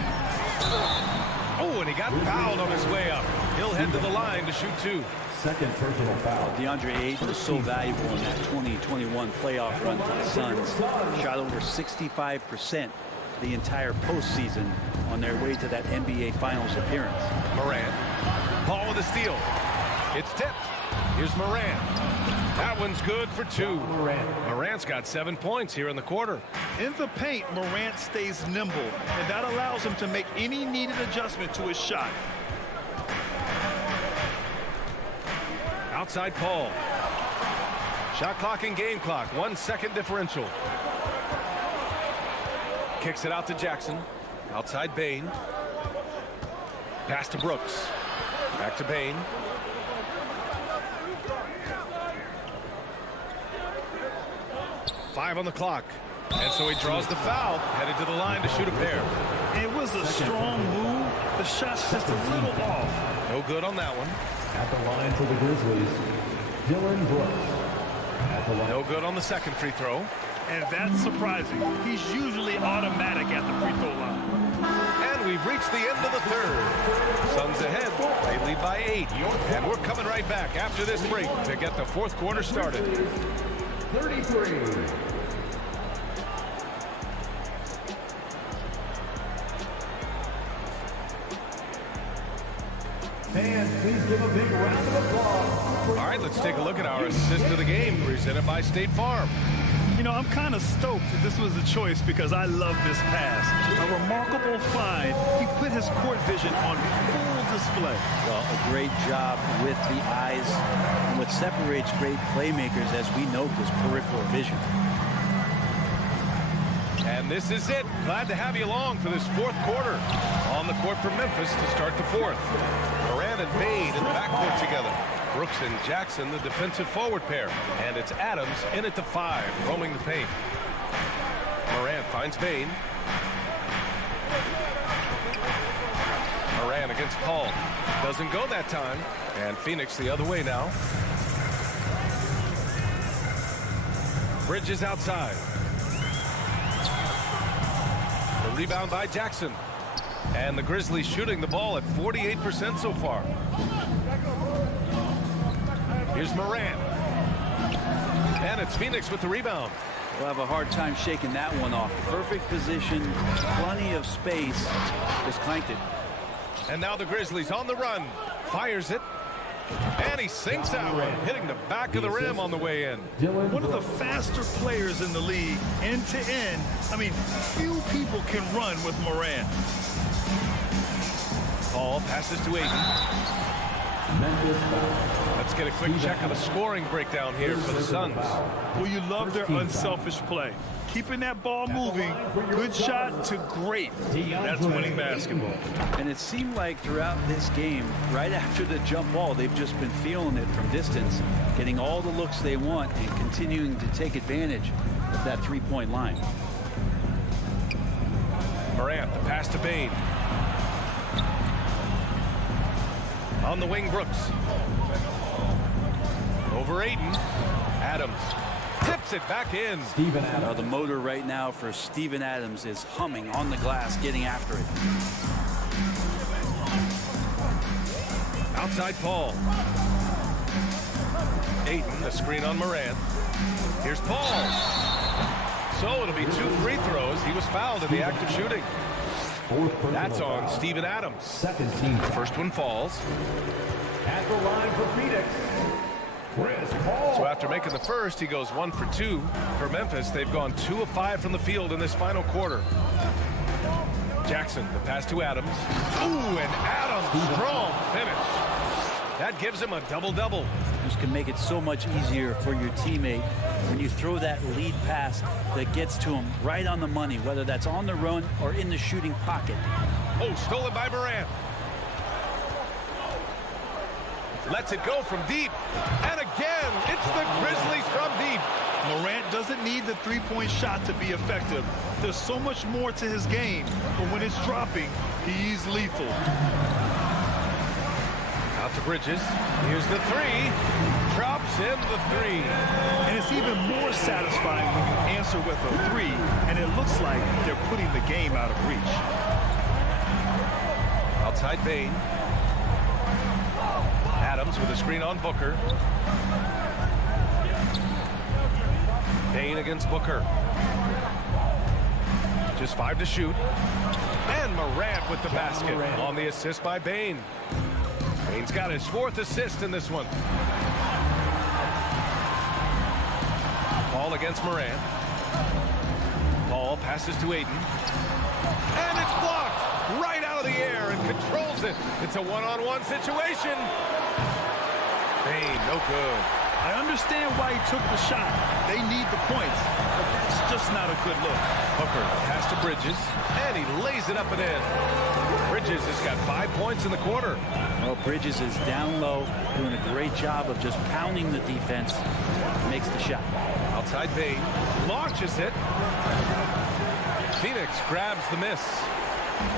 Oh, and he got fouled on his way up. He'll head to the line to shoot 2. Second personal foul. DeAndre Ayton was so valuable in that 2021 playoff run for the Suns. Shot over 65% the entire postseason on their way to that NBA Finals appearance. Morant. Paul with a steal. It's tipped. Here's Morant. That one's good for 2. Morant's got 7 points here in the quarter. In the paint, Morant stays nimble, and that allows him to make any needed adjustment to his shot. Outside Paul. Shot clock and game clock. 1 second differential. Kicks it out to Jackson. Outside Bane. Pass to Brooks. Back to Bane. Five on the clock. And so he draws the foul, headed to the line to shoot a pair. It was a strong move. The shot's just a little off. No good on that one. At the line for the Grizzlies, Dylan Brooks. At the line. No good on the second free throw. And that's surprising. He's usually automatic at the free throw line. And we've reached the end of the third. Suns ahead. They lead by 8. And we're coming right back after this break to get the fourth quarter started. 33. Fans, please give a big round of applause. All right, let's take a look at our assist of the game, presented by State Farm. You know, I'm kind of stoked that this was a choice because I love this pass. A remarkable find. He put his court vision on full display. Well, a great job with the eyes. And what separates great playmakers, as we note, is peripheral vision. And this is it. Glad to have you along for this fourth quarter. On the court for Memphis to start the fourth. Morant and Bane in the backcourt together. Brooks and Jackson, the defensive forward pair. And it's Adams in at the 5, roaming the paint. Morant finds Bane. Morant against Paul. Doesn't go that time. And Phoenix the other way now. Bridges outside. The rebound by Jackson. And the Grizzlies shooting the ball at 48% so far. Here's Morant. And it's Phoenix with the rebound. We'll have a hard time shaking that one off. Perfect position, plenty of space. Just clanked it. And now the Grizzlies on the run. Fires it. And he sinks that one, hitting the back of the rim on the way in. One of the faster players in the league, end to end. I mean, few people can run with Morant. Paul passes to Ayton. Let's get a quick check on the scoring breakdown here for the Suns. Well, you love their unselfish play. Keeping that ball moving, good shot to great. That's winning basketball. And it seemed like throughout this game, right after the jump ball, they've just been feeling it from distance, getting all the looks they want and continuing to take advantage of that three-point line. Morant, the pass to Bane. On the wing, Brooks. Over Ayton. Adams tips it back in. Steven Adams. The motor right now for Steven Adams is humming on the glass, getting after it. Outside Paul. Ayton, the screen on Morant. Here's Paul. So it'll be 2 free throws. He was fouled in the act of shooting. That's on Steven Adams. Second team. First one falls. At the line for Phoenix, Chris Paul. So after making the first, he goes 1 for 2. For Memphis, they've gone 2 of 5 from the field in this final quarter. Jackson, the pass to Adams. Ooh, and Adams, strong finish. That gives him a double-double. This can make it so much easier for your teammate when you throw that lead pass that gets to him right on the money, whether that's on the run or in the shooting pocket. Oh, stolen by Morant. Lets it go from deep. And again, it's the Grizzlies from deep. Morant doesn't need the three-point shot to be effective. There's so much more to his game, but when it's dropping, he's lethal. Out to Bridges. Here's the 3. Drops in the 3. And it's even more satisfying when you answer with a 3, and it looks like they're putting the game out of reach. Outside Bane. Adams with a screen on Booker. Bane against Booker. Just 5 to shoot. And Morant with the basket on the assist by Bane. Bane's got his 4th assist in this one. Paul against Morant. Paul passes to Ayton. And it's blocked right out of the air and controls it. It's a one-on-one situation. Bane, no good. I understand why he took the shot. They need the points, but that's just not a good look. Booker pass to Bridges, and he lays it up and in. Bridges has got 5 points in the quarter. Well, Bridges is down low, doing a great job of just pounding the defense. Makes the shot. Outside Bane, launches it. Phoenix grabs the miss.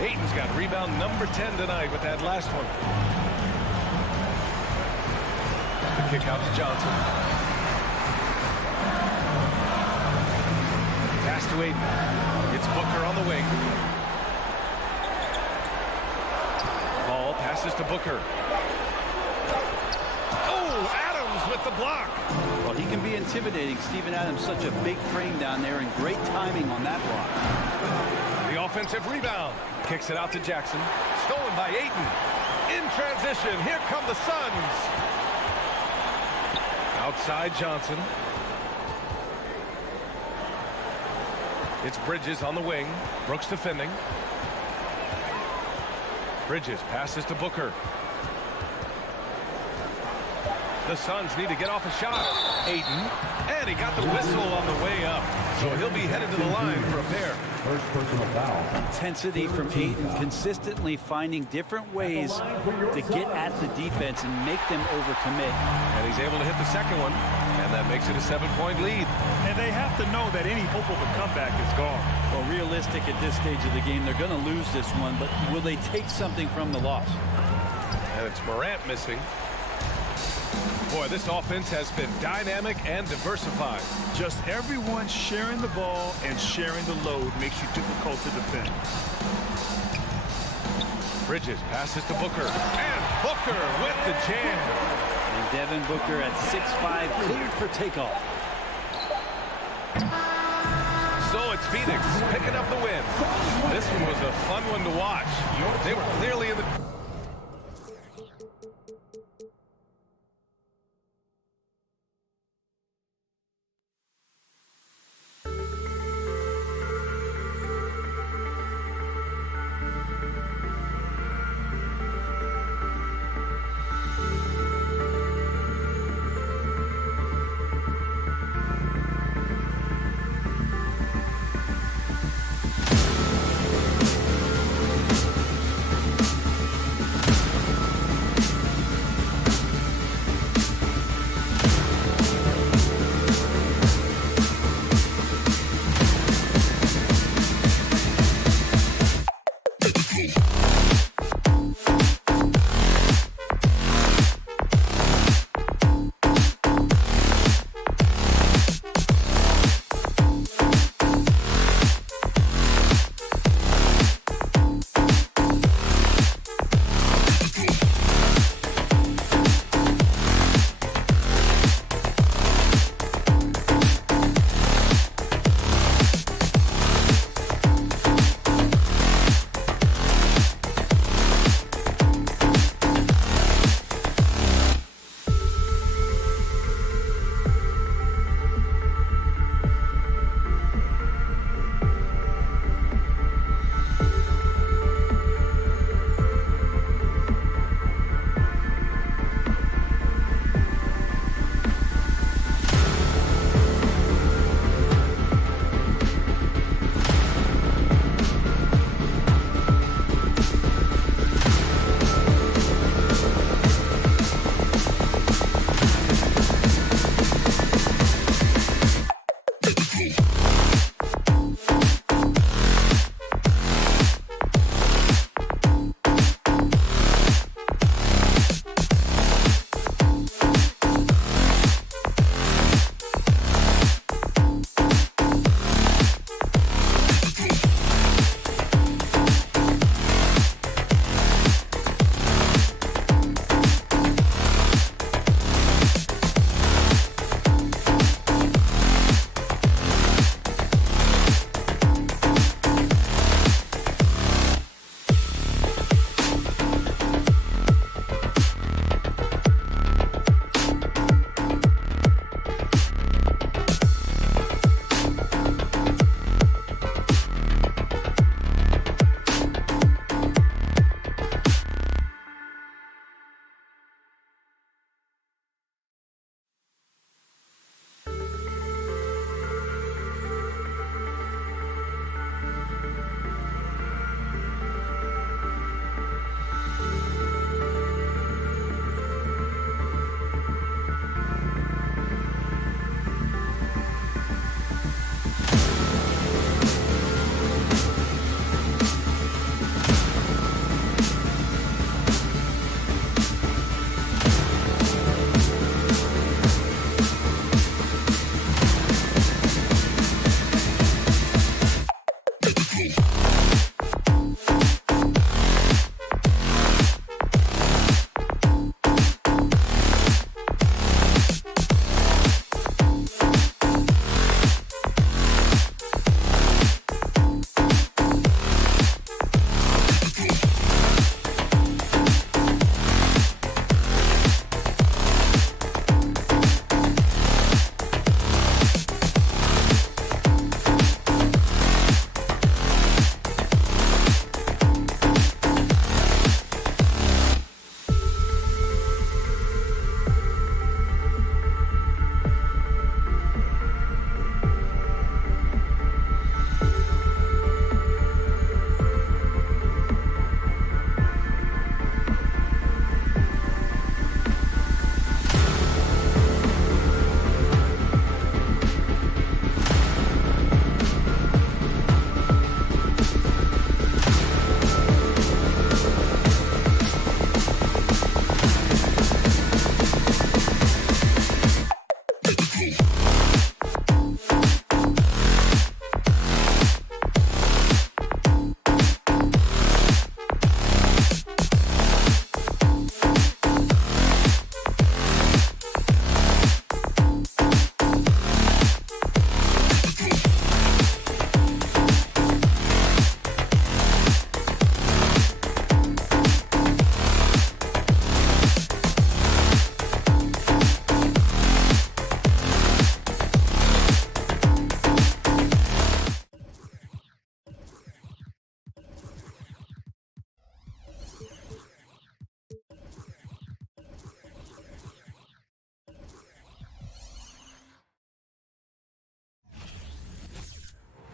Ayton's got rebound number 10 tonight with that last one. The kick out to Johnson. Pass to Ayton. It's Booker on the wing. Ball passes to Booker. Oh, Adams with the block. Well, he can be intimidating. Steven Adams, such a big frame down there, and great timing on that block. The offensive rebound. Kicks it out to Jackson. Stolen by Ayton. In transition, here come the Suns. Outside Johnson. It's Bridges on the wing. Brooks defending. Bridges passes to Booker. The Suns need to get off a shot. Ayton. And he got the whistle on the way up. So he'll be headed to the line for a pair. First personal foul. Intensity from Ayton, consistently finding different ways to get at the defense and make them overcommit. And he's able to hit the second one, and that makes it a 7-point lead. And they have to know that any hope of a comeback is gone. Well, realistic at this stage of the game, they're going to lose this one, but will they take something from the loss? And it's Morant missing. Boy, this offense has been dynamic and diversified. Just everyone sharing the ball and sharing the load makes you difficult to defend. Bridges passes to Booker. And Booker with the jam. And Devin Booker at 6'5", cleared for takeoff. So it's Phoenix picking up the win. This one was a fun one to watch. They were clearly in the...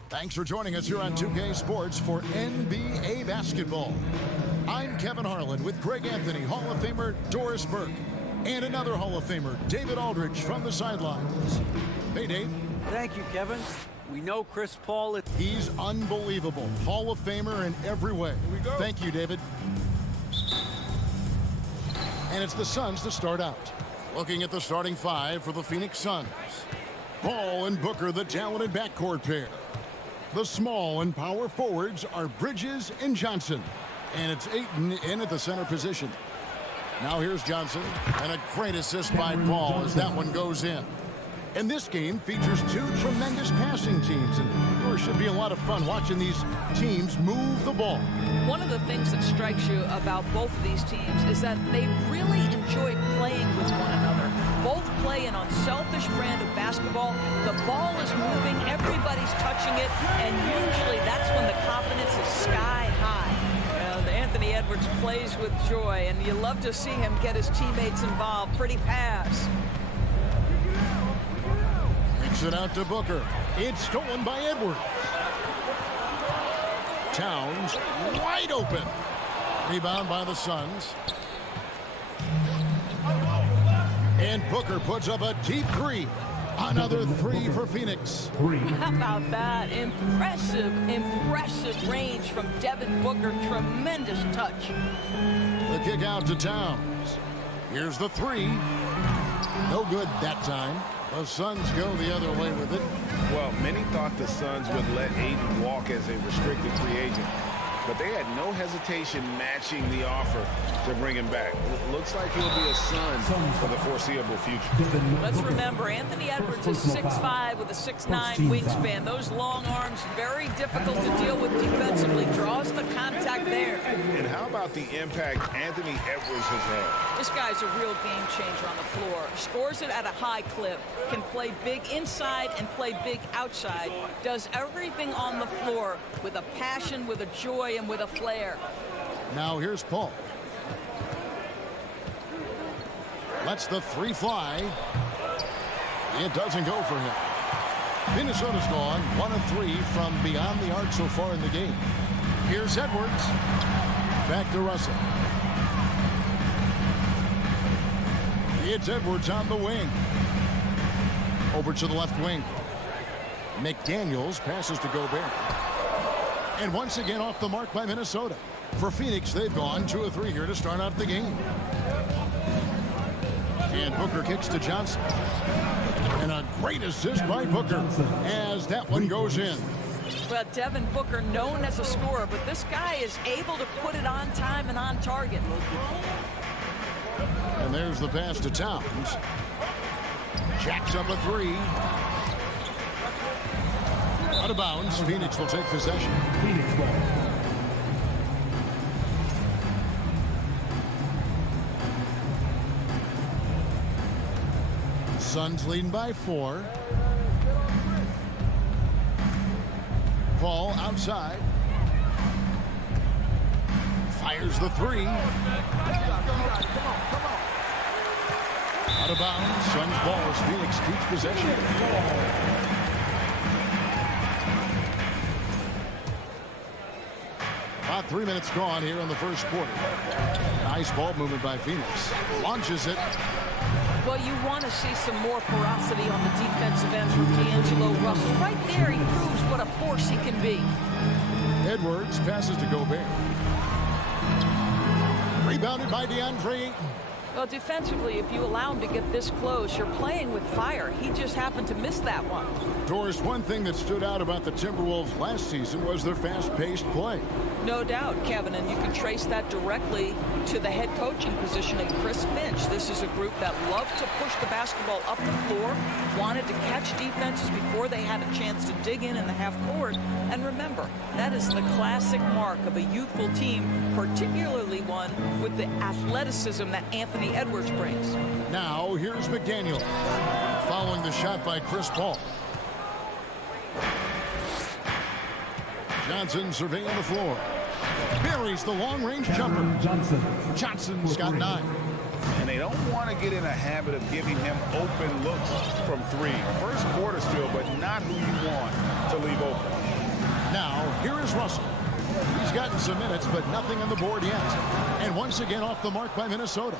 Thanks for joining us here on 2K Sports for NBA basketball. I'm Kevin Harlan with Greg Anthony, Hall of Famer Doris Burke, and another Hall of Famer, David Aldridge, from the sidelines. Hey, Dave. Thank you, Kevin. We know Chris Paul. He's unbelievable. Hall of Famer in every way. Here we go. Thank you, David. And it's the Suns to start out. Looking at the starting five for the Phoenix Suns. Paul and Booker, the talented backcourt pair. The small and power forwards are Bridges and Johnson. And it's Ayton in at the center position. Now here's Johnson. And a great assist by Paul as that one goes in. And this game features two tremendous passing teams. And there should be a lot of fun watching these teams move the ball. One of the things that strikes you about both of these teams is that they really enjoy playing with one another. Both play an unselfish brand of basketball. The ball is moving, everybody's touching it, and usually that's when the confidence is sky high. And Anthony Edwards plays with joy, and you love to see him get his teammates involved. Pretty pass. Kicks it out to Booker. It's stolen by Edwards. Towns wide open. Rebound by the Suns. And Booker puts up a deep three. Another three for Phoenix. How about that? Impressive range from Devin Booker. Tremendous touch. The kick out to Towns. Here's the three. No good that time. The Suns go the other way with it. Well, many thought the Suns would let Ayton walk as a restricted free agent, but they had no hesitation matching the offer to bring him back. It looks like he'll be a Sun for the foreseeable future. Let's remember, Anthony Edwards is 6'5" with a 6'9" wingspan. Those long arms, very difficult to deal with defensively. Draws the contact there. And how about the impact Anthony Edwards has had? This guy's a real game changer on the floor. Scores it at a high clip. Can play big inside and play big outside. Does everything on the floor with a passion, with a joy, and with a flair. Now here's Paul. Lets the three fly. It doesn't go for him. Minnesota's gone 1 of 3 from beyond the arc so far in the game. Here's Edwards. Back to Russell. It's Edwards on the wing. Over to the left wing. McDaniels passes to Gobert. And once again off the mark by Minnesota. For Phoenix, they've gone 2 of 3 here to start out the game. And Booker kicks to Johnson. And a great assist by Booker as that one goes in. Well, Devin Booker, known as a scorer, but this guy is able to put it on time and on target. And there's the pass to Towns. Jacks up a three. Out of bounds. Phoenix will take possession. Suns leading by 4. Paul outside. Fires the three. Out of bounds. Suns ball as Phoenix keeps possession. About 3 minutes gone here in the first quarter. Nice ball movement by Phoenix. Launches it. Well, you want to see some more ferocity on the defensive end from D'Angelo Russell. Right there, he proves what a force he can be. Edwards passes to Gobert. Rebounded by DeAndre Ayton. Well, defensively, if you allow him to get this close, you're playing with fire. He just happened to miss that one. Doris, one thing that stood out about the Timberwolves last season was their fast-paced play. No doubt, Kevin, and you can trace that directly to the head coaching position of Chris Finch. This is a group that loved to push the basketball up the floor, wanted to catch defenses before they had a chance to dig in the half court. And remember, that is the classic mark of a youthful team, particularly one with the athleticism that Anthony Edwards brings. Now, here's McDaniel, following the shot by Chris Paul. Johnson surveying the floor. Buries the long-range jumper. Johnson's got 9. And they don't want to get in a habit of giving him open looks from 3. First quarter still, but not who you want to leave open. Here is Russell. He's gotten some minutes, but nothing on the board yet. And once again off the mark by Minnesota.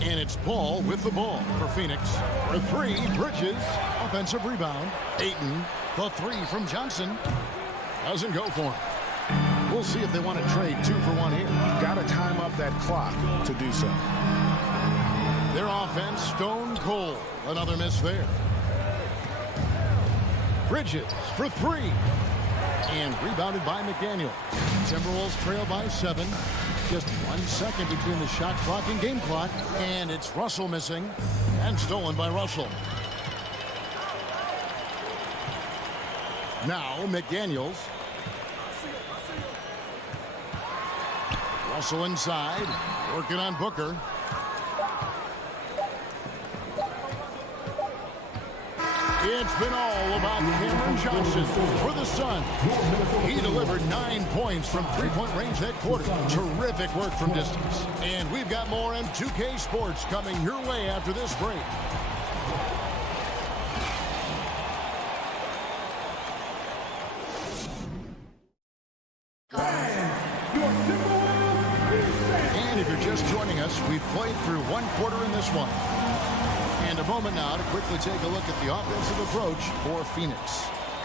And it's Paul with the ball for Phoenix. For three, Bridges. Offensive rebound. Ayton. The three from Johnson. Doesn't go for him. We'll see if they want to trade 2 for 1 here. Got to time up that clock to do so. Their offense stone cold. Another miss there. Bridges for three. And rebounded by McDaniel. Timberwolves trail by 7. Just 1 second between the shot clock and game clock. And it's Russell missing. And stolen by Russell. Now McDaniels. Russell inside. Working on Booker. It's been all about Cameron Johnson for the Sun. He delivered 9 points from three-point range that quarter. Terrific work from distance. And we've got more M2K Sports coming your way after this break. And if you're just joining us, we've played through 1 quarter in this one. And a moment now to quickly take a look at the offensive approach for Phoenix.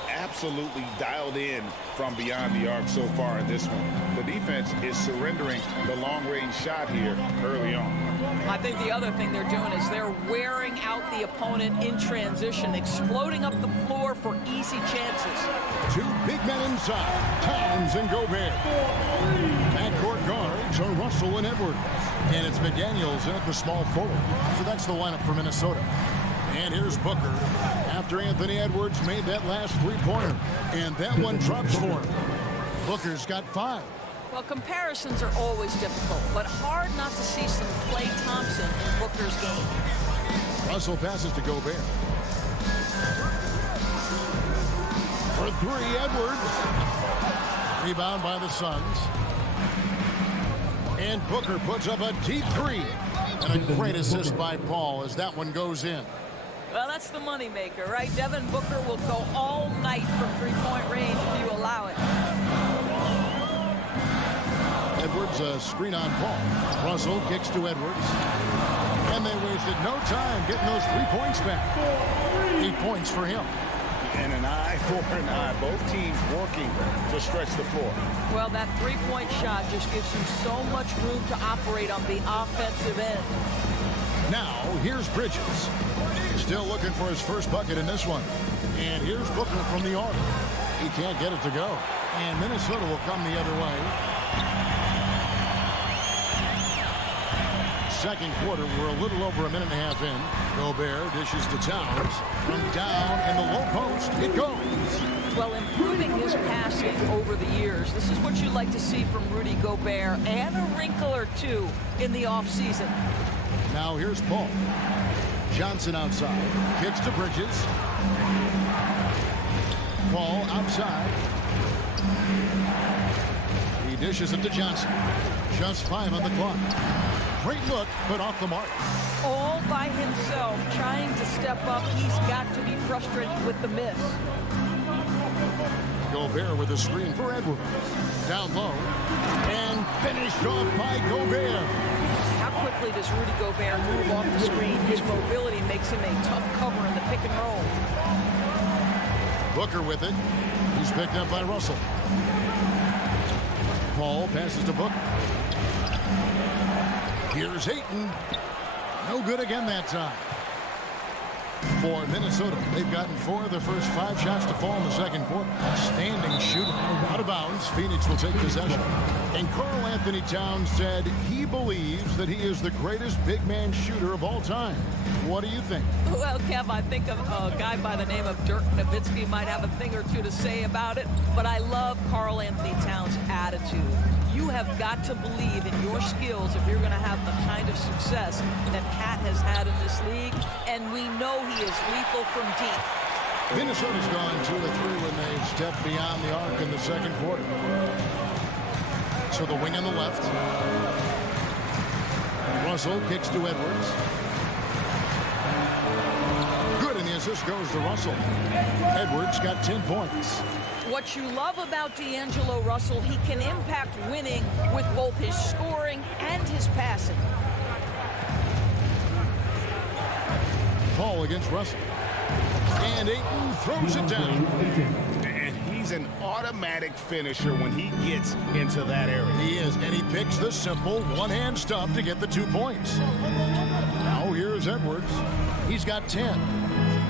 Absolutely dialed in from beyond the arc so far in this one. The defense is surrendering the long-range shot here early on. I think the other thing they're doing is they're wearing out the opponent in transition, exploding up the floor for easy chances. 2 big men inside, Towns and Gobert. Backcourt guards are Russell and Edwards. And it's McDaniels in at the small forward. So that's the lineup for Minnesota. And here's Booker after Anthony Edwards made that last three-pointer. And that one drops for him. Booker's got 5. Well, comparisons are always difficult, but hard not to see some Klay Thompson in Booker's game. Russell passes to Gobert. For 3, Edwards. Rebound by the Suns. And Booker puts up a deep 3. And a great assist by Paul as that one goes in. Well, that's the moneymaker, right? Devin Booker will go all night from three-point range if you allow it. Edwards, a screen on Paul. Russell kicks to Edwards. And they wasted no time getting those 3 points back. 8 points for him. And an eye for an eye. Both teams working to stretch the floor. Well, that three-point shot just gives you so much room to operate on the offensive end. Now, here's Bridges. Still looking for his first bucket in this one. And here's Booker from the arc. He can't get it to go. And Minnesota will come the other way. Second quarter, we're a little over a minute and a half in. Gobert dishes to Towns. From down in the low post, it goes. Well, improving his passing over the years, this is what you like to see from Rudy Gobert, and a wrinkle or two in the offseason. Now here's Paul. Johnson outside. Kicks to Bridges. Paul outside. He dishes it to Johnson. Just 5 on the clock. Great look, but off the mark. All by himself, trying to step up. He's got to be frustrated with the miss. Gobert with a screen for Edwards. Down low. And finished off by Gobert. How quickly does Rudy Gobert move off the screen? His mobility makes him a tough cover in the pick and roll. Booker with it. He's picked up by Russell. Paul passes to Booker. Here's Ayton. No good again that time. For Minnesota, they've gotten 4 of their first 5 shots to fall in the second quarter. Standing shooting. Out of bounds, Phoenix will take possession. And Karl Anthony Towns said he believes that he is the greatest big man shooter of all time. What do you think? Well, Kev, I think of a guy by the name of Dirk Nowitzki might have a thing or two to say about it, but I love Karl Anthony Towns' attitude. You have got to believe in your skills if you're going to have the kind of success that Cat has had in this league, and we know he is lethal from deep. Minnesota's gone 2 of 3 when they stepped beyond the arc in the second quarter. So the wing on the left. Russell kicks to Edwards. Good in the assist goes to Russell. Edwards got 10 points. What you love about D'Angelo Russell, he can impact winning with both his scoring and his passing. Paul against Russell. And Ayton throws it down. And he's an automatic finisher when he gets into that area. He is, and he picks the simple one-hand stop to get the 2 points. Now here's Edwards. He's got 10.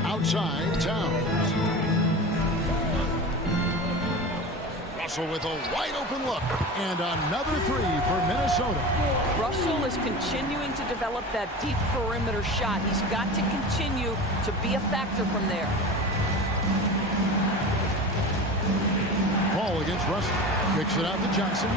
Outside, Towns. Russell with a wide-open look. And another 3 for Minnesota. Russell is continuing to develop that deep perimeter shot. He's got to continue to be a factor from there. Paul against Russell. Kicks it out to Johnson.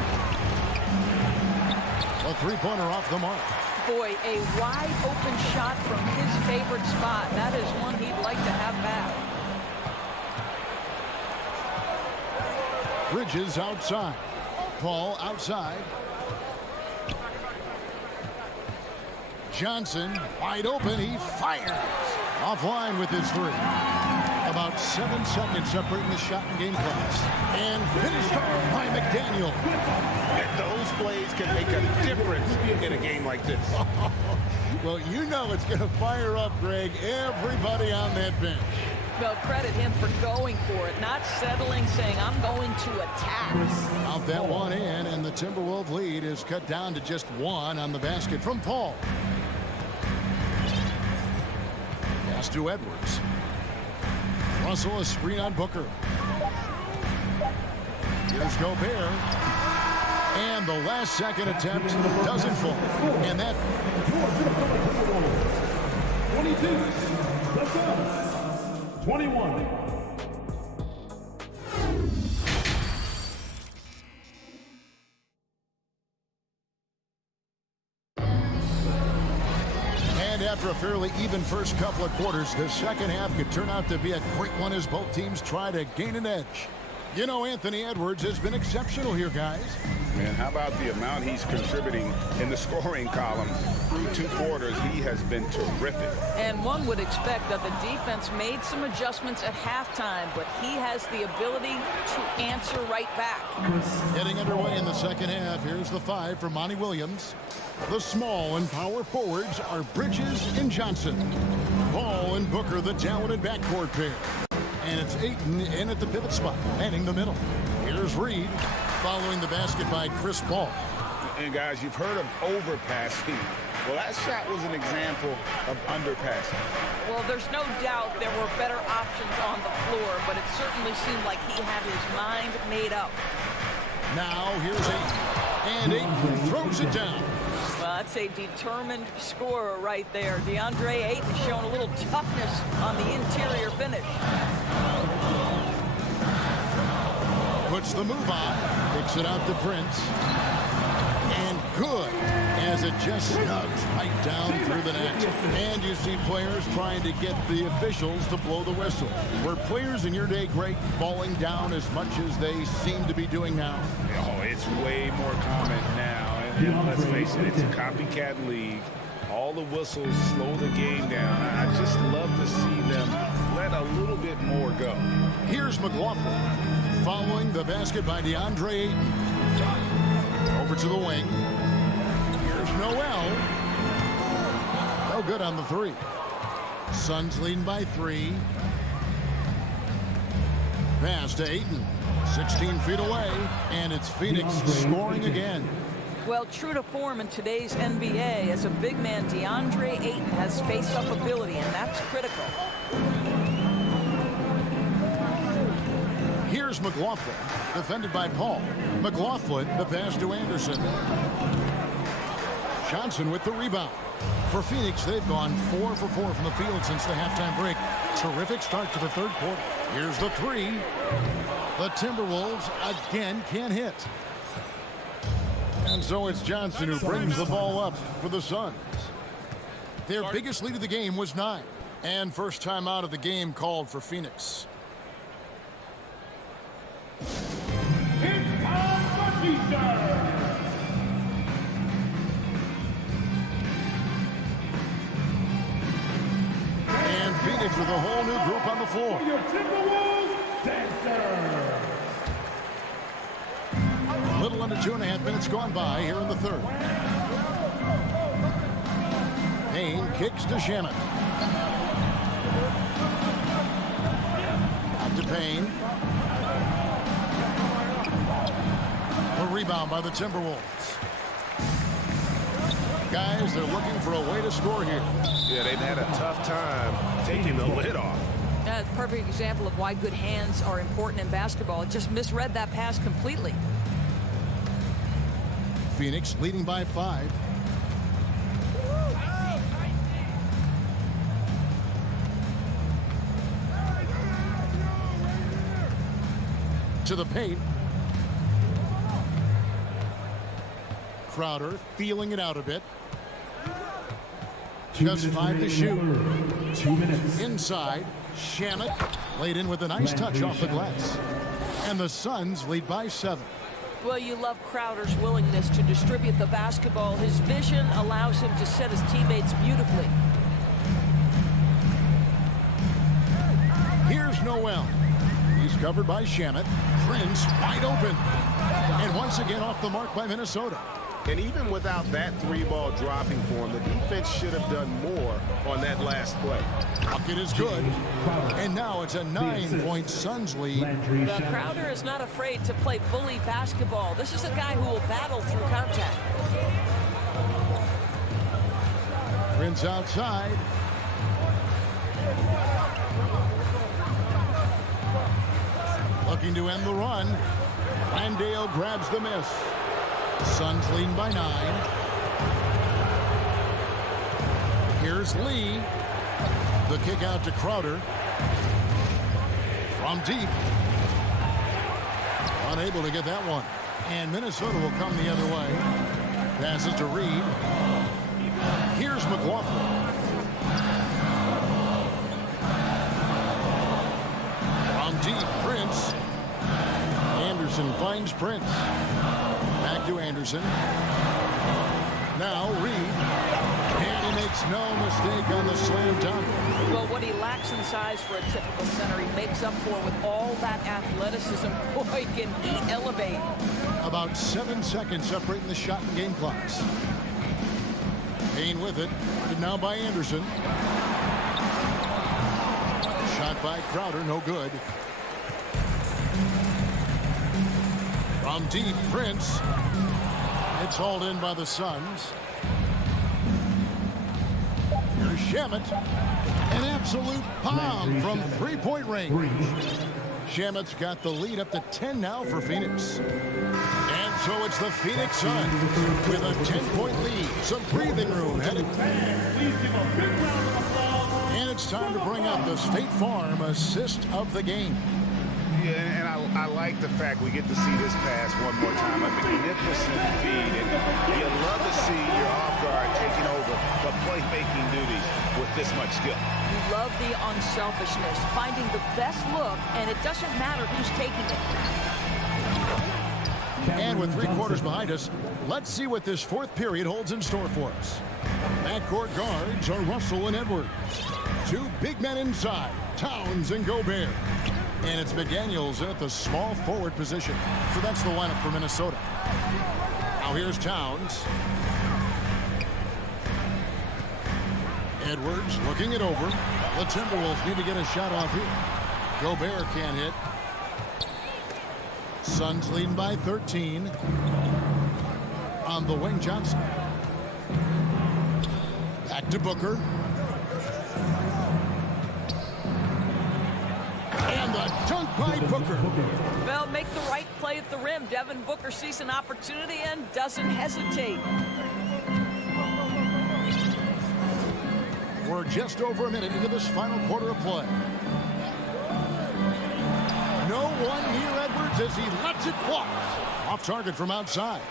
A three-pointer off the mark. Boy, a wide-open shot from his favorite spot. That is one he'd like to have back. Bridges outside. Paul outside. Johnson wide open. He fires. Offline with his 3. About 7 seconds separating the shot and game clocks. And finished off by McDaniel. Those plays can make a difference in a game like this. Well, you know it's going to fire up, Greg, everybody on that bench. Well, credit him for going for it, not settling, saying, I'm going to attack. Out that one in, and the Timberwolves lead is cut down to just 1 on the basket from Paul. Pass to Edwards. Russell a screen on Booker. Here's Gobert. And the last second attempt doesn't fall. And that 22. The Suns. 21. And after a fairly even first couple of quarters, the second half could turn out to be a great one as both teams try to gain an edge. You know, Anthony Edwards has been exceptional here, guys. Man, how about the amount he's contributing in the scoring column through 2 quarters? He has been terrific. And one would expect that the defense made some adjustments at halftime, but he has the ability to answer right back. Getting underway in the second half, here's the 5 for Monty Williams. The small and power forwards are Bridges and Johnson. Paul and Booker, the talented backcourt pair. And it's Ayton in at the pivot spot, manning the middle. Here's Reed, following the basket by Chris Paul. And guys, you've heard of overpassing. Well, that shot was an example of underpassing. Well, there's no doubt there were better options on the floor, but it certainly seemed like he had his mind made up. Now here's Ayton. And Ayton throws it down. Well, that's a determined scorer right there. DeAndre Ayton showing a little toughness on the interior finish. Puts the move on. Kicks it out to Prince. And good, as it just snugs right down through the net. And you see players trying to get the officials to blow the whistle. Were players in your day, Greg, falling down as much as they seem to be doing now? Oh, it's way more common now. And let's face it, it's a copycat league. All the whistles slow the game down. I just love to see them let a little bit more go. Here's McLaughlin, following the basket by DeAndre Ayton. Over to the wing. Here's Noel. No good on the 3. Suns leading by 3. Pass to Ayton. 16 feet away. And it's Phoenix scoring again. Well, true to form in today's NBA, as a big man, DeAndre Ayton has face-up ability, and that's critical. Here's McLaughlin, defended by Paul. McLaughlin, the pass to Anderson. Johnson with the rebound. For Phoenix, they've gone 4 for 4 from the field since the halftime break. Terrific start to the third quarter. Here's the 3. The Timberwolves again can't hit. And so it's Johnson who brings the ball up for the Suns. Their biggest lead of the game was 9. And first time out of the game called for Phoenix. It's time for defense. And Phoenix with a whole new group floor. Your Timberwolves dancer. A little under 2.5 minutes gone by here in the third. Payne kicks to Shamet. Out to Payne. A rebound by the Timberwolves. Guys, they're looking for a way to score here. Yeah, they've had a tough time taking the lid off. That's a perfect example of why good hands are important in basketball. It just misread that pass completely. Phoenix leading by 5. To the paint. Crowder feeling it out a bit. Just 5 to shoot. 2 minutes. Inside, Shamet laid in with a nice touch off the glass. And the Suns lead by 7. Well, you love Crowder's willingness to distribute the basketball. His vision allows him to set his teammates beautifully. Here's Noel. He's covered by Shamet. Prince wide open. And once again off the mark by Minnesota. And even without that 3-ball dropping for him, the defense should have done more on that last play. Bucket is good. And now it's a 9-point Suns lead. The Crowder is not afraid to play bully basketball. This is a guy who will battle through contact. Prince outside. Looking to end the run. Landale grabs the miss. Suns leading by 9. Here's Lee. The kick out to Crowder. From deep. Unable to get that one. And Minnesota will come the other way. Passes to Reed. Here's McLaughlin. From deep, Prince. Anderson finds Prince. Back to Anderson. Now Reed. And he makes no mistake on the slam dunk. Well, what he lacks in size for a typical center, he makes up for with all that athleticism. Boy, can he elevate. About 7 seconds separating the shot and game clocks. Payne with it. And now by Anderson. Shot by Crowder, no good. From deep, Prince. It's hauled in by the Suns. Here's Shamet. An absolute bomb from 3-point range. Shamet's got the lead up to 10 now for Phoenix. And so it's the Phoenix Suns with a 10-point lead. Some breathing room headed. Please give a big round of applause. And it's time to bring up the State Farm assist of the game. Yeah, and I like the fact we get to see this pass one more time. A magnificent feed. And you love to see your off guard taking over the playmaking duties with this much skill. You love the unselfishness, finding the best look, and it doesn't matter who's taking it. And with 3 quarters behind us, let's see what this 4th period holds in store for us. Backcourt guards are Russell and Edwards. 2 big men inside, Towns and Gobert. And it's McDaniels in at the small forward position. So that's the lineup for Minnesota. Now here's Towns. Edwards looking it over. The Timberwolves need to get a shot off here. Gobert can't hit. Suns leading by 13. On the wing, Johnson. Back to Booker. And the dunk by Booker. Well, make the right play at the rim. Devin Booker sees an opportunity and doesn't hesitate. We're just over a minute into this final quarter of play. No one near Edwards as he lets it fly. Off target from outside.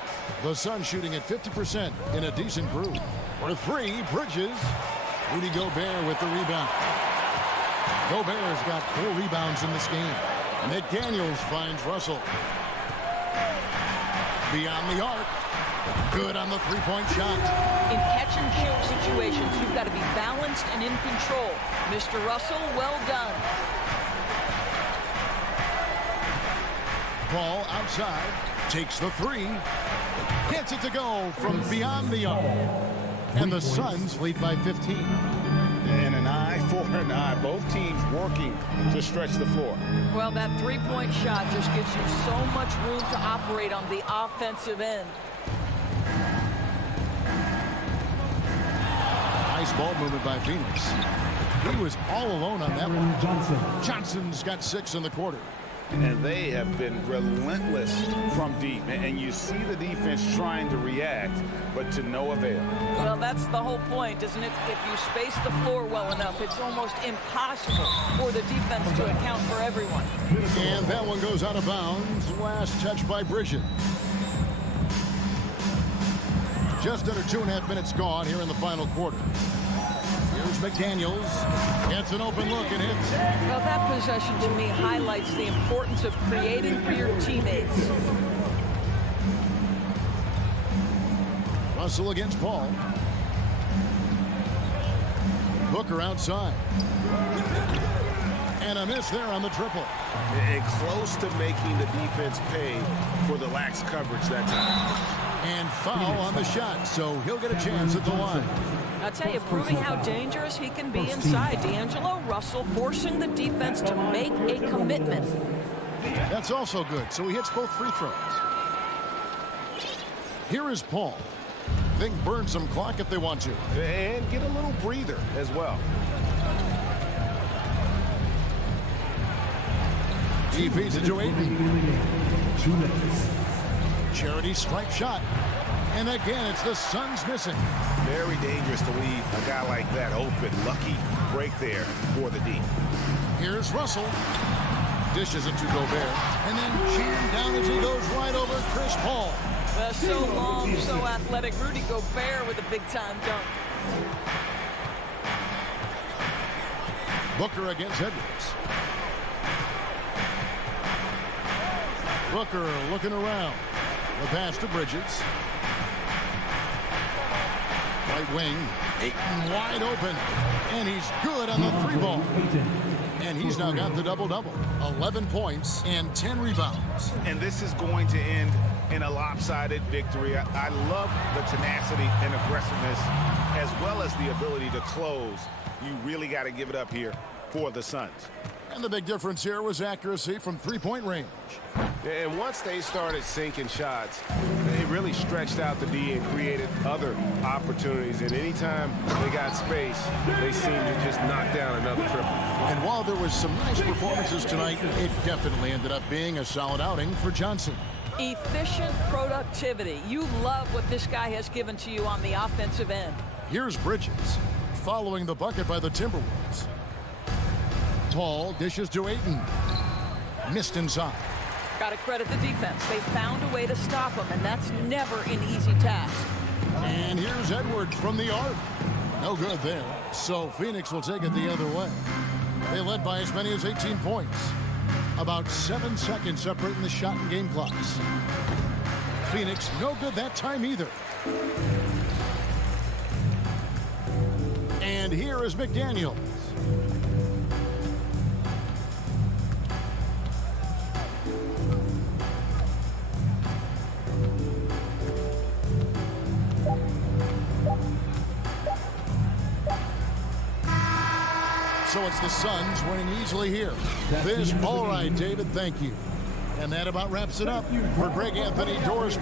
The Suns shooting at 50% in a decent groove. For 3, Bridges. Rudy Gobert with the rebound. Gobert's got 4 rebounds in this game. McDaniels finds Russell. Beyond the arc. Good on the 3-point shot. In catch-and-shoot situations, you've got to be balanced and in control. Mr. Russell, well done. Ball outside, takes the three, gets it to go from beyond the arc. And the Suns lead by 15. And an eye for an eye. Both teams working to stretch the floor. Well, that three-point shot just gives you so much room to operate on the offensive end. Nice ball movement by Phoenix. He was all alone on that one. Johnson's got 6 in the quarter. And they have been relentless from deep. And you see the defense trying to react, but to no avail. Well, that's the whole point, isn't it? If you space the floor well enough, it's almost impossible for the defense to account for everyone. And that one goes out of bounds. Last touch by Bridges. Just under 2.5 minutes gone here in the final quarter. Here's McDaniels. Gets an open look and hits. Well, that possession to me highlights the importance of creating for your teammates. Russell against Paul. Booker outside. And a miss there on the triple. And close to making the defense pay for the lax coverage that time. And foul on the shot, so he'll get a chance at the line. I'll tell you, proving how dangerous he can be inside. D'Angelo Russell forcing the defense to make a commitment. That's also good, so he hits both free throws. Here is Paul. They can burn some clock if they want to. And get a little breather as well. He feeds it to Ayton. 2 minutes. Charity stripe shot. And again, it's the Suns missing. Very dangerous to leave a guy like that open. Lucky break there for the D. Here's Russell. Dishes it to Gobert. And then jammed down as he goes right over Chris Paul. Well, so long, so athletic. Rudy Gobert with a big-time dunk. Booker against Edwards. Booker looking around. The pass to Bridges. Right wing. Ayton wide open. And he's good on the 3-ball. And he's now got the double-double. 11 points and 10 rebounds. And this is going to end in a lopsided victory. I love the tenacity and aggressiveness as well as the ability to close. You really got to give it up here for the Suns. And the big difference here was accuracy from 3-point range. And once they started sinking shots, they really stretched out the D and created other opportunities. And anytime they got space, they seemed to just knock down another triple. And while there was some nice performances tonight, it definitely ended up being a solid outing for Johnson. Efficient productivity. You love what this guy has given to you on the offensive end. Here's Bridges, following the bucket by the Timberwolves. Tall dishes to Ayton. Missed inside. Got to credit the defense. They found a way to stop him, and that's never an easy task. And here's Edwards from the arc. No good there. So Phoenix will take it the other way. They led by as many as 18 points. About 7 seconds separating the shot and game clocks. Phoenix no good that time either. And here is McDaniels. So it's the Suns winning easily here. All right, David, thank you. And that about wraps it up. For Greg Anthony, Doris.